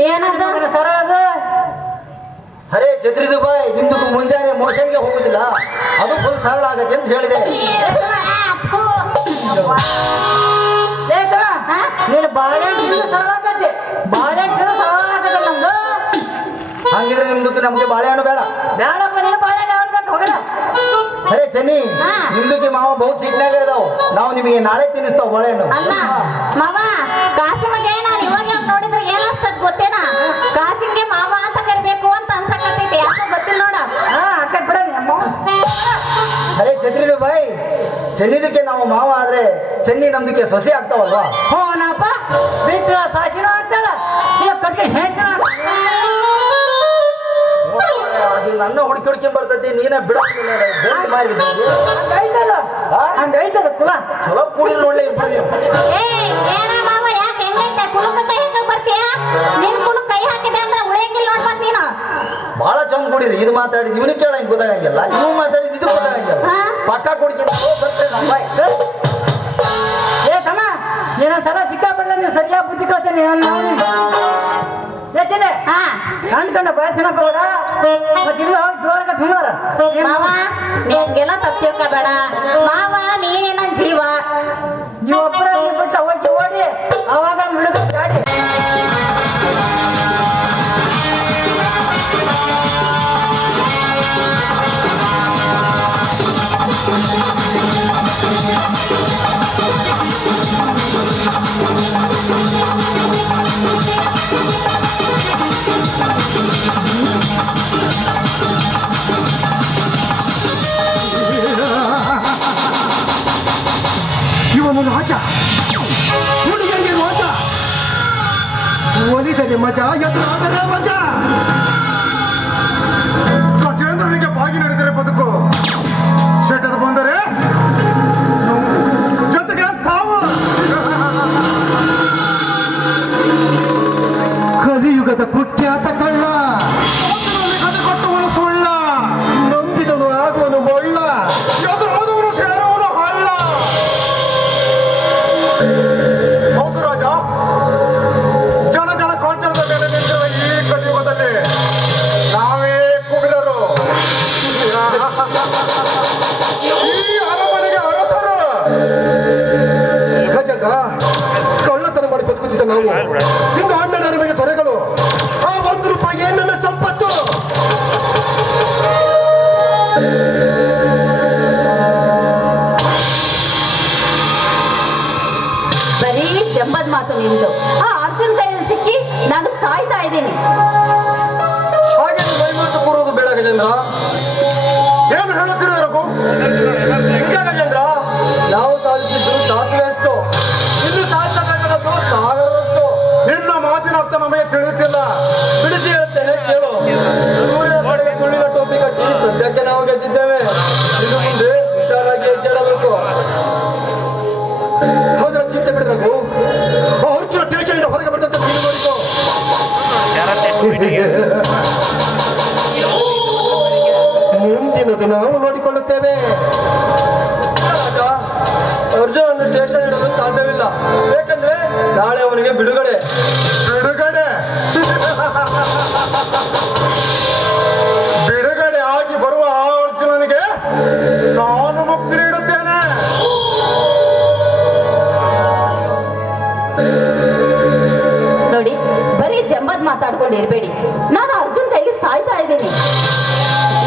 ಏನಂತ ಸರಳ ಅದು ಅರೇ ಛತ್ರಿದು ಬಾಯ್, ನಿಮ್ದು ಮುಂಜಾನೆ ಮೋಷನ್ಗೆ ಹೋಗುದಿಲ್ಲ, ಅದು ಫುಲ್ ಸರಳ ಆಗತ್ತೆ ಅಂತ ಹೇಳಿದೆ. ನೀನು ಬಾಳೆಹಣ್ಣು ಸರಳ ಆಗತ್ತೆ, ಬಾಳೆಹಣ್ಣು ಸರಳ ಆಗತ್ತೆ ನಮ್ದು. ಹಂಗಿದ್ರೆ ನಿಮ್ದು ನಮ್ಗೆ ಬಾಳೆಹಣ್ಣು ಬೇಡ. ಬೇಡಪ್ಪ ನೀನು ಬಾಳೆಹಣ್ಣು ಆಗ್ಬೇಕು ಹೋಗಲ್ಲ. ಅರೆ ಚನ್ನಿ, ನಿಮ್ದಕ್ಕೆ ಮಾವ ಬಹುತ್ ಸಿಟ್ನಾಗ ಇದಾವ್, ನಾವು ನಿಮಗೆ ನಾಳೆ ತಿನ್ನಿಸ್ತಾವ ಬಾಳೆಹಣ್ಣು. ಅಲ್ಲ ಮಾವ, ಕಾಸಿಮಗೆ ನಾನು ಇವಾಗ ನೋಡಿದ್ರೆ ಏನಾಗ್ತದ ಗೊತ್ತೇನಾ? ಕಾಸಿಗೆ ಮಾವ ಅಂತ ಕರಿಬೇಕು ಅಂತ ಅನ್ಸಕತ್ತೈತಿ, ಯಾಕೋ ಗೊತ್ತಿಲ್ಲ ನೋಡ. ಅಕ್ಕ ಬಿಡ ಅಮ್ಮ. ಅರೆ ಛತ್ರಿದು ಬಾಯ್, ಚೆನ್ನಿದಕ್ಕೆ ನಾವು ಮಾವ ಆದ್ರೆ ಚೆನ್ನಿ ನಮ್ದಕ್ಕೆ ಸೊಸೆ ಆಗ್ತಾವಲ್ವಾ? ಹೋನಪ್ಪ ಬಿಟ್ಟು ಸಾಸಿನೂ ಆಗ್ತಾಳ, ನೀವು ಕಟ್ಗೆ ಹೇಳ್ತಾಳ. ಅದು ನನ್ನ ಹುಡುಕಿ ಬರ್ತೈತಿ, ನೀನ ಬಿಡೋದಿಲ್ಲ ಹಂಗೈತಲ್ಲ ಹಂಗೈತಲ್ಲ ಕುಲ ಚಲೋ ಕೂಡಿಲ್ ನೋಡ್ಲಿ ಇಬ್ರು ನೀವು. ಏನ ಮಾವ, ಯಾಕೆ ಹೆಂಗೈತೆ ಕುಲುಕತ್ತೆ ಹೆಂಗ ಬರ್ತೀಯ? ನಿನ್ ಕುಲು ಕೈ ಹಾಕಿದೆ ಅಂದ್ರೆ ಉಳಿಯಂಗಿಲ್ಲ ನೋಡ್ಬಾರ್ದು ನೀನು. ಬಹಳ ಚಂದ ಕುಡಿದ್ರಿ, ಇದು ಮಾತಾಡಿದ್ ಇವನಿಗೆ ಕೇಳಂಗ್ ಗೊತ್ತಾಗಂಗಿಲ್ಲ, ನೀವು ಮಾತಾಡಿದ್ ಇದು ಗೊತ್ತಾಗಂಗಿಲ್ಲ. ಪಕ್ಕ ಕುಡಿಕಿಂತ ಏ ತಮ್ಮ, ನೀನು ಸಲ ಸಿಕ್ಕಾಪಡ್ಲ, ನೀವು ಸರಿಯಾಗಿ ಬುದ್ಧಿ ಕಳ್ತೇನೆ ಹೆಚ್ಚಿದೆ. ಅನ್ಕೊಂಡ ಬಯಸ್ಕೊಳಕ್ ಹೋಗ ಮತ್ತಿಲ್ಲ ಜೋರಾಗ ತಿನ್ನೋರ ಮಾವ, ನಿಮ್ಗೆಲ್ಲ ತಪ್ಪಿಬೇಡ ಮಾವ, ನೀನೇ ನನ್ ಜೀವ. ನೀವೊಬ್ಬರ ಬಿಟ್ಟು ಅವಕ್ಕೆ ಓಡಿ ಅವಾಗ ಮುಳುಗ ಗಾಡಿ. ಇವನು ರಾಜ, ಹುಡುಗರಿಗೆ ರಾಜ, ಒಲಿದರೆ ಮಜ, ಎದುರಾದರೆ ಮಜ. ಗಜೇಂದ್ರನಿಗೆ ಬಾಗಿ ನಡೆದರೆ ಬದುಕು, ಶೆಟರ್ ಬಂದರೆ ಜೊತೆಗೆ ತಾವು. ಕಲಿಯುಗದ ಕುಖ್ಯಾತ ಕಳ್ಳ, ಕತೆ ಕೊಟ್ಟವನು ಸುಳ್ಳ, ನಂಬಿದನು ಆಗುವನು ಒಳ್ಳ, ಎದುರಾದವನು ಸೇರುವನು ಹಳ್ಳ. ಹೌದು ರಾಜ, ಜನ ಜನ ಕಾಂಚನದ ಮೇಲೆ ನಿಂತಿರುವ ಈ ಕಲಿಯುಗದಲ್ಲಿ ನಾವೇ ಕುಬಿದರು, ಈ ಅರಮನೆಗೆ ಅರಸರು. ಗಜಗ ಕಳ್ಳತನ ಮಾಡಿ ಬದುಕುತ್ತಿದ್ದ ನಾವು ಇಂದು ಹನ್ನೆರಡು ಅರಮನೆಗೆ ದೊರೆಗಳು, ಆ ₹1 ನನ್ನ ಸಂಪತ್ತು. ಬರೀ ಜಂಬದ್ ಮಾತು ನಿಮ್ದು. ಆ ಅರ್ಜುನ್ ಕೈಯಲ್ಲಿ ಸಿಕ್ಕಿ ನಾನು ಸಾಯ್ತಾ ಇದ್ದೀನಿ. ಹಾಗೆ ಮೈಮೂರ್ತು ಕೂರುವುದು ಬೇಡ ಗಜೇಂದ್ರ. ಏನು ಹೇಳುತ್ತಿರುವರು ಗಜೇಂದ್ರ? ನಾವು ಸಾಧಿಸಿದ್ದು ಸಾಸಿವೆಯಷ್ಟು, ಇನ್ನು ಸಾಧಿಸಬೇಕಾದದ್ದು ಸಾಗರದಷ್ಟು. ನಿನ್ನ ಮಾತಿನ ಅರ್ಥ ನಮಗೆ ತಿಳಿಯುತ್ತಿಲ್ಲ, ಬಿಡಿಸಿ ಹೇಳುತ್ತೇನೆ ಕೇಳು. ಸುಳ್ಳಿನ ಟೋಪಿ ಕಟ್ಟಿ ಸದ್ಯಕ್ಕೆ ನಾವು ಗೆದ್ದಿದ್ದೇವೆ, ಇನ್ನು ಮುಂದೆ ಹುಷಾರಾಗಿ ಹೆಜ್ಜೆಡಬೇಕು. ಹೌದ್ರ ಚಿಂತೆ ಬಿಡಬೇಕು, ಹುಚ್ಚು ಟೇಷನ್ ಹೊರಗೆ ಬರ್ತಂತೆ ನೋಡಿಕೋ. ಮುಂದಿನದು ನಾವು ನೋಡಿಕೊಳ್ಳುತ್ತೇವೆ. ಅರ್ಜುನ್ ಸ್ಟೇಷನ್ ಇಡಲು ಸಾಧ್ಯವಿಲ್ಲ, ಯಾಕಂದ್ರೆ ನಾಳೆ ಅವನಿಗೆ ಬಿಡುಗಡೆ. ಬಿಡುಗಡೆ ಆಗಿ ಬರುವ ಆ ಅರ್ಜುನನಿಗೆ ನಾನು ಮುಕ್ತಿ ನೀಡುತ್ತೇನೆ. ನೋಡಿ, ಬರೀ ಜಂಬದ್ ಮಾತಾಡ್ಕೊಂಡು ಇರ್ಬೇಡಿ. ನಾನು ಅರ್ಜುನ್ ಕೈಗೆ ಸಾಯ್ತಾ ಇದ್ದೀನಿ.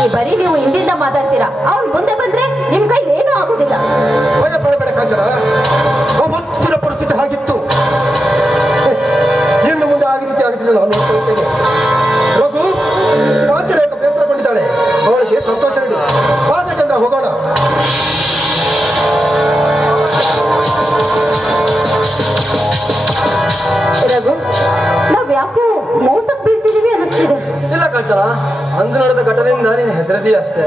ಈ ಬರೀ ನೀವು ಹಿಂದಿಂದ ಮಾತಾಡ್ತೀರಾ, ಅವ್ನು ಮುಂದೆ ಬಂದ್ರೆ ನಿಮ್ ಕೈ ಏನೂ ಆಗುದಿಲ್ಲ. ಭಯ ಪಡಬೇಡ ಕಾಂಚನ, ಅವತ್ತಿನ ಪರಿಸ್ಥಿತಿ ಹಾಗಿತ್ತು, ಇನ್ನು ಮುಂದೆ ಆಗಿ ರೀತಿ ಆಗುತ್ತಿಲ್ಲ. ನಾನು ನೋಡ್ಕೊಳ್ತೇನೆ. ರಘು, ಕಾಂಚನ ಬೇಸರಗೊಂಡಿದ್ದಾಳೆ, ಅವಳಿಗೆ ಸಂತೋಷ ನೀಡು. ಚಂದ್ರ ಹೋಗೋಣ. ನಡಿ ಅಷ್ಟೇ.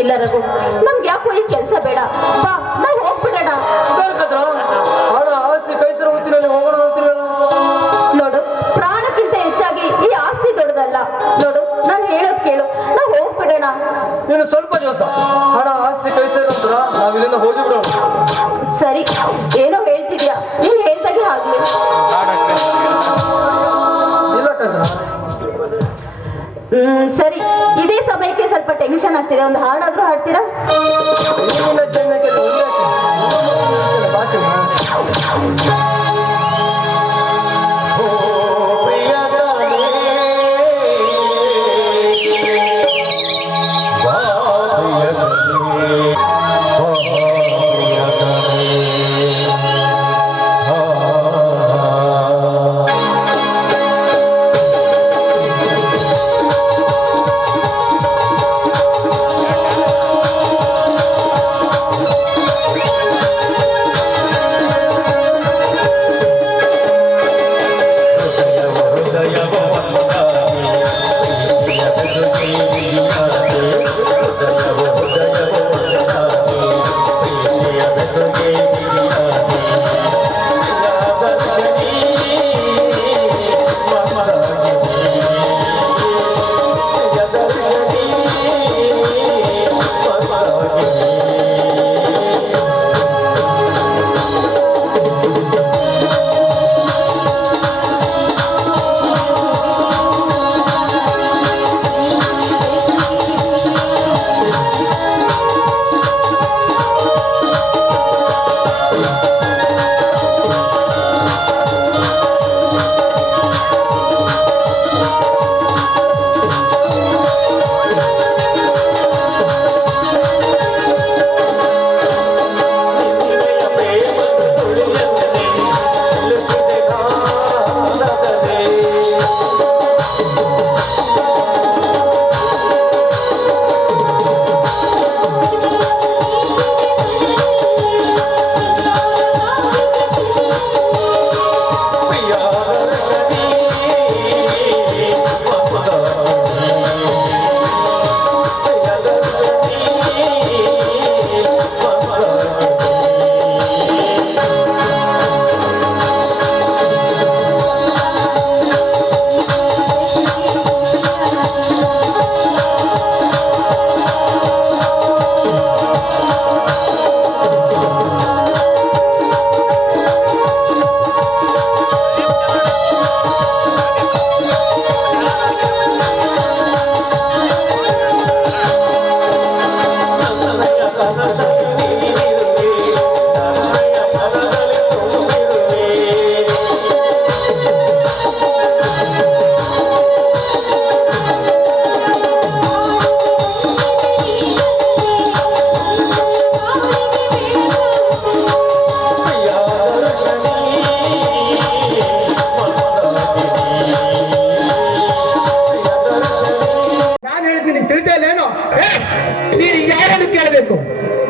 ಇಲ್ಲ ರಘು, ನಮ್ಗೆ ಯಾಕೋ ಈ ಕೆಲಸ ಬೇಡ, ಬಾ ನಾವು ಹೋಗ್ಬಿಡೋಣ. ಹಣ ಆಸ್ತಿ ಕೈ ಸರ ಹೊತ್ತಿನಲ್ಲಿ ಹೋಗೋಣ ಅಂತೀರಲ್ಲ. ನೋಡು, ಪ್ರಾಣಕ್ಕಿಂತ ಹೆಚ್ಚಾಗಿ ಈ ಆಸ್ತಿ ದೊಡ್ಡದಲ್ಲ. ನೋಡು, ನಾನು ಹೇಳೋದ್ ಕೇಳು, ನಾವು ಹೋಗ್ಬಿಡೋಣ. ನೀನು ಸ್ವಲ್ಪ ದಿವಸ ಹಣ ಆಸ್ತಿ ಕೈ ಸೇರಂತರ ನಾವಿಲ್ಲಿಂದ ಹೋಗಿ ಬಿಡೋಣ. ಸರಿ, ಏನೋ ಹೇಳ್ತಿದ್ಯಾ, ನೀನ್ ಹೇಳ್ದಾಗೆ ಆಗ್ಲಿ. ಇಲ್ಲ ಕಣ್ಣ, ಸರಿ, ಇದೇ ಸಮಯಕ್ಕೆ ಸ್ವಲ್ಪ ಟೆನ್ಷನ್ ಆಗ್ತಿದೆ, ಒಂದು ಹಾಡಾದ್ರೂ ಹಾಡ್ತೀರಾ? ನೀನಿನ ಚೆನ್ನಕ್ಕೆ ಬಾಕಿ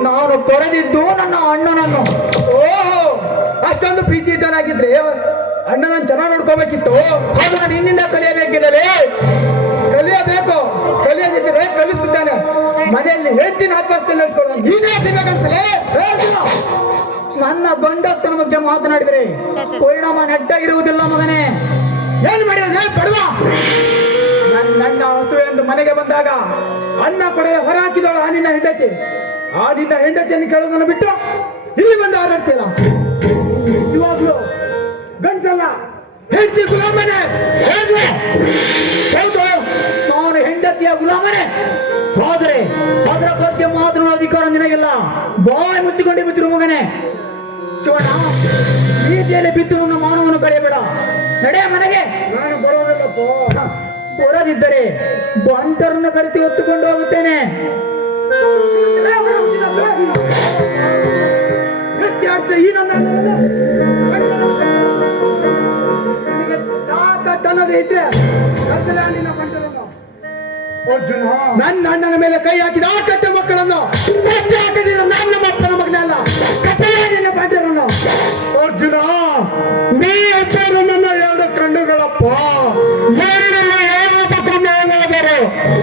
ನಾನು ತೊರೆದಿದ್ದು ನನ್ನ ಅಣ್ಣನನ್ನು. ಓಹೋ, ಅಷ್ಟೊಂದು ಪ್ರೀತಿಯುತನಾಗಿದ್ರೆ ಅಣ್ಣನನ್ನು ಚೆನ್ನಾಗಿ ನೋಡ್ಕೋಬೇಕಿತ್ತು. ಅದು ನಾನು ನಿನ್ನಿಂದ ಕಲಿಯಬೇಕಿದ್ದಾರೆ. ಕಲಿಯಬೇಕು, ಕಲಿಯದಿದ್ದರೆ ಕಲಿಸುತ್ತಾನೆ. ಮನೆಯಲ್ಲಿ ಹೇಳ್ತೀನಿ, ಆತ್ಮಹತ್ಯೆ ಹೇಳ್ಕೊಳ್ಳೋಣ. ನೀನೇ ಸಿಗಬೇಕಂತಲೇ ನನ್ನ ಗಂಡತ್ತನ ಬಗ್ಗೆ ಮಾತನಾಡಿದರೆ ಪರಿಣಾಮ ನೆಟ್ಟಾಗಿರುವುದಿಲ್ಲ ಮಗನೇ. ಏನ್ ಮಾಡಿದ ಪಡುವ ನನ್ನ ಹಸು ಎಂದು ಮನೆಗೆ ಬಂದಾಗ ಅನ್ನ ಕೊಡೆಯ ಹೊರ ಹಾಕಿದಳು ಆ ನಿನ್ನ ಹೆಂಡತಿ. ಆ ನಿನ್ನ ಹೆಂಡತಿಯನ್ನು ಕೇಳೋದನ್ನು ಬಿಟ್ಟು ಇಲ್ಲಿ ಬಂದು ಹಾರಾಡ್ತೀರ. ಇವಾಗ್ಲೂ ಗಂಟಲ್ಲ ಹೆಂಡತಿ ಗುಲಾಮನೆ. ಹೌದು, ನಾನು ಹೆಂಡತಿಯ ಗುಲಾಮನೆ. ಹೋದರೆ ಅದರ ಬಗ್ಗೆ ಮಾತ್ರ ಅಧಿಕಾರ ನಿನಗಿಲ್ಲ. ಬಾಯಿ ಮುಚ್ಚಿಕೊಂಡೇ ಬಿದ್ದರು ಮಗನೇ. ಶಿವಣ್ಣ, ರೀತಿಯಲ್ಲಿ ಬಿದ್ದು ನನ್ನ ಮಾನವನು ಕಳೆಯಬೇಡ. ನಡೆ ಮನೆಗೆ. ನಾನು ಬರೋದಿಲ್ಲಪ್ಪ. ಬರೋದಿದ್ದರೆ ಬಂಟರನ್ನು ಕರೆಸಿ ಹೊತ್ತುಕೊಂಡು ಹೋಗುತ್ತೇನೆ. ಈ ನನ್ನ ತಾಕತ್ತನ್ನೋದು ಇದ್ರೆ ನಿನ್ನ ಬಂಟರನ್ನು, ಅರ್ಜುನ, ನನ್ನ ಅಣ್ಣನ ಮೇಲೆ ಕೈ ಹಾಕಿದ ಆ ಕಟ್ಟೆ ಮಕ್ಕಳನ್ನು ಹಾಕಿದ ನನ್ನ ಮಕ್ಕಳ ಮಗನಲ್ಲ ನಿನ್ನ ಬಂಟರನ್ನು. ಅರ್ಜುನ, ನೀ ಇಬ್ಬರು ನನ್ನ ಎರಡು ಕಣ್ಣುಗಳಪ್ಪ. ಕಣ್ಣುಗಳು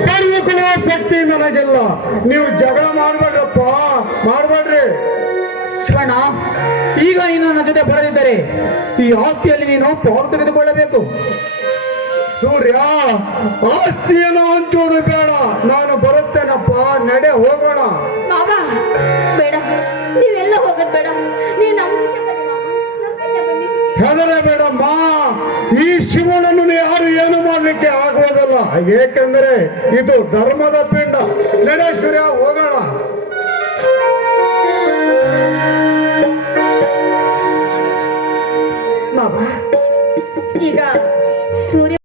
ಪಡೆದುಕೊಳ್ಳುವ ಶಕ್ತಿ ನನಗಿಲ್ಲ. ಜೊತೆ ಬರದಿದ್ದರೆ ಈ ಆಸ್ತಿಯಲ್ಲಿ ನೀನು ಪಾಲು ತೆಗೆದುಕೊಳ್ಳಬೇಕು. ಸೂರ್ಯ, ಆಸ್ತಿಯನ್ನು ಹಂಚೋದು ಬೇಡ, ನಾನು ಬರುತ್ತೇನಪ್ಪ, ನಡೆ ಹೋಗೋಣ. ಬಾಬಾ ಬೇಡ, ನೀವೆಲ್ಲ ಹೋಗೋದು ಬೇಡ. ನೀವು ನಮ್ಮ ಜೊತೆ ಬನ್ನಿ ಮಾವ, ನಮ್ಮ ಜೊತೆ ಬನ್ನಿ. ಹೆದರಬೇಡಮ್ಮ, ಈ ಶಿವನನ್ನು ಯಾರು ಏನು ಮಾಡ್ಲಿಕ್ಕೆ ಆಗುವುದಲ್ಲ, ಏಕೆಂದರೆ ಇದು ಧರ್ಮದ ಪಿಂಡ. ನಡೆ ಸೂರ್ಯ, ಹೋಗೋಣ.